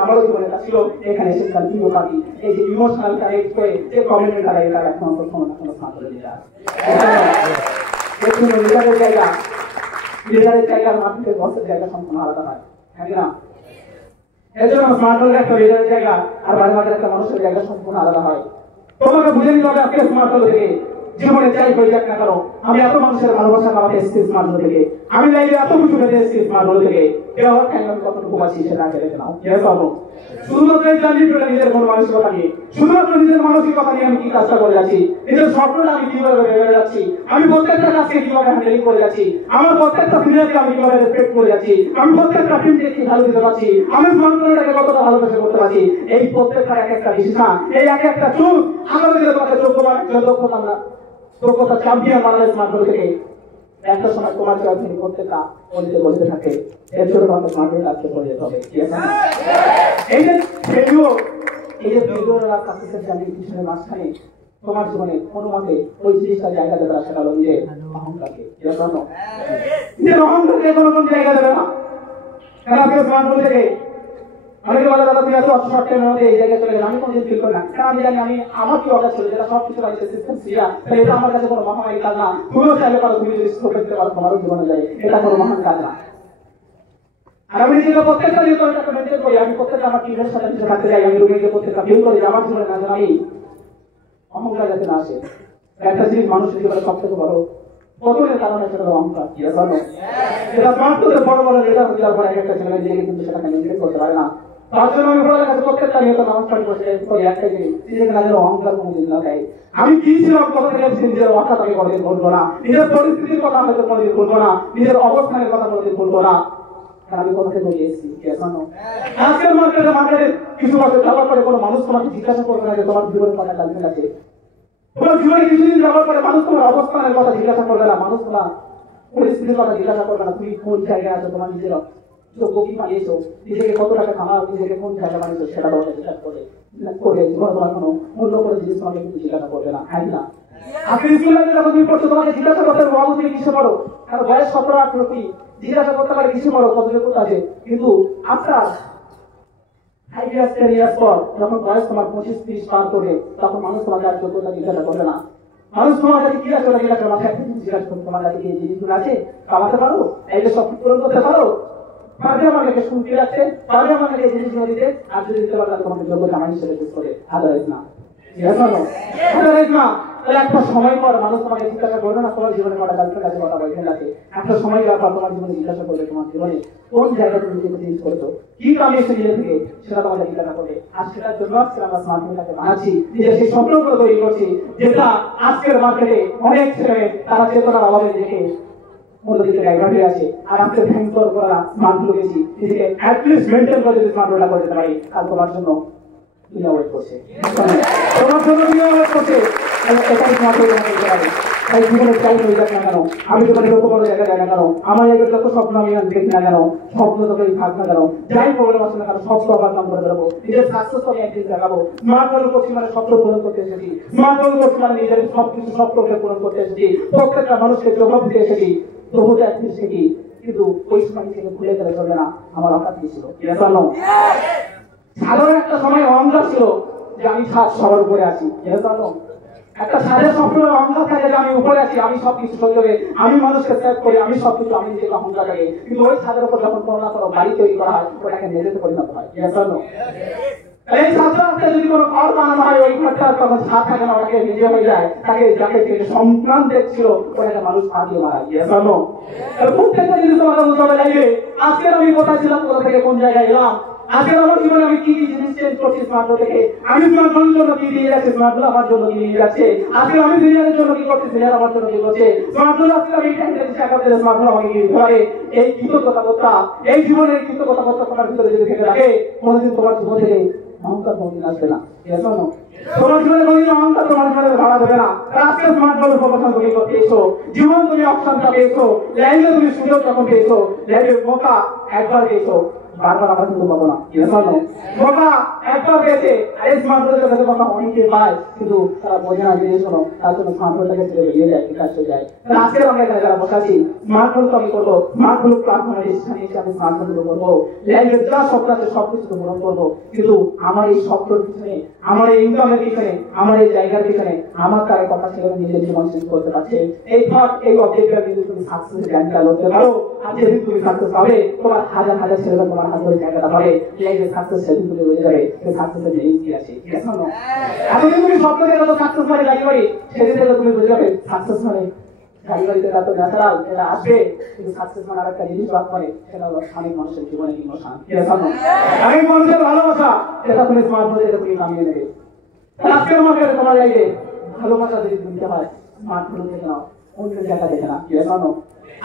আমারও জীবনে ছিল এখানে সেখান প্রিয় পাখি। এই যে ইমোশনাল কানেক্ট করে যে কমিউনিটি দ্বারা এটা এখন কোনো না কোনো স্থান করে দিতে লিডারের জায়গার মাধ্যমে বসের জায়গা সম্পূর্ণ আলাদা হয়, হ্যাঁ না? এর জন্য স্মার্টফোনের একটা লিডারের জায়গা আর বাড়ির একটা মানুষের জায়গা সম্পূর্ণ আলাদা হয়। তোমাকে বুঝে নিতে হবে আজকে স্মার্টফোন থেকে জীবনে যাই হয়ে যাক না কেন, আমি এত মানুষের ভালোবাসা কামাতে এসেছি স্মার্টফোন থেকে, আমি লাইভে এত কিছু পেতে এসেছি স্মার্টফোন থেকে। ব্যবহার খাই আমি কতটুকু বাঁচি সেটা আগে দেখে নাও। শুধুমাত্র নিজের কোনো মানসিকতা নিয়ে, শুধুমাত্র নিজের মানসিকতা নিয়ে আমি কি কাজটা করে যাচ্ছি, নিজের স্বপ্নটা আমি কিভাবে ভেবে যাচ্ছি, আমি প্রত্যেকটা কাজকে কিভাবে হ্যান্ডেলিং করে যাচ্ছি, আমার প্রত্যেকটা সিনিয়রকে আমি কিভাবে রেসপেক্ট করে যাচ্ছি, আমি প্রত্যেকটা টিমকে কি ভ্যালু দিতে পারছি, আমি স্মার্টফোনটাকে কতটা ভালোবাসা করতে পারছি। এই প্রত্যেকটা এক একটা ডিসিশন, এই এক একটা চুপ আগামী দিনে তোমাকে যোগ্যতা চ্যাম্পিয়ন বানালে স্মার্টফোন থেকে একটা সময় তোমার চলছে প্রত্যেকটা বলতে থাকে। এর জন্য তোমাকে স্মার্টফোন কাজকে করে যেতে হবে। এই যে সাকসেসের জার্নির পিছনে মাঝখানে তোমার জীবনে কোনো মতে ওই জিনিসটা জায়গা দেবে না, সেটা হলো নিজের অহংকারকে। নিজের অহংকারকে কোনো জায়গা দেবে না। কারণ আজকে স্মার্টফোন থেকে অনেকে বলে দাদা তুমি এত শর্ট টাইমের মধ্যে এই জায়গায় চলে গেলে, আমি কোনোদিন ফিল করি না। কারণ আমি জানি আমি আমার কি অর্ডার ছিল যেটা সবকিছু আছে সিস্টেম সিরিয়া, তাহলে এটা আমার কাছে কোনো মহামারী কাজ না। তুমিও চাইলে পারো, তুমি যদি স্কোপ করতে পারো তোমারও জীবনে যায়, এটা কোনো মহান কাজ না। আর আমি নিজেকে প্রত্যেকটা নিয়ে একটা মেনটেন করি, আমি প্রত্যেকটা আমার টিমের সাথে কিছু থাকতে যাই, আমি রুমে গিয়ে প্রত্যেকটা ফিল করি যে আমার জীবনে না যেন আমি অহংকার যাতে না আসে। একটা জিনিস মানুষের জীবনে সব থেকে বড় পতনের কারণে সেটা অহংকার। এটা স্মার্টফোনের বড় বড় নেতা হয়ে যাওয়ার পরে একটা ছেলে নিজেকে কিন্তু সেটাকে মেনটেন করতে পারে না। তার জন্য আমি বলে কাছে প্রত্যেকটা নিয়ত নমস্কার করি একটাই জিনিস, নিজেকে না যেন অহংকার কোনো দিন না দেয়। আমি কি ছিলাম কথা থেকে নিজের অর্থাৎ আমি কোনোদিন বলবো না, নিজের পরিস্থিতির কথা হয়তো কোনোদিন বলবো না, নিজের অবস্থানের কথা কোনোদিন বলবো না। আমি কোথাকে বলে এসেছি আজকের মার্কেটে কিছু বছর যাওয়ার পরে কোনো মানুষ তোমাকে জিজ্ঞাসা করবে না যে তোমার জীবনের কথা লাগবে আছে। তোমার জীবনে কিছুদিন যাওয়ার পরে মানুষ তোমার অবস্থানের কথা জিজ্ঞাসা করবে না, মানুষ তোমার পরিস্থিতির কথা জিজ্ঞাসা করবে না। তুমি কোন জায়গায় আছো, তোমার নিজের যোগ্য কি বানিয়েছো, নিজেকে কত টাকা কামাও, নিজেকে কোন জায়গায় বানিয়েছো সেটা তোমাকে জিজ্ঞাসা করে তোমার কোনো মূল্য করে জিনিস তোমাকে কিন্তু জিজ্ঞাসা করবে না, হ্যাঁ না? আপনি স্কুলে যখন তুমি পড়ছো তোমাকে জিজ্ঞাসা করতে হবে বাবু তুমি কিসে পড়ো, কারণ বয়স 17-18 কি জিজ্ঞাসা করতে পারে কিসে পড়ো, কত যোগ্যতা আছে। কিন্তু আপনার 5 years 10 years পর যখন বয়স তোমার 25-30 পার করে, তখন মানুষ তোমাকে আর যোগ্যতা জিজ্ঞাসা করবে না। মানুষ তোমার কাছে কি আছে জিজ্ঞাসা করবে, জিজ্ঞাসা করবে তোমার কাছে কি জিনিসগুলো আছে, কামাতে পারো, এই যে সব পূরণ করতে পারো, পারবে আমাকে শুনতে যাচ্ছে, পারবে আমাকে জিনিস দিতে, আর যদি দিতে পারলে তোমাকে যোগ্য জামাই হিসেবে চুজ করে আদারাইজ না, আদারাইজ না। তাহলে একটা সময় পর মানুষ তোমাকে জিজ্ঞাসা করবে না তোমার জীবনে কটা গার্লফ্রেন্ড আছে, কটা বয়ফ্রেন্ড আছে, একটা সময় যাওয়ার পর তোমার জীবনে জিজ্ঞাসা করবে তোমার জীবনে কোন জায়গায় তুমি নিজেকে চেঞ্জ করেছো, কি কামিয়েছো নিজে থেকে, সেটা তোমাকে জিজ্ঞাসা করবে। আর সেটার জন্য আজকে আমরা স্মার্টফোনটাকে বানাচ্ছি, নিজের সেই স্বপ্নগুলো তৈরি করছি, যেটা আজকের মার্কেটে অনেক ছেলে তারা চেতনার অভাবে দেখে অন্যদিকে ডাইভার্ট হয়ে আছে। আর আজকে থ্যাংক ফর করা স্মার্টফোন গেছি, নিজেকে অ্যাটলিস্ট মেনটেন করে যদি স্মার্টফোনটা করতে পারি, কাল তোমার জন্য দুনিয়া ওয়েট করছে, তোমার জন্য দুনিয়া ওয়েট করছে। এটাই স্মার্টফোন করতে পারে। তাই জীবনে চাই হয়ে যাক না কেন, আমি জীবনে যত বড় জায়গা যায় না কেন, আমার জায়গায় যত স্বপ্ন আমি দেখি না কেন, স্বপ্ন তোকেই থাক না কেন, যাই প্রবলেম আসে না কেন, সব সবার নাম করে বেরোবো, নিজের সাকসেস করে একদিন দেখাবো। স্মার্টফোন করছি মানে স্বপ্ন পূরণ করতে এসেছি, স্মার্টফোন করছি মানে নিজের সবকিছু স্বপ্নকে পূরণ করতে এসেছি, প্রত্যেকটা মানুষকে জবাব দিতে এসেছি, তবুতে একদিন শিখি। কিন্তু ওই সময় থেকে ভুলে গেলে চলবে না আমার অকাত কি ছিল। সাধারণ একটা সময় অহংকার ছিল যে আমি সবার উপরে আছি, একটা সাদের সবসময় অহংকার থাকে যে আমি উপরে আছি, আমি সবকিছু সহ্য করে, আমি মানুষকে সেভ করি, আমি সবকিছু, আমি নিজেকে অহংকার লাগে। কিন্তু ওই ছাদের উপর যখন কোনো না কোনো বাড়ি তৈরি করা হয়, ওটাকে মেঝেতে পরিণত হয়। এই ছাত্রকে যদি কোনো ঘর বানানো হয়, ওই ঘরটা তখন ছাদ থাকে না, ওটাকে নিজে হয়ে যায়, তাকে যাকে সম্মান দেখছিল ওটাকে মানুষ পা দিয়ে মারা গিয়ে প্রত্যেকটা জিনিস তোমাকে বুঝতে হবে লাগবে। আজকের আমি কোথায় ছিলাম, কোথা থেকে কোন জায়গায় এলাম, আজকের আমার জীবনে আমি কি কি জিনিস চেঞ্জ করছি স্মার্টফোন থেকে, আমি স্মার্টফোনের জন্য কি দিয়ে যাচ্ছি, স্মার্টফোন আমার জন্য কি নিয়ে যাচ্ছে, আজকে আমি সিনিয়রের জন্য কি করছি, সিনিয়র আমার জন্য কি করছে, স্মার্টফোন আজকে আমি স্মার্টফোন আমাকে কি দিতে পারে। এই কৃতজ্ঞতা, এই জীবনের কৃতজ্ঞতা তোমার ভিতরে যদি থেকে থাকে, কোনোদিন তোমার জীবন থেকে অহংকার কোনদিন আসবে না। তোমার জীবনে কোনদিন অহংকার তোমার জীবনে ভাড়া দেবে না। আজকে স্মার্টফোনের প্রমোশন তুমি করতে এসো, জীবন তুমি অপশনটা পেয়েছো, লাইফে তুমি সুযোগ যখন পেয়েছো, লাইফে মৌকা একবার পেয়েছো, বারবার আমরা কিন্তু পাবো না। মৌকা একবার পেয়েছে, আর এই স্মার্টফোনের কাছে মৌকা অনেকে পায়, কিন্তু তারা বোঝে না যে শোনো, তার জন্য স্মার্টফোনটাকে ছেড়ে বেরিয়ে যায়, কাজ হয়ে যায়। আজকে আমরা এখানে যারা বসাচ্ছি, স্মার্টফোন তো আমি করবো, স্মার্টফোন প্ল্যাটফর্মে ডিসিশন নিয়েছি, আমি স্মার্টফোন করবো, লাইফের যা স্বপ্ন আছে সবকিছু তো পূরণ করবো। কিন্তু আমার এই স্বপ্নের পিছনে, আমার এই ইনকামের পিছনে, আমার এই জায়গার পিছনে আমার তার কথা ছেলে নিজের জীবন চেঞ্জ করতে পারছে। এই থট, এই অবজেক্টটা যদি তুমি সাকসেস জ্ঞানটা করতে পারো, আর যেদিন তুমি সাকসেস পাবে, তোমার হাজার হাজার ছেলেরা তোমার হাত ধরে জায়গাটা পাবে, লাইফে সাকসেস সেদিন তুমি বুঝে যাবে যে সাকসেসের জিনিস কি আছে। এতদিন তুমি স্বপ্ন দেখে তো সাকসেস মানে গাড়ি, সেদিন থেকে তুমি বুঝে যাবে সাকসেস মানে গাড়িতে তো ন্যাচারাল, এটা আসবে, কিন্তু সাকসেস মানে আরেকটা জিনিস বাদ করে, সেটা হলো অনেক মানুষের জীবনে ইমোশন, অনেক মানুষের ভালোবাসা, সেটা তুমি স্মার্টফোন থেকে তুমি কামিয়ে নেবে। আজকে আমাকে তোমার লাইফে ভালোবাসা যদি দিতে হয়, স্মার্টফোন থেকে নাও, অন্য জায়গা দেখে না।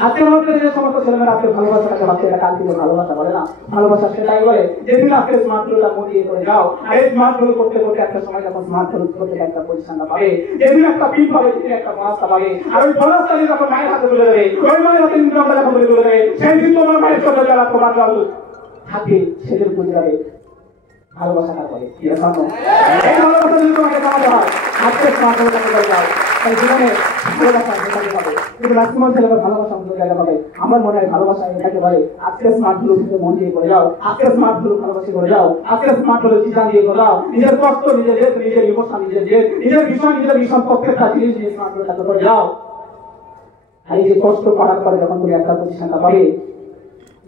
আজকের মধ্যে যে সমস্ত ছেলেমেয়েরা আজকে ভালোবাসাটাকে ভাবছে, এটা কাল থেকে ভালোবাসা বলে না, ভালোবাসা সেটাই বলে যেদিন আজকে স্মার্টফোনটা মরিয়ে করে যাও, আর এই স্মার্টফোন করতে করতে একটা সময় যখন স্মার্টফোন করতে একটা পজিশনটা পাবে, যেদিন একটা পিন পাবে, যেদিন একটা বোনাসটা পাবে, আর ওই বোনাসটা যখন মায়ের হাতে তুলে দেবে, ওই মায়ের হাতে ইনকামটা যখন তুলে দেবে, সেই দিন তোমার মায়ের চলে যারা তোমার জল থাকে, সেদিন বুঝে যাবে ভালোবাসাটা করে। এই ভালোবাসা যদি তোমাকে জানাতে হয়, আজকে স্মার্টফোনটাকে করে যাও, তাই জীবনে ভালোবাসা যেটাকে পাবে, কিন্তু ম্যাক্সিমাম ছেলেরা ভালোবাসা অন্য জায়গা পাবে। আমার মনে হয় ভালোবাসা এটাকে বলে আজকে স্মার্টফোন থেকে মন দিয়ে করে যাও, আজকে স্মার্টফোন ভালোবাসি করে যাও, আজকে স্মার্টফোন চিন্তা দিয়ে করে যাও, নিজের কষ্ট, নিজের জেদ, নিজের ইমোশন, নিজের জেদ, নিজের ভীষণ প্রত্যেকটা জিনিস নিয়ে স্মার্টফোনটাকে করে যাও। আর এই যে কষ্ট করার পরে যখন তুমি একটা পজিশনটা পাবে,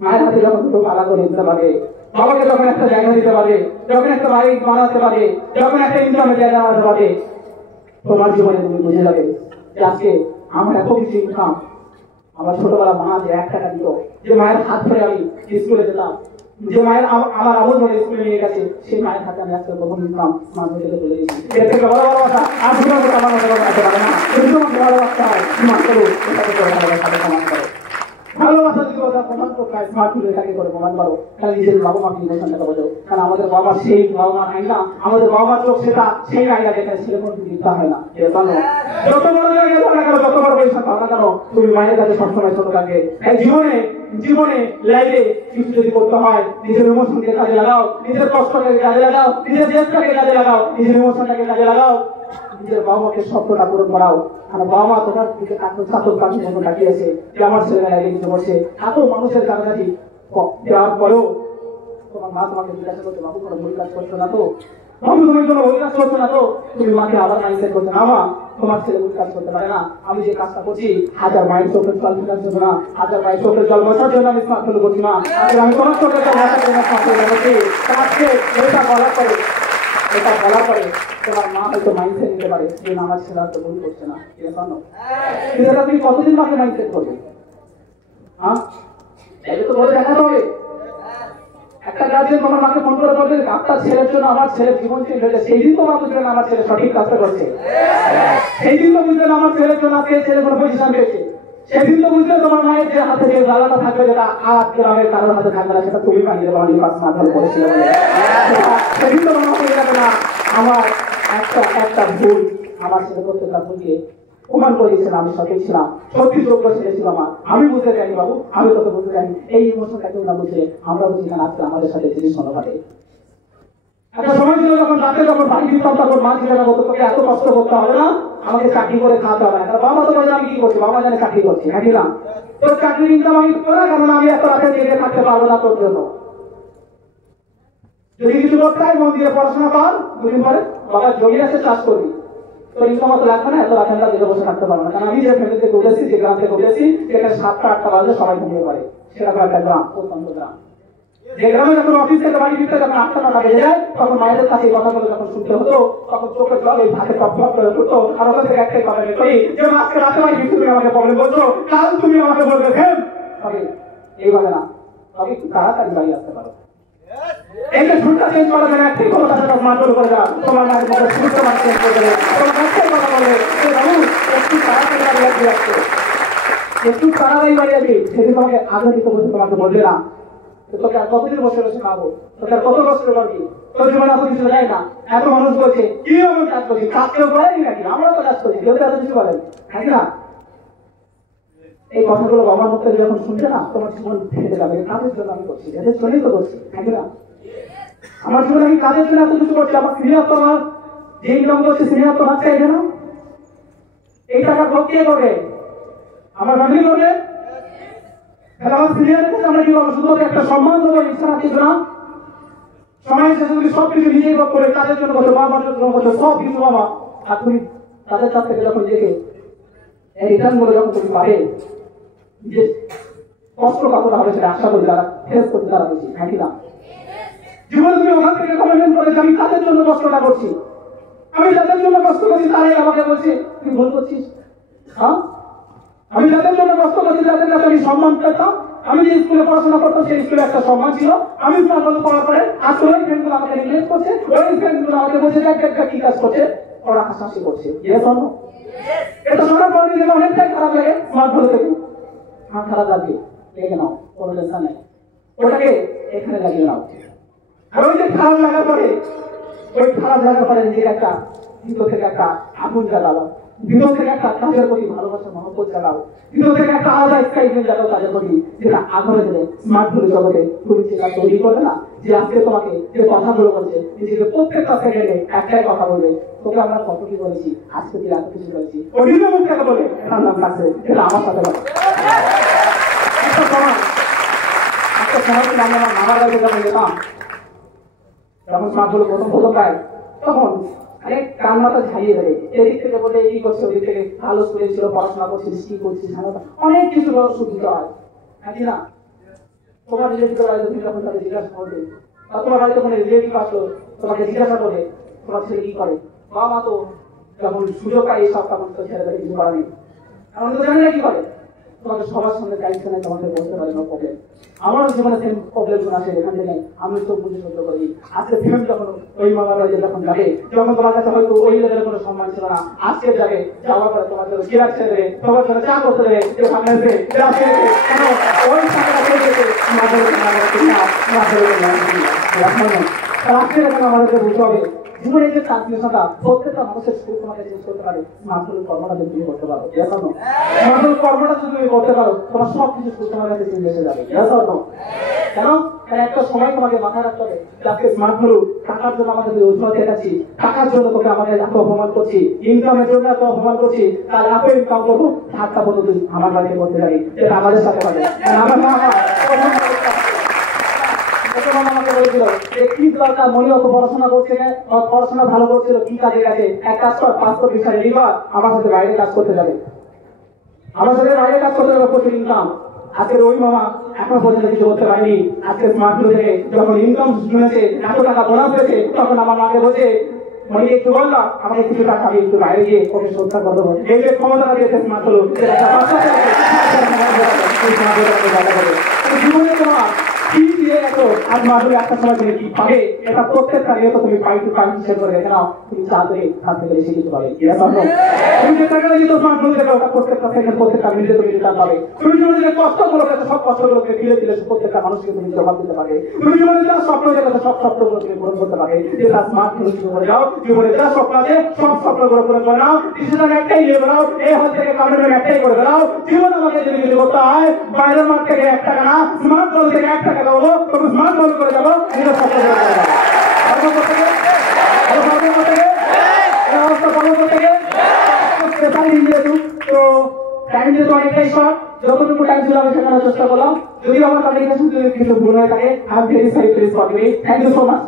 মায়ের হাতে যখন দুটো পালা করে দিতে পারবে, বাবাকে যখন একটা জায়গা দিতে পারবে, যখন একটা বাড়ি বানাতে পারবে, যখন একটা ইনকামের জায়গা বানাতে পারবে, তোমার জীবনে তুমি বুঝে যাবে যে আজকে আমার এত কিছু ইনকাম। আমার ছোটবেলা মা যে 1 টাকা দিত, যে মায়ের হাত ধরে আমি স্কুলে যেতাম, যে মায়ের আমার আবু ধরে স্কুলে নিয়ে গেছে, সেই মায়ের হাতে আমি আজকে প্রথম ইনকাম স্মার্টফোন থেকে তুলে দিয়েছি। এর থেকে বড় ভালোবাসা আর জীবনে আমার মনে করতে পারে না। কিন্তু তোমাকে ভালোবাসতে হয়, স্মার্ট করো, এটাকে করে ভালোবাসাকে প্রমাণ করো। ভালোবাসা যদি ওটা প্রমাণ করতে হয়, স্মার্টফোন এটাকে করে প্রমাণ করো। তাহলে নিজের বাবা মাকে ইমোশনটাকে বোঝো, কারণ আমাদের বাবা সেই বাবা মা নাই না, আমাদের বাবা মার চোখ সেটা সেই আইনা দেখে ছেলে কোনো দিতে হয় না। যত বড় জায়গায় না কেন, যত বড় পয়সা পাও না কেন, তুমি মায়ের কাছে সবসময় ছোট থাকে। এই জীবনে লাইফে কিছু যদি করতে হয়, নিজের ইমোশনকে কাজে লাগাও, নিজের কষ্টটাকে কাজে লাগাও, নিজের জেদটাকে কাজে লাগাও, নিজের ইমোশনটাকে কাজে লাগাও, নিজের বাবা মাকে স্বপ্নটা পূরণ করাও। আর বাবা মা তোমার দিকে ছাত্র পাখির মতো তাকিয়েছে যে আমার ছেলেরা এগিয়ে বসে, এত মানুষের কাছাকাছি দেওয়ার পরেও তোমার মা তোমাকে জিজ্ঞাসা করতে, বাবু কোনো ভুল কাজ করছো না তো? আমি তুমি কোনো ওই কাজ করছো না, তো তুমি মাকে আবার মাইন্ডসেট করছো না, আমা তোমার ছেলে ওই কাজ করতে পারে না, আমি যে কাজটা করছি হাজার মাইল চোখের জল ফেলার জন্য না, হাজার মাইল চোখের জল বসার জন্য আমি স্মার্টফোন করছি না, আমি তোমার চোখের জল বসার জন্য স্মার্টফোন করছি। আজকে এটা বলার পরে তোমার মা হয়তো মাইন্ডসেট নিতে পারে যে আমার ছেলে হয়তো ভুল করছে না, কিন্তু এটা তুমি কতদিন মাকে মাইন্ডসেট করবে? হ্যাঁ, এটা তো বলে দেখাতে হবে। একটা গার্জেন তোমার মাকে ফোন করে বলবে আপনার ছেলের জন্য আমার ছেলের জীবন চেঞ্জ হয়েছে, সেই দিন তোমার বুঝবেন আমার ছেলে সঠিক কাজটা করছে, সেই দিন তো বুঝবেন আমার ছেলের জন্য আজকে ছেলে কোনো পজিশন পেয়েছে, সেদিন তো বুঝলে তোমার মায়ের যে হাতে যে জ্বালাটা থাকবে, যেটা আর গ্রামের কারোর হাতে থাকবে না, সেটা তুমি বানিয়ে দেবো আমি পাঁচ মাথাল করেছিল বলে। সেদিন তো মনে হয়ে যাবে না আমার একটা ভুল আমার ছেলে প্রত্যেকটা ভুলকে প্রমাণ করেছিলাম আমি সঠিক ছিলাম, সত্যি যোগ্য ছেলে ছিল আমার, আমি বুঝতে চাইনি বাবু, আমি তোকে বুঝতে চাইনি। এই ইমোশনটাকে না বুঝে আমরা বুঝি কেন আজকে আমাদের সাথে জিনিস মনে ঘটে। একটা সময় ছিল যখন রাতে যখন বাড়ি দিতাম তখন মা ছিল না, তোকে এত কষ্ট করতে হবে না, আমাকে চাকরি করে খাওয়াতে হবে না, বাবা তো বলে আমি কি করছি, বাবা জানে চাকরি করছি, হ্যাঁ না, তোর চাকরি ইনকাম আমি করবো না, কারণ আমি এত রাতে জেগে থাকতে পারবো না তোর জন্য। যদি কিছু করতে হয় মন দিয়ে পড়াশোনা কর, দুদিন পরে বাবা জমি আছে চাষ করবি, তোর ইনকাম অত লাগবে না, এত রাতে আমরা জেগে বসে থাকতে পারবো না, কারণ আমি যে ফ্যামিলি থেকে উঠেছি, যে গ্রাম থেকে উঠেছি, যেখানে 7টা 8টা বাজলে সবাই ঘুমিয়ে পড়ে, সেরকম একটা গ্রাম, অত্যন্ত গ্রাম। যে গ্রামে যখন অফিস থেকে বাড়ি ফিরতে যখন 8টা 9টা বেজে যায়, তখন মায়েদের কাছে এই কথাগুলো যখন শুনতে হতো, তখন চোখে জল এই ভাতে টপ টপ করে উঠতো, আর ওখান থেকে একটাই কথা বের করি যে আজকে রাতে বাড়ি ফিরতে তুমি আমাকে প্রবলেম বলছো, কাল তুমি আমাকে বলবে ফেম, তবে এইভাবে না, তবে একটু তাড়াতাড়ি বাড়ি আসতে পারো। এই যে শুনটা চেঞ্জ করা যাবে, একটাই কথা তাদের মারধর করে যাও, তোমার মায়ের মধ্যে শুনতে মার চেঞ্জ করে দেবে, তোমার একটাই কথা বলবে বাবু একটু তাড়াতাড়ি বাড়ি আসবে, একটু তাড়াতাড়ি বাড়ি আসবে, সেদিন তোমাকে আগে দিতে বলছে, তোমাকে বলবে না তোকে আর কতদিন বসে বসে খাবো, তোকে আর কত কষ্ট করবি, তোর জীবনে এত কিছু দেয় না। এত মানুষ বলছে কি আমি কাজ করছি, কাজ কেউ করেনি নাকি, আমরা তো কাজ করছি, কেউ তো এত কিছু বলেন, হ্যাঁ না? এই কথাগুলো বাবার মুখ থেকে যখন শুনছে না, তোমার জীবন ফেটে যাবে, কাজের জন্য আমি করছি, এদের জন্যই তো করছি, হ্যাঁ না? আমার জীবনে আমি কাজের জন্য এত কিছু করছি, আমার সিনিয়র তো আমার যে ইনকাম করছে সিনিয়র তো ভাবছে এই না, এই টাকা ভোগ কে করবে? আমার ফ্যামিলি করবে। আমার সিনিয়রের কাছে আমরা কি করবো? শুধুমাত্র একটা সম্মান দেবো, ইচ্ছা রাখছি না, সময় শেষে তুমি সবকিছু নিজেই ভোগ করে কাজের জন্য করছো, বাবার জন্য করছো, সব কিছু বাবা, আর তুমি তাদের কাছ থেকে যখন দেখে এই রিটার্ন গুলো যখন তুমি পাবে, যে কষ্ট কতটা হবে সেটা আশা করি তারা ফেস করতে তারা বেশি, হ্যাঁ কি না? জীবনে তুমি ওখান থেকে কমেন্ট করে যে আমি তাদের জন্য কষ্টটা করছি, আমি যাদের জন্য কষ্ট করছি তারাই আমাকে বলছে তুই ভুল করছিস। হ্যাঁ, আমি যাদের জন্য কষ্ট করছি, যাদের কাছে আমি সম্মান পেতাম, আমি যে স্কুলে পড়াশোনা করতাম সেই স্কুলে একটা সম্মান ছিল, আমি স্নাতক পড়ার পরে আজকে ওই ফ্রেন্ডগুলো আমাকে রিলেট করছে, ওই ফ্রেন্ডগুলো আমাকে বলছে একটা কি কাজ করছে, ওরা হাসাহাসি করছে, এটা শোনার পরে নিজেকে অনেকটাই খারাপ লাগে, স্মার্ট ভালো থেকে হ্যাঁ খারাপ লাগে, লেগে নাও, কোনো টেনশন নেই, ওটাকে এখানে লাগিয়ে নাও। আর ওই যে খারাপ লাগার পরে, ওই খারাপ লাগার পরে নিজের একটা ভিতর থেকে একটা আগুন জ্বালাও, ভিতর থেকে একটা কাজের প্রতি ভালোবাসা মহব্বত জাগাও, ভিতর থেকে একটা আলাদা এক্সাইটমেন্ট জাগাও কাজের প্রতি, যেটা আগ্রহ দিলে স্মার্টফোনের জগতে তুমি যেটা তৈরি করবে না, যে আজকে তোমাকে যে কথাগুলো বলছে, নিজেকে প্রত্যেকটা সেকেন্ডে একটাই কথা বলবে, তোকে আমরা কত কি বলেছি, আজকে তুই এত কিছু বলেছি, ওই দিনে মুখ থেকে বলে তার নাম কাছে, এটা আমার সাথে বলে। একটা সময় আমি আমার মামার বাড়িতে যখন যেতাম, যখন স্মার্টফোন প্রথম পায়, তখন অনেক কান্নাটা ঝালিয়ে দেবে, এদিক থেকে বলে এই করছে, ওদিক থেকে ভালো স্কুলে ছিল, পড়াশোনা করছিস, কি করছিস, অনেক কিছু সুবিধা হয়, হ্যাঁ না? তোমার রিলেটিভ বাড়িতে তুমি যখন তাকে জিজ্ঞাসা করবে, বা তোমার বাড়িতে কোনো রিলেটিভ আসলো তোমাকে জিজ্ঞাসা করে তোমার ছেলে কি করে, বাবা মা তো যখন সুযোগ পায় এই সব তখন তো ছেলেদের কিছু করা নেই, এমন তো জানি না কি করে, তোমাকে সবার সঙ্গে গাইছে না, তোমাকে বলতে পারি না প্রবলেম, আমারও জীবনে সেম প্রবলেম আছে, এখান থেকে আমি তো বুঝে সহ্য করি। আজকে ফেম যখন ওই মামার বাড়ি যখন যাবে, যখন তোমার কাছে হয়তো ওই লেভেলের কোনো সম্মান ছিল না, আজকে যাবে, যাওয়ার পরে তোমার জন্য কি রাখছে দেবে, তোমার জন্য চা করতে দেবে, কেউ সামনে আসবে কেন ওই টাকাটা পেয়ে গেছে, আজকে যখন আমাদেরকে বুঝতে হবে জীবনের যে ট্রান্সলেশনটা প্রত্যেকটা মানুষের স্কুল তোমাকে চেঞ্জ করতে পারে, স্মার্টফোনের কর্মটা যদি তুমি করতে পারো, স্মার্টফোনের কর্মটা যদি তুমি করতে পারো, তোমার সব কিছু স্কুল তোমার কাছে চেঞ্জ এসে যাবে। কেন? কারণ একটা সময় তোমাকে মাথায় রাখতে হবে, আজকে স্মার্টফোন টাকার জন্য আমাদের অজুহাত দেখাচ্ছি, টাকার জন্য তোকে আমাদের এত অপমান করছি, ইনকামের জন্য এত অপমান করছি, তাহলে এত ইনকাম করবো, হাতটা পর্যন্ত আমার বাড়িতে করতে যাই, এটা আমাদের সাথে পারে, আমার তখন মামা আমাকে বলেছিল যে কি দরকার, মনি অত পড়াশোনা করছে না, পড়াশোনা ভালো করছিল, কি কাজে গেছে, এক কাজ কর, পাসপোর্ট ভিসা রেডি কর, আমার সাথে বাইরে কাজ করতে যাবে, আমার সাথে বাইরে কাজ করতে যাবে, প্রচুর ইনকাম। আজকের ওই মামা এখন পর্যন্ত কিছু করতে পারেনি। আজকে স্মার্টফোন থেকে যখন ইনকাম শুনেছে, এত টাকা বোনাস পেয়েছে, তখন আমার মাকে বলছে মানে একটু বললো আমাকে কিছু টাকা আমি একটু বাইরে গিয়ে ওকে সত্যার করতে হবে। এই যে ক্ষমতা দিয়েছে স্মার্টফোন, জীবনে তোমার কি দিয়ে গেছো, আজ মাধুরী একটা সময় তুমি কি পাবে, এটা প্রত্যেকটা নিয়ত তুমি পাই টু পাই হিসেবে করে রেখে নাও, তুমি চাঁদে হাত থেকে বেশি কিছু পাবে। তুমি যে টাকা দিতে স্মার্টফোন দেখো, ওটা প্রত্যেকটা সেকেন্ড প্রত্যেকটা মিনিটে তুমি রিটার্ন পাবে। তুমি জীবনে যে কষ্টগুলো পেয়েছো, সব কষ্টগুলোকে ধীরে ধীরে প্রত্যেকটা মানুষকে তুমি জবাব দিতে পারবে। তুমি জীবনে যা স্বপ্ন দেখেছো, সব স্বপ্নগুলো তুমি পূরণ করতে পারবে। যেটা স্মার্টফোন শুরু করে যাও, জীবনে যা স্বপ্ন আছে সব স্বপ্নগুলো পূরণ করে নাও। ডিসিশন একটাই নিয়ে বেড়াও, এই হাত থেকে কামেন্ট একটাই করে বেড়াও। জীবন আমাকে যদি কিছু করতে হয়, বাইরের মাঠ থেকে 1 টাকা না, স্মার্টফোন থেকে 1 টাকা দেবো, তবে স্মার্টফোন করে যাবো, নিজের স্বপ্ন করে যাবো। তো টাইম যেহেতু অনেকটাই শর্ট, যতটুকু টাইম ছিল আমি সেখানে চেষ্টা করলাম। যদি আমার কমিউনিকেশন কিছু ভুল হয়ে থাকে, আমি very sorry, please forgive me. Thank you so much.